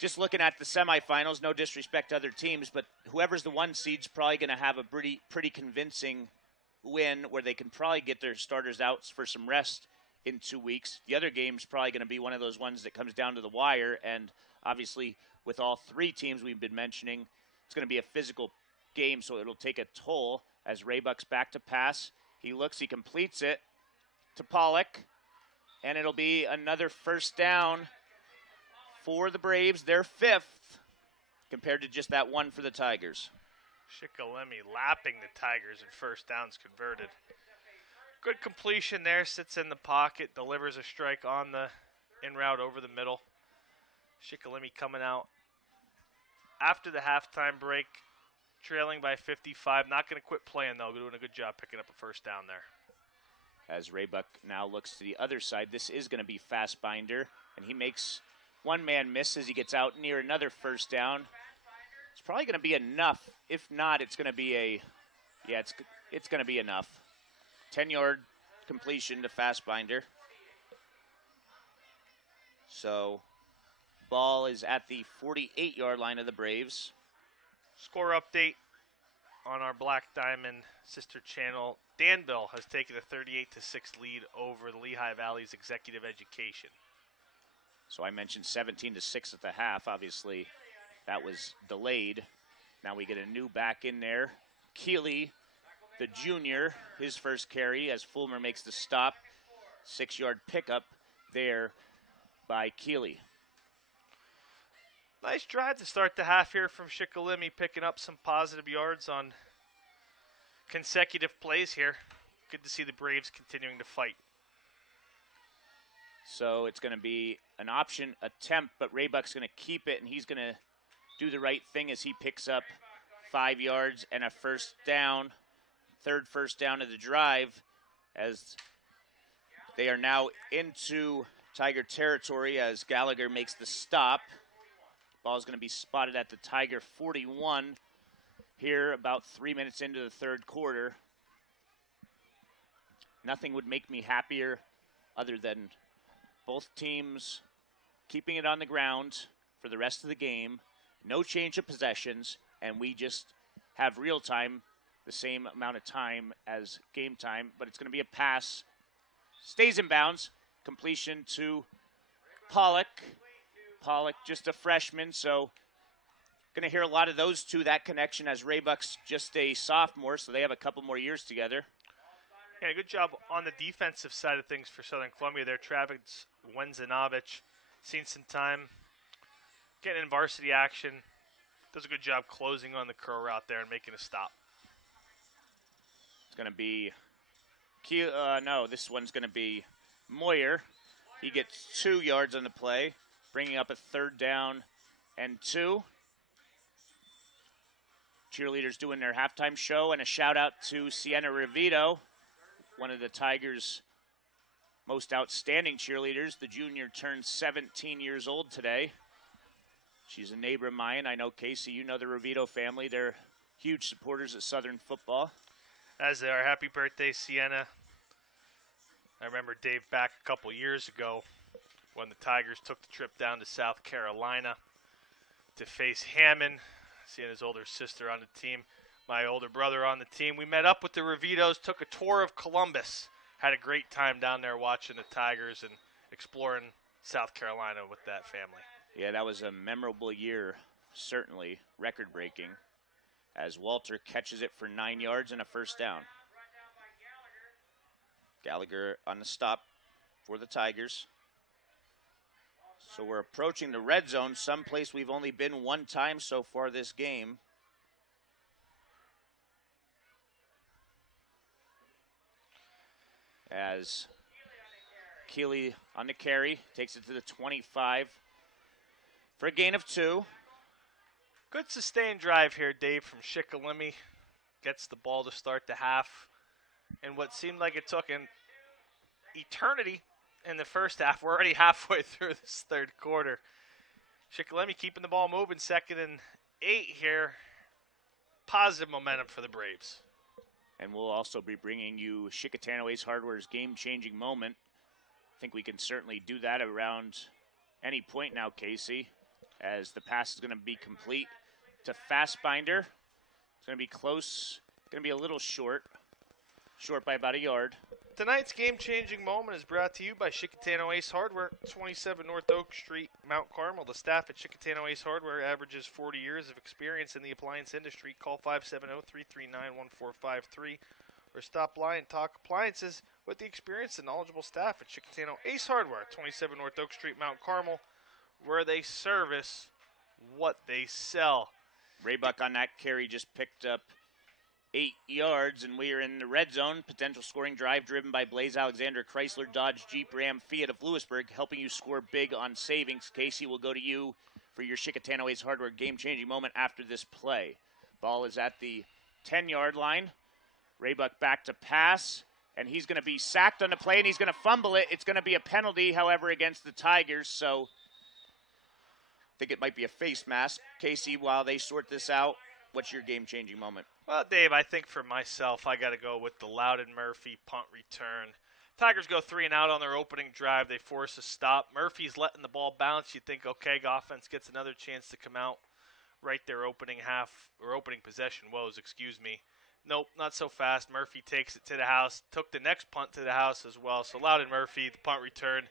just looking at the semifinals, no disrespect to other teams, but whoever's the 1 seed's probably going to have a pretty convincing win where they can probably get their starters out for some rest in 2 weeks. The other game's probably going to be one of those ones that comes down to the wire. And obviously, with all 3 teams we've been mentioning, it's going to be a physical game, so it'll take a toll as Raybuck's back to pass. He looks, he completes it to Pollack, and it'll be another first down for the Braves, their 5th, compared to just that 1 for the Tigers. Shikellamy lapping the Tigers in first downs converted. Good completion there, sits in the pocket, delivers a strike on the in route over the middle. Shikellamy coming out after the halftime break, trailing by 55. Not going to quit playing, though. Doing a good job picking up a first down there. As Raybuck now looks to the other side, this is going to be Fastbinder, and he makes one man miss as he gets out near another first down. It's probably going to be enough. If not, it's going to be it's going to be enough. 10-yard completion to Fastbinder. So, ball is at the 48-yard line of the Braves. Score update on our Black Diamond sister channel. Danville has taken a 38-6 lead over the Lehigh Valley's Executive Education. So I mentioned 17-6 at the half. Obviously, that was delayed. Now we get a new back in there. Keeley, the junior, his first carry as Fulmer makes the stop. 6-yard pickup there by Keeley. Nice drive to start the half here from Shikellamy, picking up some positive yards on consecutive plays here. Good to see the Braves continuing to fight. So it's going to be an option attempt, but Raybuck's going to keep it, and he's going to do the right thing as he picks up 5 yards and a first down, third first down of the drive, as they are now into Tiger territory as Gallagher makes the stop. Ball is going to be spotted at the Tiger 41 here about 3 minutes into the third quarter. Nothing would make me happier other than both teams keeping it on the ground for the rest of the game, no change of possessions, and we just have real time, the same amount of time as game time, but it's going to be a pass. Stays in bounds. Completion to Pollock. Pollock, just a freshman, so going to hear a lot of those two, that connection, as Raybuck's just a sophomore, so they have a couple more years together. Yeah, good job on the defensive side of things for Southern Columbia there. Travis Wenzenovich, seen some time getting in varsity action. Does a good job closing on the curl route there and making a stop. It's going to be, this one's going to be Moyer. He gets 2 yards on the play, bringing up a third down and 2. Cheerleaders doing their halftime show, and a shout out to Sienna Revito, one of the Tigers' most outstanding cheerleaders. The junior turned 17 years old today. She's a neighbor of mine. I know, Casey, you know the Revito family. They're huge supporters of Southern football. As they are. Happy birthday, Sienna. I remember, Dave, back a couple years ago when the Tigers took the trip down to South Carolina to face Hammond, Sienna's older sister on the team, my older brother on the team. We met up with the Revitos, took a tour of Columbus, had a great time down there watching the Tigers and exploring South Carolina with that family. Yeah, that was a memorable year, certainly record-breaking, as Walter catches it for 9 yards and a first down. Gallagher on the stop for the Tigers. So we're approaching the red zone, someplace we've only been one time so far this game. As Keeley on the carry, takes it to the 25 for a gain of 2. Good sustained drive here, Dave, from Shikellamy. Gets the ball to start the half. And what seemed like it took an eternity in the first half, we're already halfway through this third quarter. Shikellamy keeping the ball moving, 2nd and 8 here. Positive momentum for the Braves. And we'll also be bringing you Chickatano Ace Hardware's game-changing moment. I think we can certainly do that around any point now, Casey, as the pass is going to be complete to Fastbinder. It's going to be close, going to be a little short by about a yard. Tonight's game-changing moment is brought to you by Chickatano Ace Hardware, 27 North Oak Street, Mount Carmel. The staff at Chickatano Ace Hardware averages 40 years of experience in the appliance industry. Call 570-339-1453 or stop by and talk appliances with the experienced and knowledgeable staff at Chickatano Ace Hardware, 27 North Oak Street, Mount Carmel, where they service what they sell. Raybuck on that carry just picked up 8 yards, and we are in the red zone. Potential scoring drive driven by Blaze Alexander, Chrysler, Dodge, Jeep, Ram, Fiat of Lewisburg, helping you score big on savings. Casey will go to you for your Chickatano Ace Hardware game-changing moment after this play. Ball is at the 10-yard line. Raybuck back to pass, and he's going to be sacked on the play, and he's going to fumble it. It's going to be a penalty, however, against the Tigers, so I think it might be a face mask. Casey, while they sort this out, what's your game-changing moment? Well, Dave, I think for myself, I got to go with the Loudon Murphy punt return. Tigers go 3 and out on their opening drive. They force a stop. Murphy's letting the ball bounce. You think, okay, offense gets another chance to come out right their opening possession woes, Nope, not so fast. Murphy takes it to the house. Took the next punt to the house as well. So Loudon Murphy, the punt return,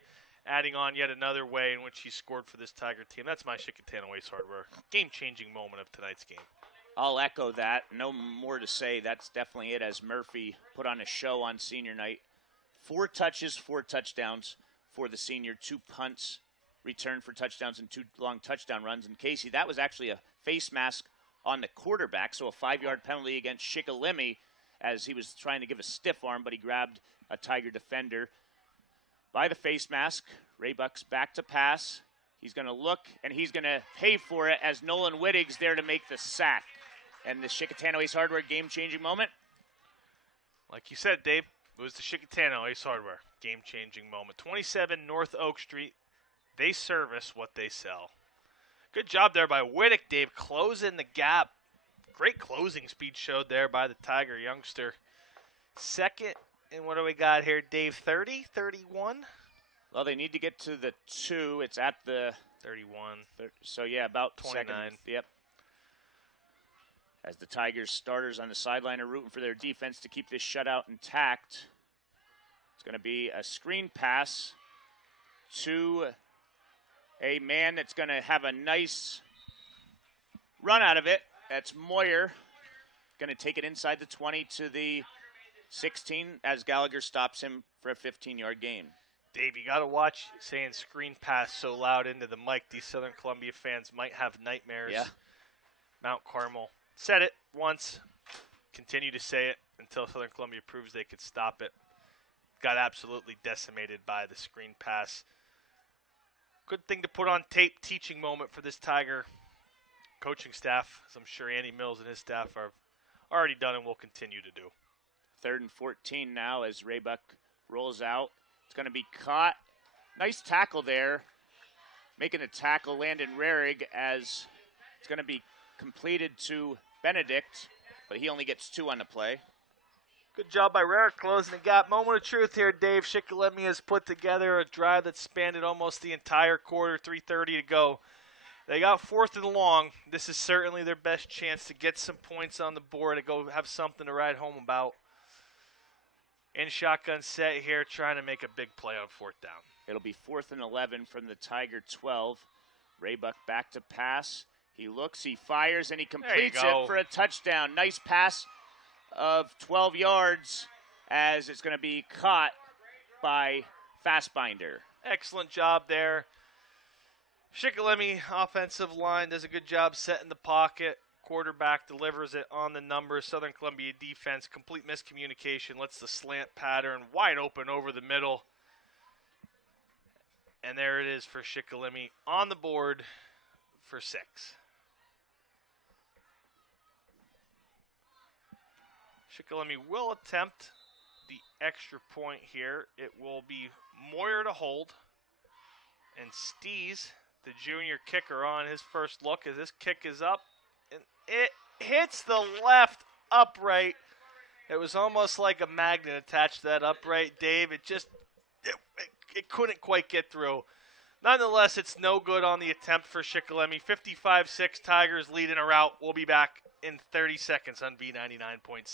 adding on yet another way in which he scored for this Tiger team. That's my Chickatano Ace Hardware game-changing moment of tonight's game. I'll echo that. No more to say. That's definitely it, as Murphy put on a show on senior night. 4 touches, 4 touchdowns for the senior. 2 punts returned for touchdowns and 2 long touchdown runs. And Casey, that was actually a face mask on the quarterback, so a 5-yard penalty against Shikellamy as he was trying to give a stiff arm, but he grabbed a Tiger defender. by the face mask. Raybuck's back to pass. He's going to look, and he's going to pay for it as Nolan Wittig's there to make the sack. And the Shikellamy Ace Hardware game-changing moment. Like you said, Dave, it was the Shikellamy Ace Hardware game-changing moment. 27 North Oak Street. They service what they sell. Good job there by Wittig, Dave, closing the gap. Great closing speed showed there by the Tiger youngster. Second, and what do we got here, Dave? 30, 31? Well, they need to get to the 2. It's at the 31. So, yeah, about 29. Second. Yep. As the Tigers starters on the sideline are rooting for their defense to keep this shutout intact. It's going to be a screen pass to a man that's going to have a nice run out of it. That's Moyer. Going to take it inside the 20 to the 16 as Gallagher stops him for a 15-yard gain. Dave, you got to watch saying screen pass so loud into the mic. These Southern Columbia fans might have nightmares. Yeah. Mount Carmel said it once, continue to say it until Southern Columbia proves they could stop it. Got absolutely decimated by the screen pass. Good thing to put on tape, teaching moment for this Tiger coaching staff, as I'm sure Andy Mills and his staff are already done and will continue to do. 3rd and 14 now as Raybuck rolls out. It's going to be caught. Nice tackle there. Making the tackle, Landon Rarig, as it's going to be completed to Benedict, but he only gets 2 on the play. Good job by Rarig closing the gap. Moment of truth here, Dave. Shikellamy has put together a drive that spanned almost the entire quarter, 3:30 to go. They got 4th and long. This is certainly their best chance to get some points on the board and go have something to write home about. In shotgun set here, trying to make a big play on 4th down. It'll be 4th and 11 from the Tiger 12. Raybuck back to pass. He looks, he fires, and he completes it for a touchdown. Nice pass of 12 yards as it's going to be caught by Fastbinder. Excellent job there. Shikellamy offensive line does a good job setting the pocket. Quarterback delivers it on the numbers. Southern Columbia defense, complete miscommunication, lets the slant pattern wide open over the middle. And there it is for Shikellamy on the board for 6. Shikellamy will attempt the extra point here. It will be Moyer to hold. And Stees, the junior kicker, on his first look as this kick is up. And it hits the left upright. It was almost like a magnet attached to that upright, Dave. It couldn't quite get through. Nonetheless, it's no good on the attempt for Shikellamy. 55-6 Tigers lead in a rout. We'll be back in 30 seconds on B99.7.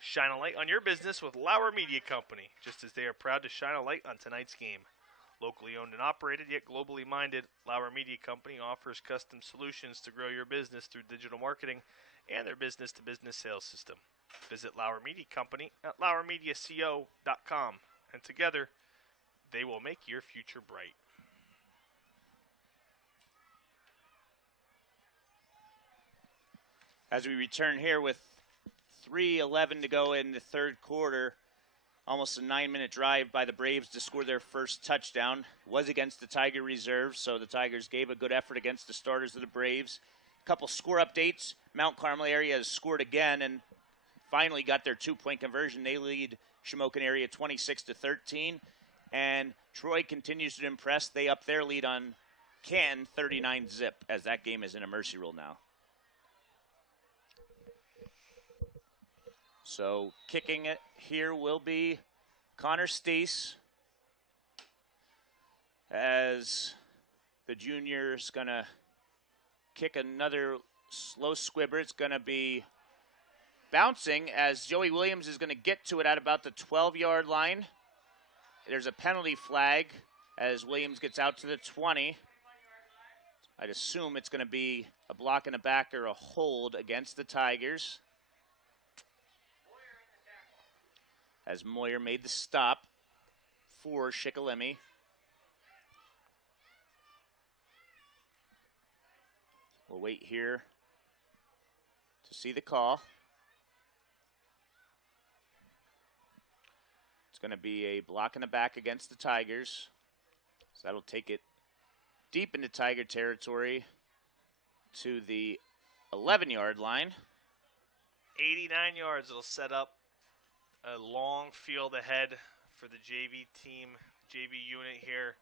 Shine a light on your business with Lauer Media Company, just as they are proud to shine a light on tonight's game. Locally owned and operated, yet globally minded, Lauer Media Company offers custom solutions to grow your business through digital marketing and their business-to-business sales system. Visit Lauer Media Company at LauerMediaCO.com, and together, they will make your future bright. As we return here with 3:11 to go in the third quarter, almost a 9-minute drive by the Braves to score their first touchdown. It was against the Tiger reserves, so the Tigers gave a good effort against the starters of the Braves. A couple score updates. Mount Carmel area has scored again and finally got their 2-point conversion. They lead Shamokin area 26-13, and Troy continues to impress. They up their lead on Canton 39-0 as that game is in a mercy rule now. So kicking it here will be Connor Stees as the junior's going to kick another slow squibber. It's going to be bouncing as Joey Williams is going to get to it at about the 12-yard line. There's a penalty flag as Williams gets out to the 20. I'd assume it's going to be a block in the back or a hold against the Tigers, as Moyer made the stop for Shikellamy. We'll wait here to see the call. going to be a block in the back against the Tigers. So that'll take it deep into Tiger territory to the 11-yard line. 89 yards. It'll set up a long field ahead for the JV team, JV unit here.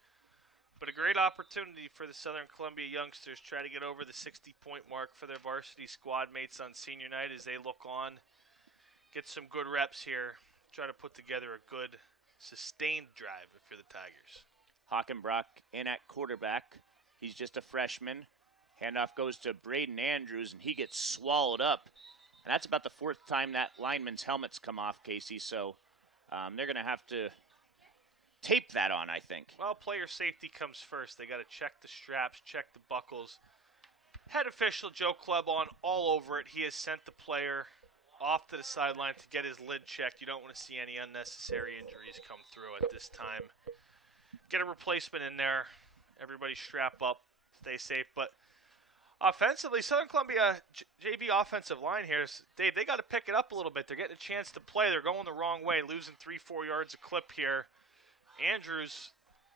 But a great opportunity for the Southern Columbia youngsters. Try to get over the 60-point mark for their varsity squad mates on senior night as they look on. Get some good reps here. Try to put together a good, sustained drive if you're the Tigers. Hockenbrock in at quarterback. He's just a freshman. Handoff goes to Braden Andrews, and he gets swallowed up. And that's about the fourth time that lineman's helmet's come off, Casey. So they're going to have to tape that on, I think. Well, player safety comes first. They got to check the straps, check the buckles. Head official Joe Klebon all over it. He has sent the player off to the sideline to get his lid checked. You don't want to see any unnecessary injuries come through at this time. Get a replacement in there. Everybody strap up, stay safe. But offensively, Southern Columbia JV offensive line here, Dave, they got to pick it up a little bit. They're getting a chance to play. They're going the wrong way, losing 3-4 yards a clip here. Andrews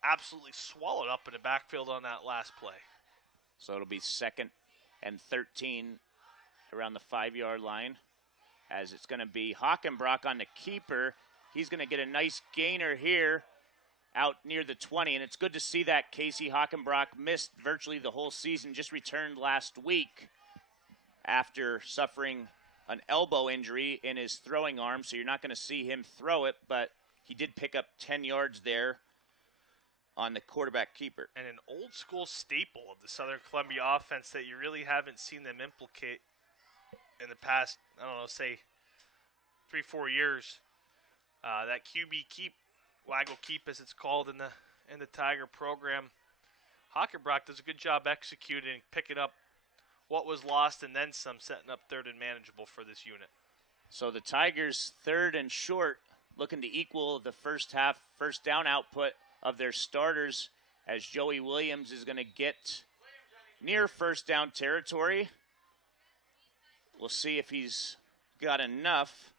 absolutely swallowed up in the backfield on that last play. So it'll be 2nd and 13 around the 5-yard line, as it's going to be Hockenbrock on the keeper. He's going to get a nice gainer here out near the 20, and it's good to see that. Casey Hockenbrock missed virtually the whole season, just returned last week after suffering an elbow injury in his throwing arm, so you're not going to see him throw it, but he did pick up 10 yards there on the quarterback keeper. And an old school staple of the Southern Columbia offense that you really haven't seen them implicate in the past, I don't know, say 3-4 years. That QB keep, waggle keep as it's called in the Tiger program. Hockenbrock does a good job executing, picking up what was lost and then some, setting up 3rd and manageable for this unit. So the Tigers 3rd and short, looking to equal the first half first down output of their starters, as Joey Williams is going to get near first down territory. We'll see if he's got enough.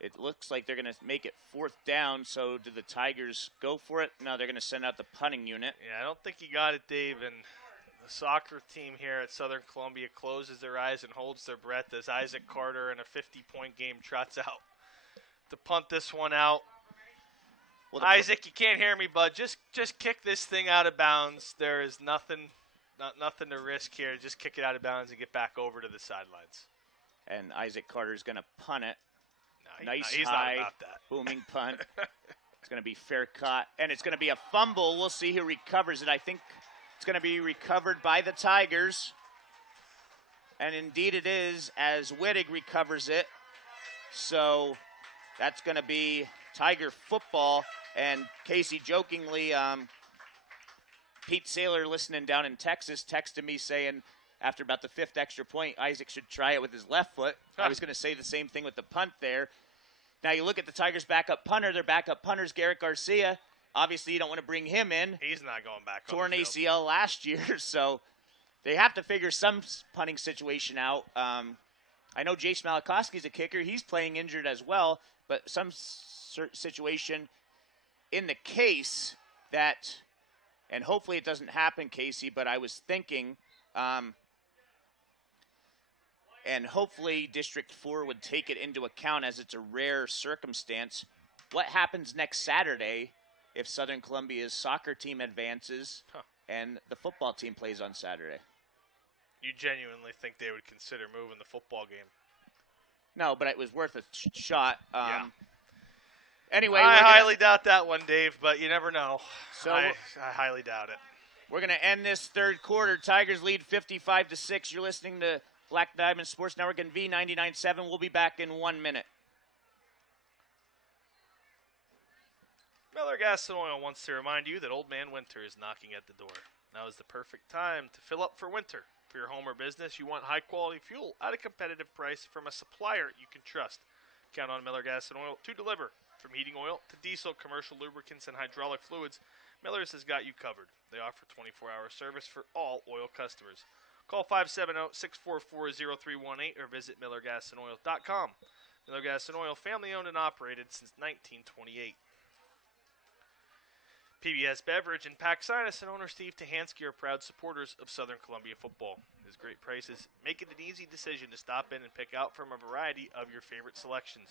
It looks like they're going to make it 4th down, so do the Tigers go for it? No, they're going to send out the punting unit. Yeah, I don't think he got it, Dave, and the soccer team here at Southern Columbia closes their eyes and holds their breath as Isaac Carter in a 50-point game trots out to punt this one out. Well, Isaac, you can't hear me, bud. Just kick this thing out of bounds. There is nothing to risk here. Just kick it out of bounds and get back over to the sidelines. And Isaac Carter's going to punt it. No, nice he's high, not about that. Booming punt. It's going to be fair cut, and it's going to be a fumble. We'll see who recovers it. I think it's going to be recovered by the Tigers. And indeed it is, as Wittig recovers it. So that's going to be Tiger football. And Casey, jokingly, Pete Saylor, listening down in Texas, texted me saying after about the 5th extra point, Isaac should try it with his left foot. I was going to say the same thing with the punt there. Now you look at the Tigers' backup punter. Their backup punter's Garrett Garcia. Obviously, you don't want to bring him in. He's not going back. Torn ACL last year, so they have to figure some punting situation out. I know Jace Malakowski's a kicker. He's playing injured as well, but some situation in the case that, and hopefully it doesn't happen, Casey, but I was thinking, and hopefully District 4 would take it into account as it's a rare circumstance. What happens next Saturday if Southern Columbia's soccer team advances and the football team plays on Saturday? You genuinely think they would consider moving the football game? No, but it was worth a shot. Yeah. Anyway, I highly doubt that one, Dave, but you never know. So I highly doubt it. We're going to end this 3rd quarter. Tigers lead 55-6. You're listening to Black Diamond Sports Network and V99.7. We'll be back in 1 minute. Miller Gas and Oil wants to remind you that Old Man Winter is knocking at the door. Now is the perfect time to fill up for winter. For your home or business, you want high-quality fuel at a competitive price from a supplier you can trust. Count on Miller Gas and Oil to deliver. From heating oil to diesel, commercial lubricants, and hydraulic fluids, Miller's has got you covered. They offer 24-hour service for all oil customers. Call 570-644-0318 or visit MillerGasandOil.com. Miller Gas and Oil, family-owned and operated since 1928. PBS Beverage and Pack Sinus and owner Steve Tahansky are proud supporters of Southern Columbia football. His great prices make it an easy decision to stop in and pick out from a variety of your favorite selections.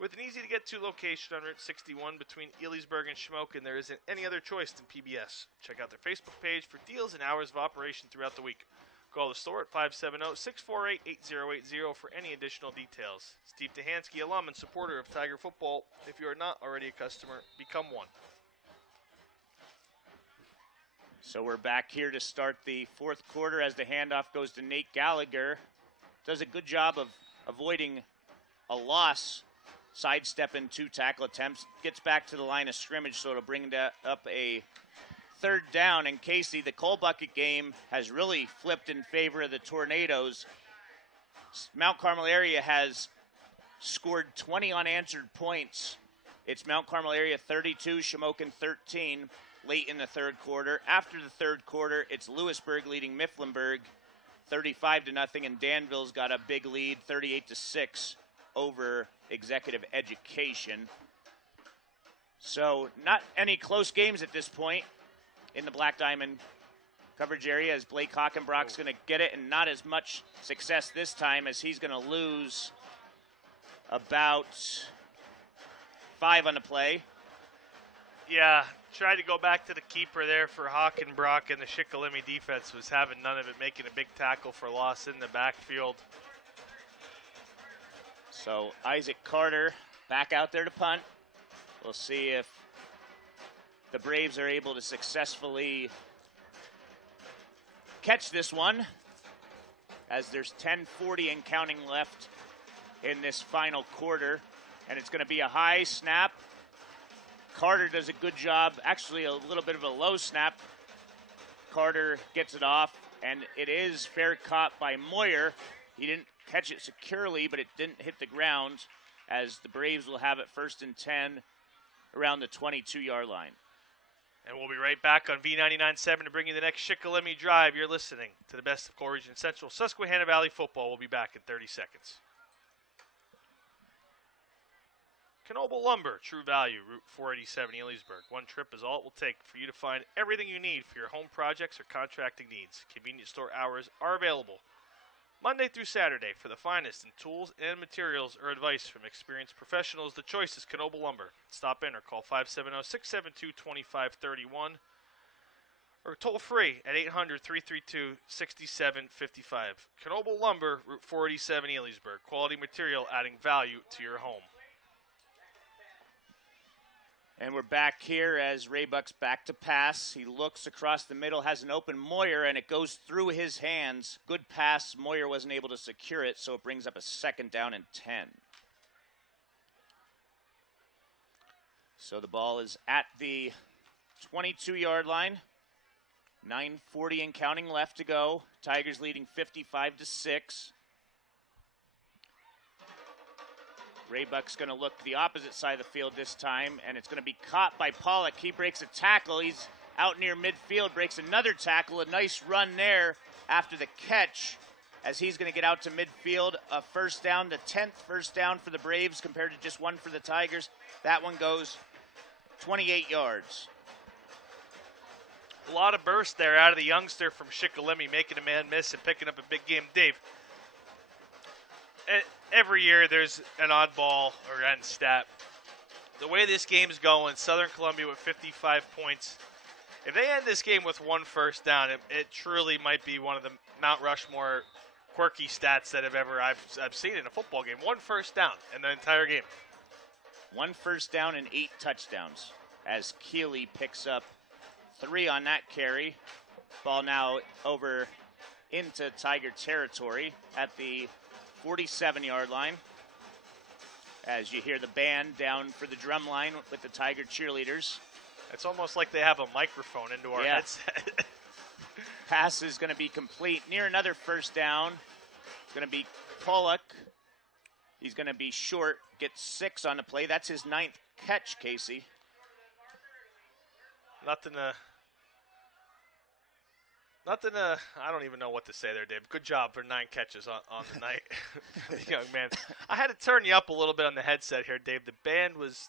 With an easy-to-get-to location on Route 61 between Elysburg and Shamokin, there isn't any other choice than PBS. Check out their Facebook page for deals and hours of operation throughout the week. Call the store at 570-648-8080 for any additional details. Steve Tahansky, alum and supporter of Tiger football. If you are not already a customer, become one. So we're back here to start the fourth quarter as the handoff goes to Nate Gallagher. Does a good job of avoiding a loss, sidestepping 2 tackle attempts. Gets back to the line of scrimmage, so it'll bring up a third down. And Casey, the Coal Bucket game has really flipped in favor of the Tornadoes. Mount Carmel area has scored 20 unanswered points. It's Mount Carmel area 32, Shamokin 13 late in the third quarter. After the third quarter, it's Lewisburg leading Mifflinburg 35-0, and Danville's got a big lead 38-6 over Executive Education. So not any close games at this point in the Black Diamond coverage area, as Blake Hockenbrock's going to get it, and not as much success this time, as he's going to lose about 5 on the play. Yeah, tried to go back to the keeper there for Hockenbrock, and the Shikellamy defense was having none of it, making a big tackle for loss in the backfield. So Isaac Carter back out there to punt. We'll see if the Braves are able to successfully catch this one, as there's 10:40 and counting left in this final quarter. And it's going to be a high snap. Carter does a good job, actually a little bit of a low snap. Carter gets it off, and it is fair caught by Moyer. He didn't catch it securely, but it didn't hit the ground, as the Braves will have it 1st and 10 around the 22-yard line. And we'll be right back on V99.7 to bring you the next Shikellamy Drive. You're listening to the best of Coal Region Central Susquehanna Valley football. We'll be back in 30 seconds. Knoble Lumber, True Value, Route 487, Elysburg. One trip is all it will take for you to find everything you need for your home projects or contracting needs. Convenience store hours are available Monday through Saturday for the finest in tools and materials or advice from experienced professionals. The choice is Knoble Lumber. Stop in or call 570-672-2531 or toll free at 800-332-6755. Knoble Lumber, Route 487, Elysburg. Quality material adding value to your home. And we're back here as Raybuck's back to pass. He looks across the middle, has an open Moyer, and it goes through his hands. Good pass. Moyer wasn't able to secure it, so it brings up a 2nd down and 10. So the ball is at the 22-yard line. 9:40 and counting left to go. Tigers leading 55-6. Raybuck's going to look the opposite side of the field this time, and it's going to be caught by Pollock. He breaks a tackle. He's out near midfield, breaks another tackle. A nice run there after the catch, as he's going to get out to midfield. A 1st down, the 10th first down for the Braves compared to just 1 for the Tigers. That one goes 28 yards. A lot of burst there out of the youngster from Shikellamy, making a man miss and picking up a big game. Dave, every year there's an oddball or end stat. The way this game's going, Southern Columbia with 55 points. If they end this game with 1 first down, it truly might be one of the Mount Rushmore quirky stats that I've seen in a football game. 1 first down in the entire game. 1 first down and 8 touchdowns, as Keeley picks up 3 on that carry. Ball now over into Tiger territory at the 47-yard line, as you hear the band down for the drum line with the Tiger cheerleaders. It's almost like they have a microphone into our headset. Pass is going to be complete near another 1st down. It's going to be Pollock. He's going to be short, gets 6 on the play. That's his 9th catch, Casey. Nothing I don't even know what to say there, Dave. Good job for 9 catches on the night. Young man. I had to turn you up a little bit on the headset here, Dave. The band was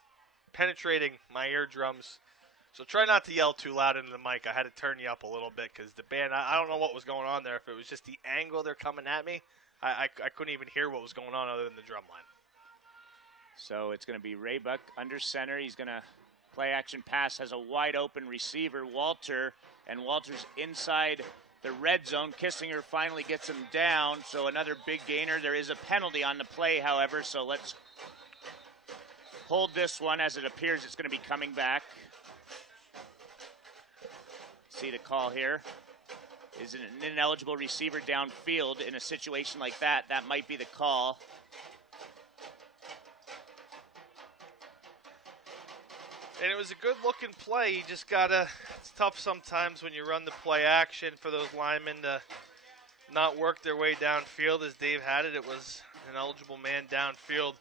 penetrating my eardrums So try not to yell too loud into the mic. I had to turn you up a little bit because the band, I don't know what was going on there. If it was just the angle they're coming at me, I couldn't even hear what was going on other than the drum line. So it's going to be Raybuck under center. He's going to play action pass, has a wide open receiver, Walter, and Walter's inside the red zone. Kissinger finally gets him down, so another big gainer. There is a penalty on the play, however, so let's hold this one as it appears it's going to be coming back. See the call here. Is it an ineligible receiver downfield in a situation like that? That might be the call. And it was a good-looking play. You just gotta. It's tough sometimes when you run the play action for those linemen to not work their way downfield as Dave had it. It was an eligible man downfield.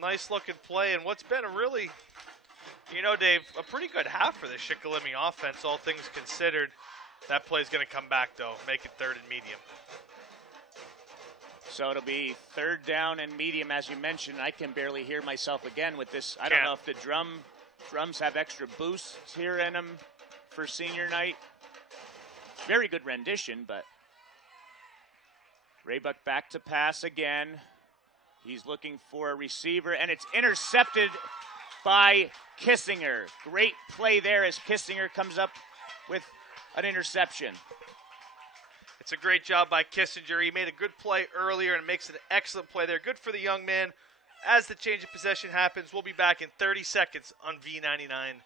Nice-looking play, and what's been a really, Dave, a pretty good half for the Shikellamy offense, all things considered. That play's going to come back, though, make it 3rd and medium. So it'll be 3rd down and medium, as you mentioned. I can barely hear myself again with this. I don't know if the drums have extra boosts here in them for senior night. Very good rendition, but Raybuck back to pass again. He's looking for a receiver, and it's intercepted by Kissinger. Great play there as Kissinger comes up with an interception. It's a great job by Kissinger. He made a good play earlier and makes an excellent play there. Good for the young man. As the change of possession happens, we'll be back in 30 seconds on V99.7.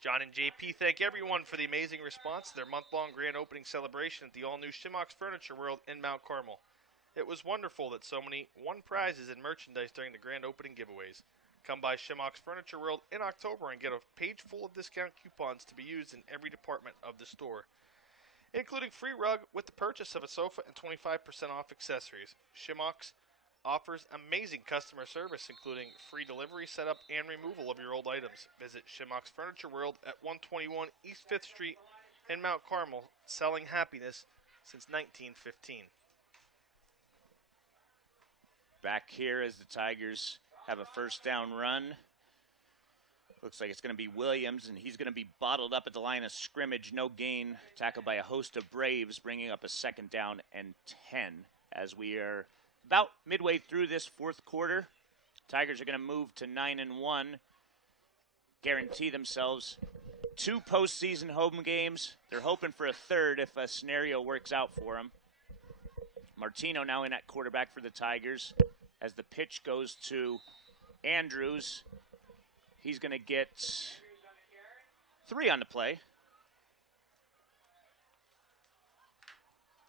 John and JP thank everyone for the amazing response to their month-long grand opening celebration at the all-new Shimock's Furniture World in Mount Carmel. It was wonderful that so many won prizes and merchandise during the grand opening giveaways. Come by Shimock's Furniture World in October and get a page full of discount coupons to be used in every department of the store, including free rug with the purchase of a sofa and 25% off accessories. Shimock's offers amazing customer service, including free delivery, setup, and removal of your old items. Visit Shimock's Furniture World at 121 East 5th Street in Mount Carmel, selling happiness since 1915. Back here as the Tigers have a 1st down run. Looks like it's going to be Williams, and he's going to be bottled up at the line of scrimmage. No gain, tackled by a host of Braves, bringing up a 2nd down and 10 as we are about midway through this 4th quarter. Tigers are going to move to 9-1, guarantee themselves 2 postseason home games. They're hoping for a 3rd if a scenario works out for them. Martino now in at quarterback for the Tigers as the pitch goes to Andrews. He's going to get 3 on the play.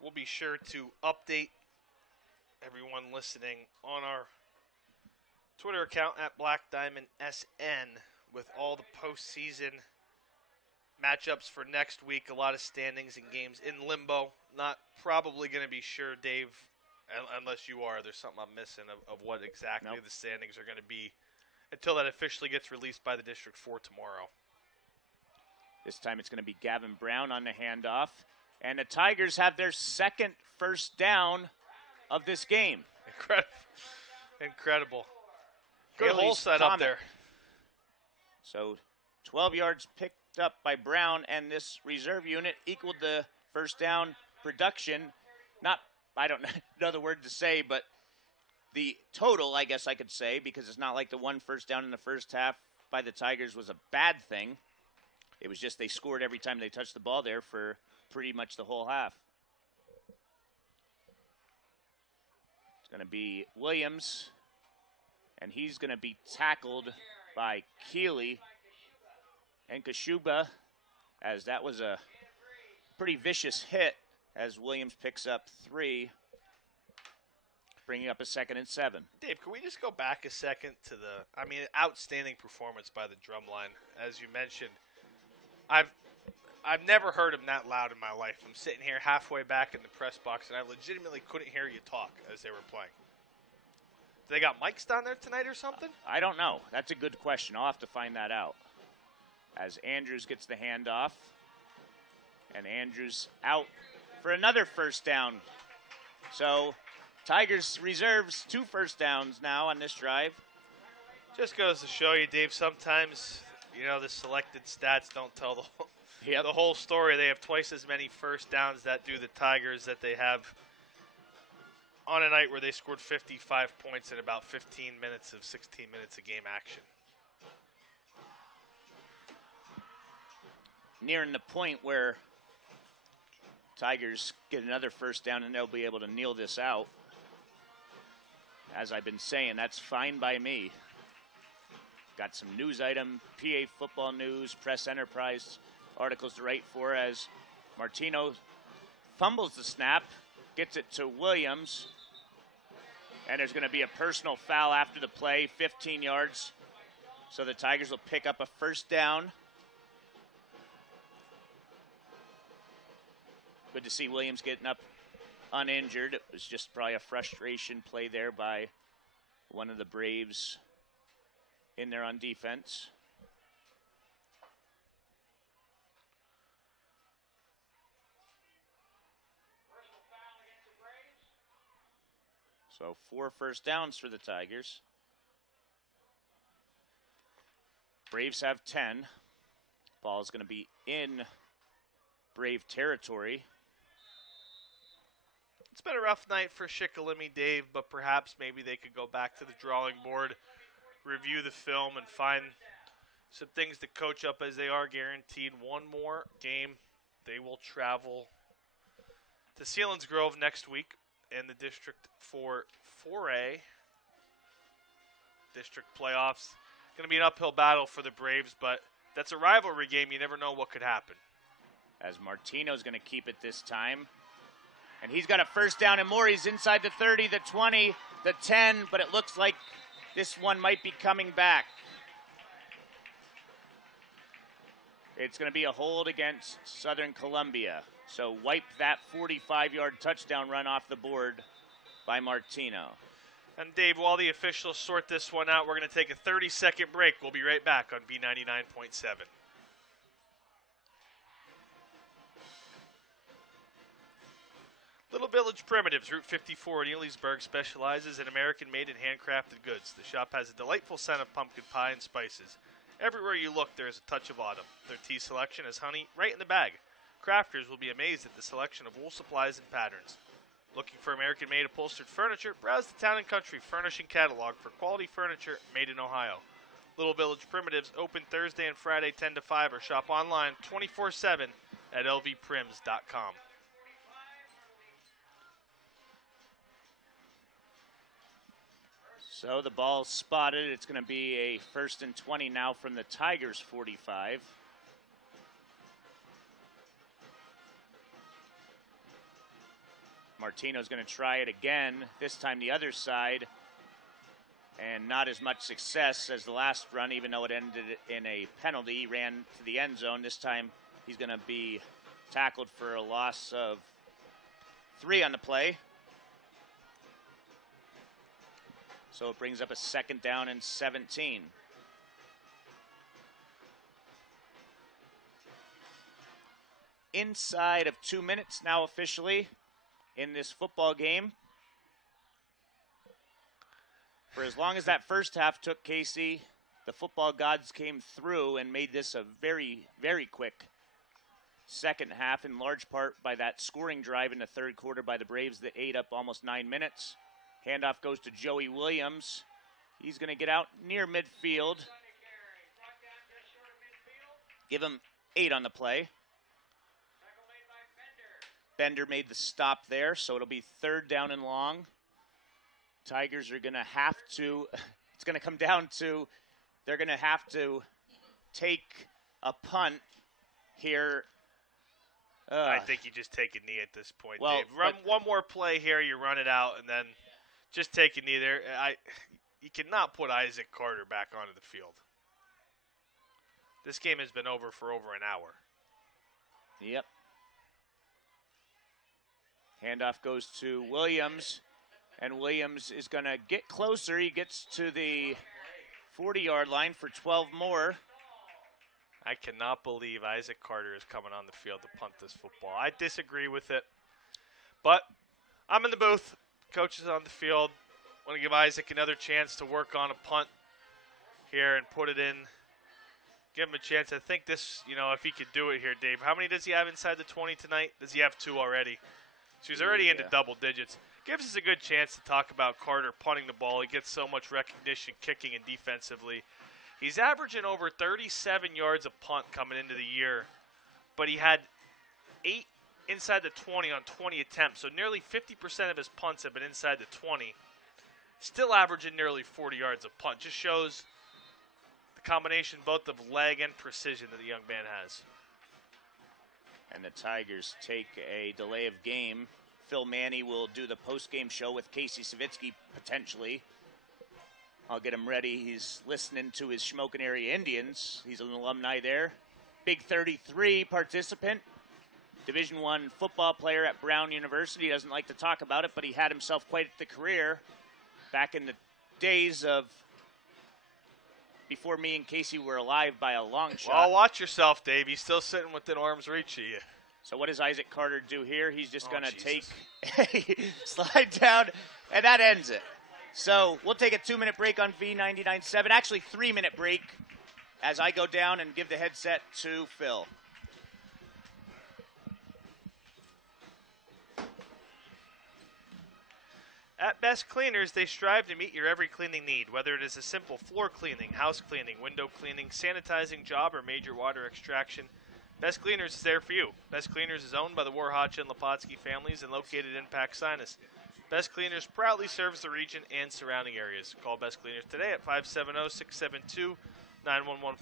We'll be sure to update everyone listening on our Twitter account at Black Diamond SN with all the postseason matchups for next week. A lot of standings and games in limbo. Not probably going to be sure, Dave, unless you are. There's something I'm missing of what exactly the standings are going to be until that officially gets released by the District 4 tomorrow. This time it's going to be Gavin Brown on the handoff. And the Tigers have their 2nd 1st down of this game. Incredible. Good Haley's hole set Comet. up there. So 12 yards picked up by Brown, and this reserve unit equaled the 1st down production. I don't know the word to say, but the total, I guess I could say, because it's not like the 1 1st down in the 1st half by the Tigers was a bad thing. It was just they scored every time they touched the ball there for pretty much the whole half. It's going to be Williams, and he's going to be tackled by Keeley and Kashuba, as that was a pretty vicious hit as Williams picks up 3, bringing up a 2nd and 7. Dave, can we just go back a second to outstanding performance by the drum line. As you mentioned, I've never heard him that loud in my life. I'm sitting here halfway back in the press box, and I legitimately couldn't hear you talk as they were playing. They got mics down there tonight or something? I don't know. That's a good question. I'll have to find that out. As Andrews gets the handoff, and Andrews out for another 1st down. So Tigers reserves 2 first downs now on this drive. Just goes to show you, Dave, sometimes, the selected stats don't tell the whole story. They have twice as many first downs that do the Tigers that they have on a night where they scored 55 points in about 15 minutes of 16 minutes of game action. Nearing the point where Tigers get another first down and they'll be able to kneel this out. As I've been saying, that's fine by me. Got some news item, PA football news, Press Enterprise articles to write for as Martino fumbles the snap, gets it to Williams, and there's going to be a personal foul after the play, 15 yards. So the Tigers will pick up a first down. Good to see Williams getting up uninjured. It was just probably a frustration play there by one of the Braves in there on defense. So 4 first downs for the Tigers. Braves have 10. Ball is going to be in Brave territory. It's been a rough night for Shikellamy, Dave, but perhaps maybe they could go back to the drawing board, review the film, and find some things to coach up, as they are guaranteed one more game. They will travel to Sealands Grove next week in the district for 4A district playoffs. Going to be an uphill battle for the Braves, but that's a rivalry game. You never know what could happen. As Martino's going to keep it this time. And he's got a first down and more. He's inside the 30, the 20, the 10, but it looks like this one might be coming back. It's going to be a hold against Southern Columbia. So wipe that 45-yard touchdown run off the board by Martino. And Dave, while the officials sort this one out, we're going to take a 30-second break. We'll be right back on B99.7. Little Village Primitives, Route 54 in Ely'sburg, specializes in American-made and handcrafted goods. The shop has a delightful scent of pumpkin pie and spices. Everywhere you look, there is a touch of autumn. Their tea selection is honey right in the bag. Crafters will be amazed at the selection of wool supplies and patterns. Looking for American-made upholstered furniture? Browse the Town & Country Furnishing Catalog for quality furniture made in Ohio. Little Village Primitives open Thursday and Friday 10 to 5 or shop online 24/7 at lvprims.com. So the ball's spotted. It's going to be a 1st and 20 now from the Tigers 45. Martino's going to try it again, this time the other side, and not as much success as the last run, even though it ended in a penalty. He ran to the end zone. This time he's going to be tackled for a loss of 3 on the play. So it brings up a 2nd down and 17. Inside of 2 minutes now officially in this football game. For as long as that first half took, Casey, the football gods came through and made this a very, very quick second half, in large part by that scoring drive in the 3rd quarter by the Braves that ate up almost 9 minutes. Handoff goes to Joey Williams. He's going to get out near midfield. Give him 8 on the play. Bender made the stop there, so it'll be 3rd down and long. Tigers are going to have to, it's going to come down to, they're going to have to take a punt here. I think you just take a knee at this point, well, Dave. Run one more play here, you run it out, and then just take a knee there. You cannot put Isaac Carter back onto the field. This game has been over for over an hour. Yep. Handoff goes to Williams, and Williams is going to get closer. He gets to the 40-yard line for 12 more. I cannot believe Isaac Carter is coming on the field to punt this football. I disagree with it, but I'm in the booth. coaches on the field. Want to give Isaac another chance to work on a punt here and put it in. Give him a chance. I think this, if he could do it here, Dave. How many does he have inside the 20 tonight? Does he have 2 already? So he's already into double digits. Gives us a good chance to talk about Carter punting the ball. He gets so much recognition kicking and defensively. He's averaging over 37 yards a punt coming into the year, but he had 8 inside the 20 on 20 attempts. So nearly 50% of his punts have been inside the 20. Still averaging nearly 40 yards a punt. Just shows the combination both of leg and precision that the young man has. And the Tigers take a delay of game. Phil Manny will do the post-game show with Casey Savitsky, potentially. I'll get him ready. He's listening to his Shamokin area Indians. He's an alumni there. Big 33 participant. Division I football player at Brown University. Doesn't like to talk about it, but he had himself quite the career back in the days of before me and Casey were alive by a long shot. Well, watch yourself, Dave. He's still sitting within arm's reach of you. So what does Isaac Carter do here? He's just going to take a slide down, and that ends it. So we'll take a 2-minute break on V99.7. Actually, 3-minute break as I go down and give the headset to Phil. At Best Cleaners, they strive to meet your every cleaning need, whether it is a simple floor cleaning, house cleaning, window cleaning, sanitizing job, or major water extraction. Best Cleaners is there for you. Best Cleaners is owned by the Warhach and Lepotsky families and located in Pax-Sinus. Best Cleaners proudly serves the region and surrounding areas. Call Best Cleaners today at 570-672-9114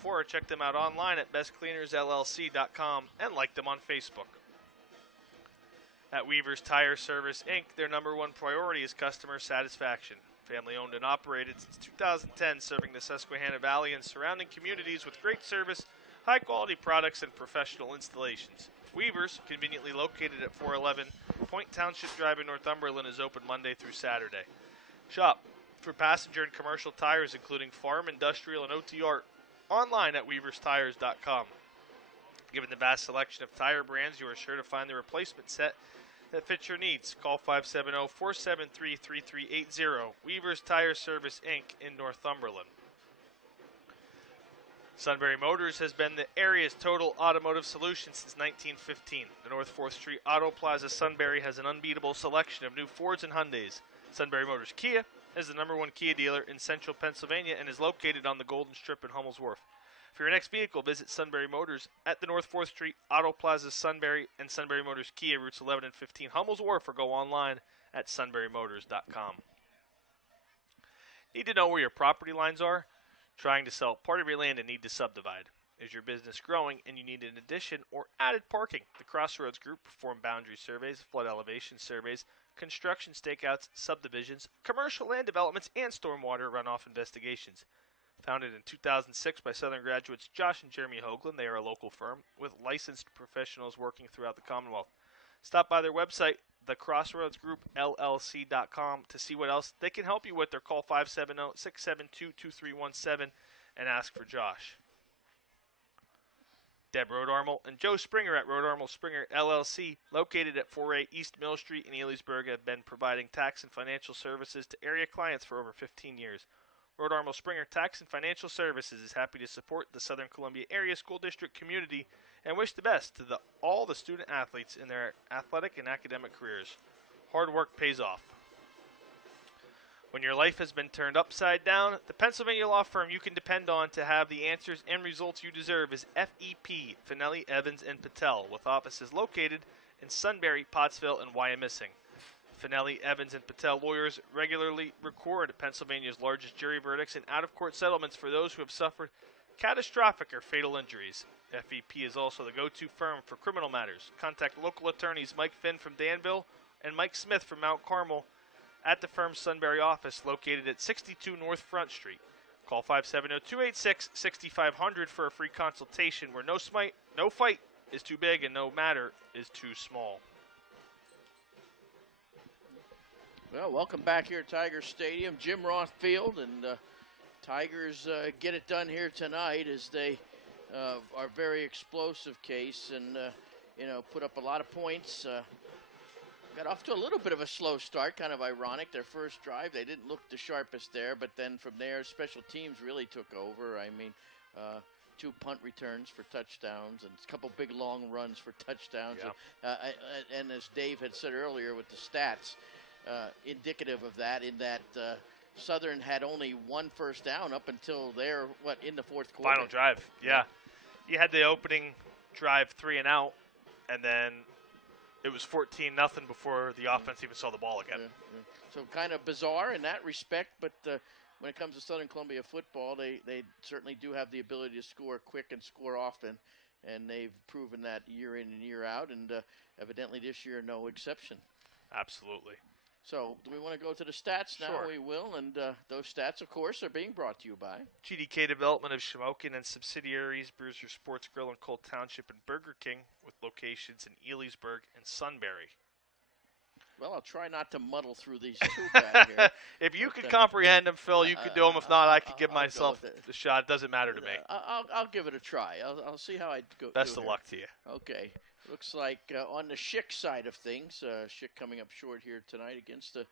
or check them out online at bestcleanersllc.com and like them on Facebook. At Weaver's Tire Service, Inc., their number one priority is customer satisfaction. Family owned and operated since 2010, serving the Susquehanna Valley and surrounding communities with great service, high-quality products, and professional installations. Weaver's, conveniently located at 411 Point Township Drive in Northumberland, is open Monday through Saturday. Shop for passenger and commercial tires, including farm, industrial, and OTR, online at weaverstires.com. Given the vast selection of tire brands, you are sure to find the replacement set that fits your needs. Call 570-473-3380. Weaver's Tire Service, Inc. in Northumberland. Sunbury Motors has been the area's total automotive solution since 1915. The North 4th Street Auto Plaza Sunbury has an unbeatable selection of new Fords and Hyundais. Sunbury Motors Kia is the number one Kia dealer in central Pennsylvania and is located on the Golden Strip in Hummel's Wharf. For your next vehicle, visit Sunbury Motors at the North 4th Street Auto Plaza Sunbury and Sunbury Motors Kia, routes 11 and 15 Hummel's Wharf, or go online at sunburymotors.com. Need to know where your property lines are? Trying to sell part of your land and need to subdivide. Is your business growing and you need an addition or added parking? The Crossroads Group perform boundary surveys, flood elevation surveys, construction stakeouts, subdivisions, commercial land developments, and stormwater runoff investigations. Founded in 2006 by Southern graduates Josh and Jeremy Hoagland, they are a local firm with licensed professionals working throughout the Commonwealth. Stop by their website, thecrossroadsgroupllc.com, to see what else they can help you with, or call 570-672-2317 and ask for Josh. Deb Rodarmel and Joe Springer at Rodarmel Springer LLC, located at 4A East Mill Street in Elysburg, have been providing tax and financial services to area clients for over 15 years. Rodarmel Springer Tax and Financial Services is happy to support the Southern Columbia Area School District community and wish the best to all the student athletes in their athletic and academic careers. Hard work pays off. When your life has been turned upside down, the Pennsylvania law firm you can depend on to have the answers and results you deserve is FEP, Finelli, Evans, and Patel, with offices located in Sunbury, Pottsville, and Wyomissing. Finelli, Evans, and Patel lawyers regularly record Pennsylvania's largest jury verdicts and out-of-court settlements for those who have suffered catastrophic or fatal injuries. FEP is also the go-to firm for criminal matters. Contact local attorneys Mike Finn from Danville and Mike Smith from Mount Carmel at the firm's Sunbury office located at 62 North Front Street. Call 570-286-6500 for a free consultation where no fight is too big and no matter is too small. Well, welcome back here at Tigers Stadium, Jim Roth Field, and Tigers get it done here tonight as they are very explosive case and, put up a lot of points. Got off to a little bit of a slow start, kind of ironic. Their first drive, they didn't look the sharpest there, but then from there, special teams really took over. I mean, 2 punt returns for touchdowns and a couple big long runs for touchdowns. Yeah. And as Dave had said earlier with the stats, indicative of that, in that Southern had only 1 first down up until in the fourth quarter. Final drive, yeah. You had the opening drive 3 and out, and then it was 14-0 before the offense even saw the ball again. Yeah. So kind of bizarre in that respect, but when it comes to Southern Columbia football, they certainly do have the ability to score quick and score often, and they've proven that year in and year out, and evidently this year no exception. Absolutely. So do we want to go to the stats now? Sure. We will, and those stats, of course, are being brought to you by GDK Development of Shamokin and subsidiaries, Bruiser Sports Grill in Colt Township, and Burger King, with locations in Elysburg and Sunbury. Well, I'll try not to muddle through these too bad here. If you could comprehend them, Phil, you could do them. If not, I could give myself the shot. It doesn't matter to me. I'll give it a try. I'll see how I go. Best of luck to you. Okay. Looks like on the Schick side of things, Schick coming up short here tonight against the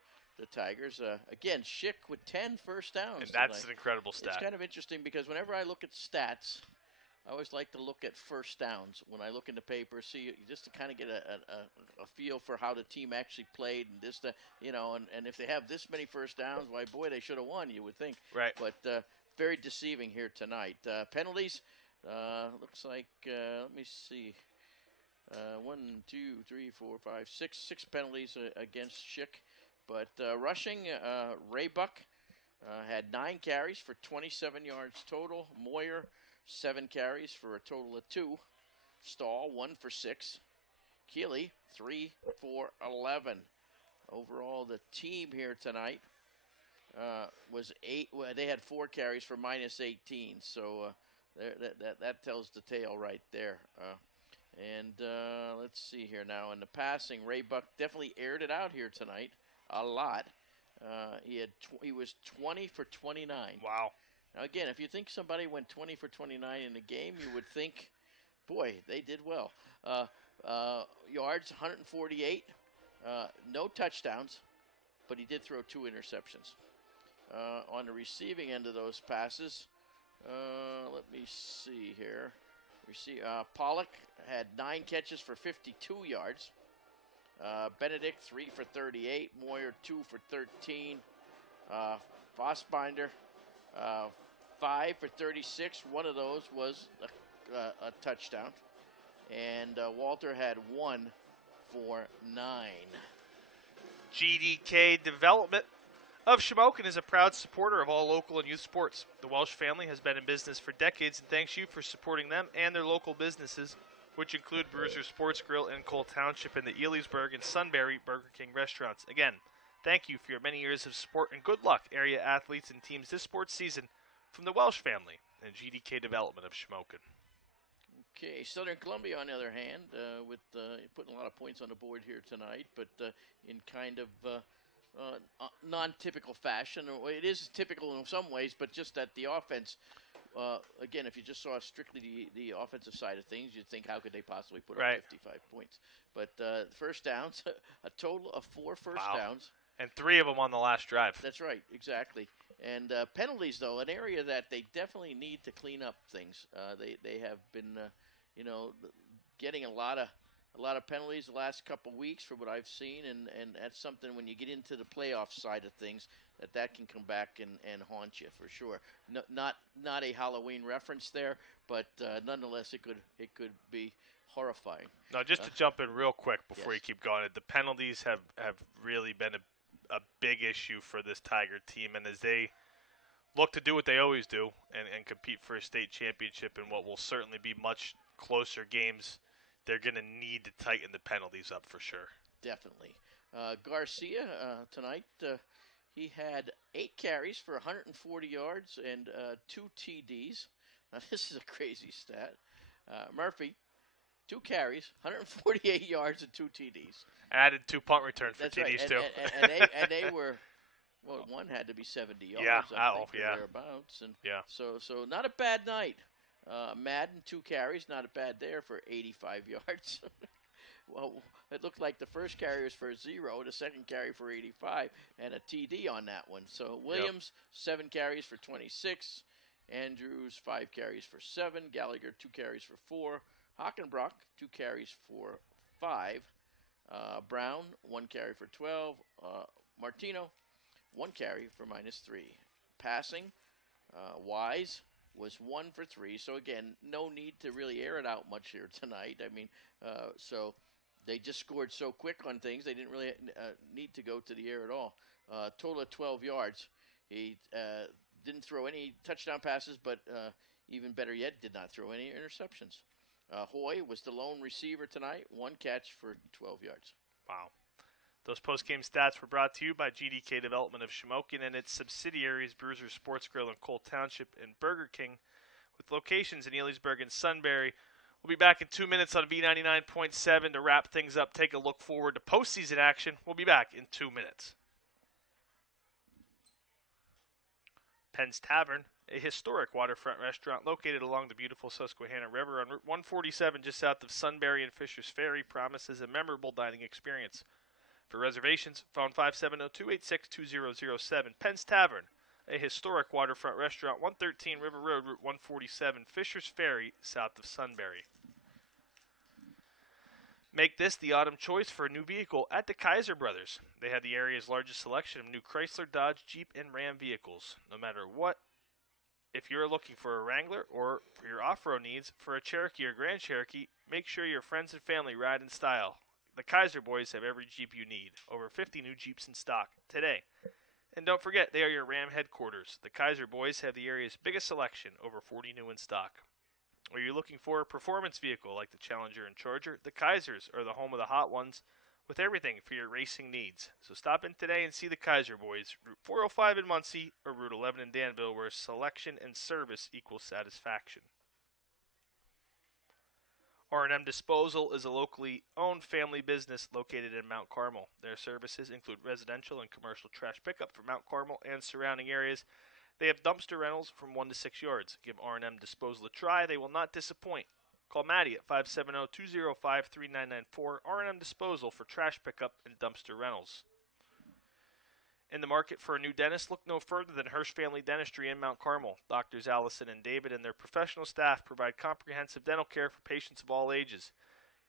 Tigers. Again, Schick with 10 first downs. And that's tonight. an incredible stat. It's kind of interesting because whenever I look at stats, I always like to look at first downs when I look in the paper, see just to kind of get a feel for how the team actually played, and just and if they have this many first downs, why boy they should have won, you would think. Right. But very deceiving here tonight. Penalties looks like let me see. 1, 2, 3, 4, 5, 6 penalties against Schick. But rushing, Ray Buck had 9 carries for 27 yards total. Moyer, 7 carries for a total of 2. Stahl, 1 for 6. Keeley, 3 for 11. Overall, the team here tonight was 8. Well, they had 4 carries for minus 18. So that tells the tale right there. And let's see here now. In the passing, Ray Buck definitely aired it out here tonight a lot. He was 20 for 29. Wow. Now, again, if you think somebody went 20 for 29 in the game, you would think, boy, they did well. Yards, 148. No touchdowns, but he did throw 2 interceptions. On the receiving end of those passes, let me see here. Pollock had 9 catches for 52 yards. Benedict, 3 for 38. Moyer, 2 for 13. Fossbinder, 5 for 36. One of those was a touchdown. And Walter had 1 for 9. GDK Development of Shamokin is a proud supporter of all local and youth sports. The Welsh family has been in business for decades, and thanks you for supporting them and their local businesses, which include Bruiser Sports Grill in Colt Township and the Elysburg and Sunbury Burger King restaurants. Again, thank you for your many years of support, and good luck, area athletes and teams this sports season, from the Welsh family and GDK Development of Shamokin. Okay, Southern Columbia, on the other hand, with putting a lot of points on the board here tonight, but in kind of non-typical fashion. It is typical in some ways, but just that the offense, again, if you just saw strictly the offensive side of things, you'd think, how could they possibly put up 55 points? But first downs, a total of 4 first downs. And 3 of them on the last drive. That's right, exactly. And penalties, though, an area that they definitely need to clean up things. They have been, getting a lot of penalties the last couple weeks for what I've seen, and that's something when you get into the playoff side of things that can come back and haunt you for sure. No, not a Halloween reference there, but nonetheless it could be horrifying. Now, just to jump in real quick before Yes. you keep going, the penalties have really been a big issue for this Tiger team, and as they look to do what they always do and compete for a state championship in what will certainly be much closer games, they're going to need to tighten the penalties up for sure. Definitely. Garcia, tonight, he had 8 carries for 140 yards and 2 TDs. Now, this is a crazy stat. Murphy, 2 carries, 148 yards and 2 TDs. Added 2 punt returns for That's TDs, right. too. And they were, well, one had to be 70 yards, Yeah, I think, or thereabouts. And Yeah. So not a bad night. Madden, 2 carries, not a bad there for 85 yards. Well, it looked like the first carry was for 0, the second carry for 85, and a TD on that one. So Williams, 7 carries for 26. Andrews, 5 carries for 7. Gallagher, 2 carries for 4. Hockenbrock, 2 carries for 5. Brown, 1 carry for 12. Martino, 1 carry for -3. Passing, Wise was 1 for 3. So again, no need to really air it out much here tonight. I mean, so they just scored so quick on things, they didn't really need to go to the air at all. Total of 12 yards. He didn't throw any touchdown passes, but even better yet, did not throw any interceptions. Hoy was the lone receiver tonight, 1 catch for 12 yards. Wow. Those post-game stats were brought to you by GDK Development of Shamokin and its subsidiaries, Bruiser Sports Grill in Cole Township and Burger King, with locations in Elysburg and Sunbury. We'll be back in 2 minutes on V99.7 to wrap things up. Take a look forward to postseason action. We'll be back in 2 minutes. Penn's Tavern, a historic waterfront restaurant located along the beautiful Susquehanna River on Route 147 just south of Sunbury and Fisher's Ferry, promises a memorable dining experience. For reservations, phone 570-286-2007. Penn's Tavern, a historic waterfront restaurant, 113 River Road, Route 147, Fisher's Ferry, south of Sunbury. Make this the autumn choice for a new vehicle at the Kaiser Brothers. They have the area's largest selection of new Chrysler, Dodge, Jeep, and Ram vehicles. No matter what, if you're looking for a Wrangler or for your off-road needs for a Cherokee or Grand Cherokee, make sure your friends and family ride in style. The Kaiser Boys have every Jeep you need. Over 50 new Jeeps in stock today. And don't forget, they are your Ram headquarters. The Kaiser Boys have the area's biggest selection, over 40 new in stock. Are you looking for a performance vehicle like the Challenger and Charger? The Kaisers are the home of the hot ones with everything for your racing needs. So stop in today and see the Kaiser Boys, Route 405 in Muncie or Route 11 in Danville, where selection and service equals satisfaction. R&M Disposal is a locally owned family business located in Mount Carmel. Their services include residential and commercial trash pickup for Mount Carmel and surrounding areas. They have dumpster rentals from 1 to 6 yards. Give R&M Disposal a try. They will not disappoint. Call Maddie at 570-205-3994. R&M Disposal for trash pickup and dumpster rentals. In the market for a new dentist, look no further than Hirsch Family Dentistry in Mount Carmel. Doctors Allison and David and their professional staff provide comprehensive dental care for patients of all ages.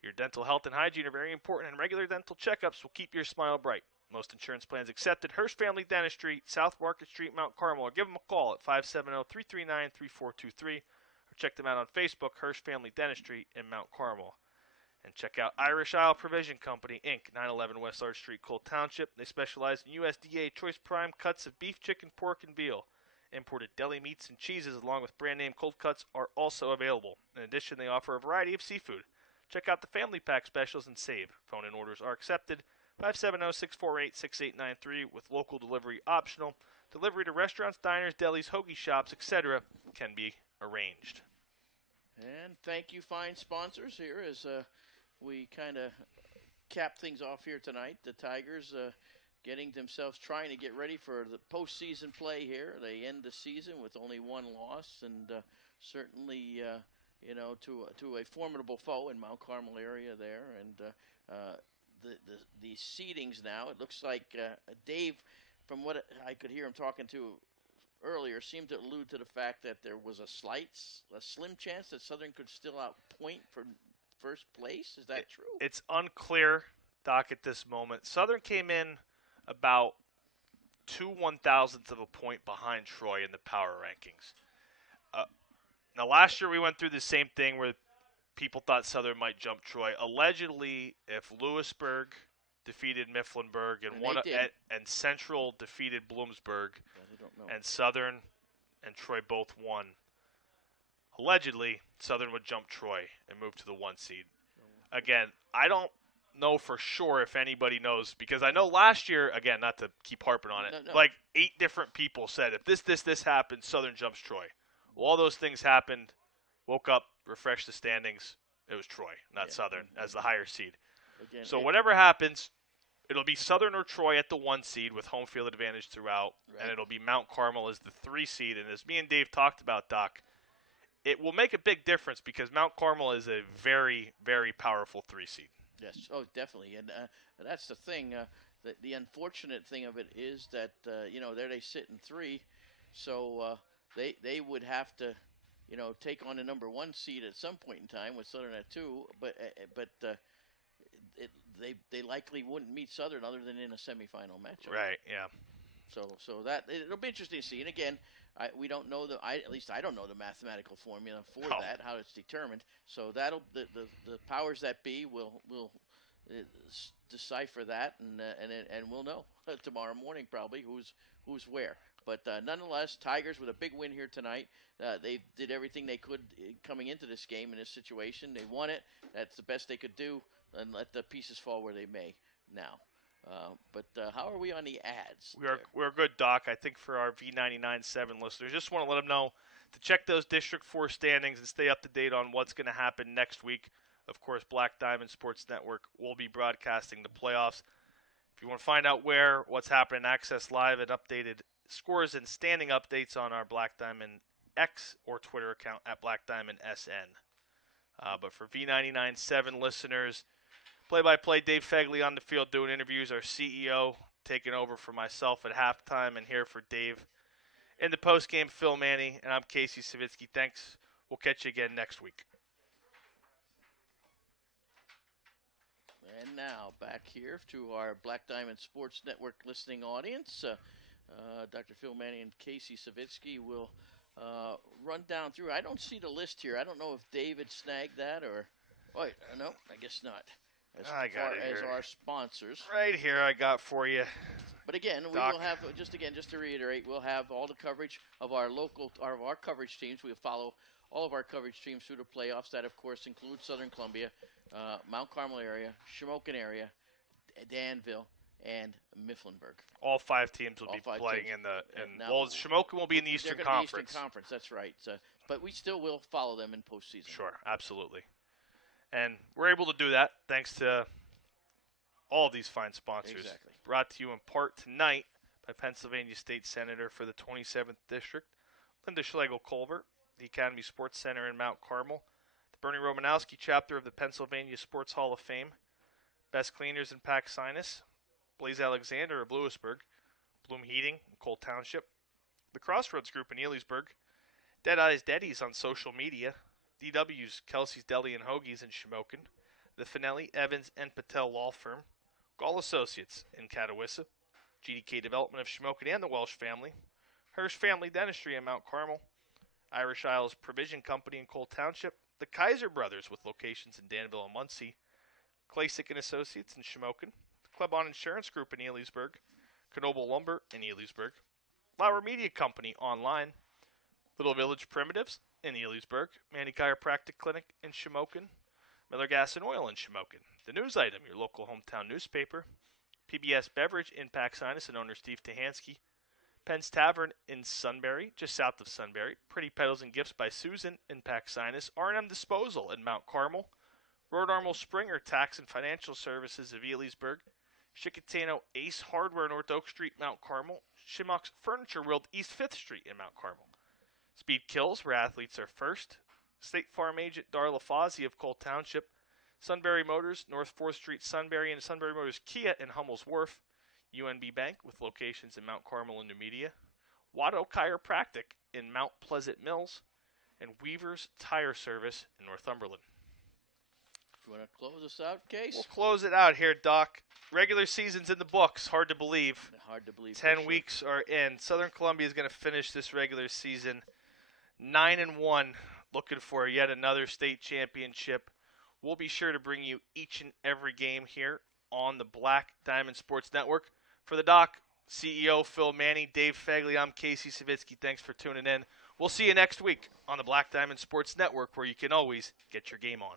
Your dental health and hygiene are very important, and regular dental checkups will keep your smile bright. Most insurance plans accepted. Hirsch Family Dentistry, South Market Street, Mount Carmel. Or give them a call at 570-339-3423. Or check them out on Facebook, Hirsch Family Dentistry in Mount Carmel. And check out Irish Isle Provision Company, Inc., 911 West Arch Street, Cole Township. They specialize in USDA Choice Prime cuts of beef, chicken, pork, and veal. Imported deli meats and cheeses along with brand name cold cuts are also available. In addition, they offer a variety of seafood. Check out the family pack specials and save. Phone and orders are accepted. 570-648-6893 with local delivery optional. Delivery to restaurants, diners, delis, hoagie shops, etc. can be arranged. And thank you, fine sponsors, here as we kind of cap things off here tonight. The Tigers getting themselves, trying to get ready for the postseason play here. They end the season with only 1 loss, and certainly, to a formidable foe in Mount Carmel area there. And the seedings now, it looks like Dave, from what I could hear him talking to earlier, seemed to allude to the fact that there was a slim chance that Southern could still outpoint for first place. Is that true? It's unclear, Doc, at this moment. Southern came in about 2 1/1000ths of a point behind Troy in the power rankings. Now, last year we went through the same thing where people thought Southern might jump Troy. Allegedly, if Lewisburg defeated Mifflinburg and Central defeated Bloomsburg, and Southern and Troy both won, allegedly Southern would jump Troy and move to the 1 seed. Again, I don't know for sure if anybody knows, because I know last year, again, not to keep harping on it, like 8 different people said, if this happens, Southern jumps Troy. Well, all those things happened. Woke up, refreshed the standings. It was Troy, not Southern, as the higher seed. Again, so whatever happens, it'll be Southern or Troy at the 1 seed with home field advantage throughout, and it'll be Mount Carmel as the 3 seed. And as me and Dave talked about, Doc, it will make a big difference because Mount Carmel is a very, very powerful 3 seed. Yes. Oh, definitely. And that's the thing. The unfortunate thing of it is that there they sit in 3, so they would have to take on the number 1 seed at some point in time with Southern at 2. But they likely wouldn't meet Southern other than in a semifinal matchup. Right. Yeah. So that it'll be interesting to see. And again, we don't know at least I don't know the mathematical formula for that, how it's determined. So that'll the powers that be will decipher that, and we'll know tomorrow morning probably who's where. But nonetheless, Tigers with a big win here tonight. They did everything they could coming into this game in this situation. They won it. That's the best they could do, and let the pieces fall where they may now. But how are we on the ads? We're good, Doc. I think for our V99.7 listeners, just want to let them know to check those District 4 standings and stay up to date on what's going to happen next week. Of course, Black Diamond Sports Network will be broadcasting the playoffs. If you want to find out what's happening, access live and updated scores and standing updates on our Black Diamond X or Twitter account at Black Diamond SN. But for V99.7 listeners, play-by-play Dave Fegley on the field doing interviews. Our CEO taking over for myself at halftime, and here for Dave in the postgame, Phil Manny, and I'm Casey Savitsky. Thanks. We'll catch you again next week. And now back here to our Black Diamond Sports Network listening audience. Dr. Phil Manny and Casey Savitsky will run down through. I don't see the list here. I don't know if David snagged that or. Wait, no, I guess not. As our sponsors. Right here I got for you. But again, we will have, just to reiterate, we'll have all the coverage of our our coverage teams. We'll follow all of our coverage teams through the playoffs. That, of course, includes Southern Columbia, Mount Carmel area, Shamokin area, Danville, and Mifflinburg. All 5 teams will be playing teams. Shamokin will be in the Eastern Conference. The Eastern Conference, that's right. But we still will follow them in postseason. Sure, absolutely. And we're able to do that thanks to all of these fine sponsors. Exactly. Brought to you in part tonight by Pennsylvania State Senator for the 27th District, Linda Schlegel-Colbert, the Academy Sports Center in Mount Carmel, the Bernie Romanowski chapter of the Pennsylvania Sports Hall of Fame, Best Cleaners in Pax Sinus, Blaze Alexander of Lewisburg, Bloom Heating in Cole Township, the Crossroads Group in Elysburg, Dead Eyes Deddies on social media, DW's Kelsey's Deli and Hoagies in Shamokin, the Finelli, Evans, and Patel Law Firm, Gall Associates in Catawissa, GDK Development of Shamokin and the Welsh Family, Hirsch Family Dentistry in Mount Carmel, Irish Isles Provision Company in Cole Township, the Kaiser Brothers with locations in Danville and Muncie, Klasick and Associates in Shamokin, the Klebon Insurance Group in Elysburg, Knoble Lumber in Elysburg, Lauer Media Company online, Little Village Primitives in Elysburg, Manny Chiropractic Clinic in Shamokin, Miller Gas and Oil in Shamokin, The News Item, your local hometown newspaper, PBS Beverage in Pax Sinus and owner Steve Tahansky, Penn's Tavern in Sunbury, just south of Sunbury, Pretty Petals and Gifts by Susan in Pax Sinus, R&M Disposal in Mount Carmel, Road Armel Springer Tax and Financial Services of Elysburg, Chickatano Ace Hardware North Oak Street, Mount Carmel, Shimock's Furniture World East 5th Street in Mount Carmel, Speed Kills, where athletes are first, State Farm Agent Darla Fozzie of Cole Township, Sunbury Motors, North 4th Street, Sunbury, and Sunbury Motors Kia in Hummel's Wharf, UNB Bank with locations in Mount Carmel and New Media, Watto Chiropractic in Mount Pleasant Mills, and Weaver's Tire Service in Northumberland. You want to close us out, Case? We'll close it out here, Doc. Regular season's in the books. Hard to believe. Hard to believe. 10 weeks are in. Southern Columbia is going to finish this regular season 9-1, looking for yet another state championship. We'll be sure to bring you each and every game here on the Black Diamond Sports Network. For the Doc, CEO Phil Manny, Dave Fegley, I'm Casey Savitsky. Thanks for tuning in. We'll see you next week on the Black Diamond Sports Network, where you can always get your game on.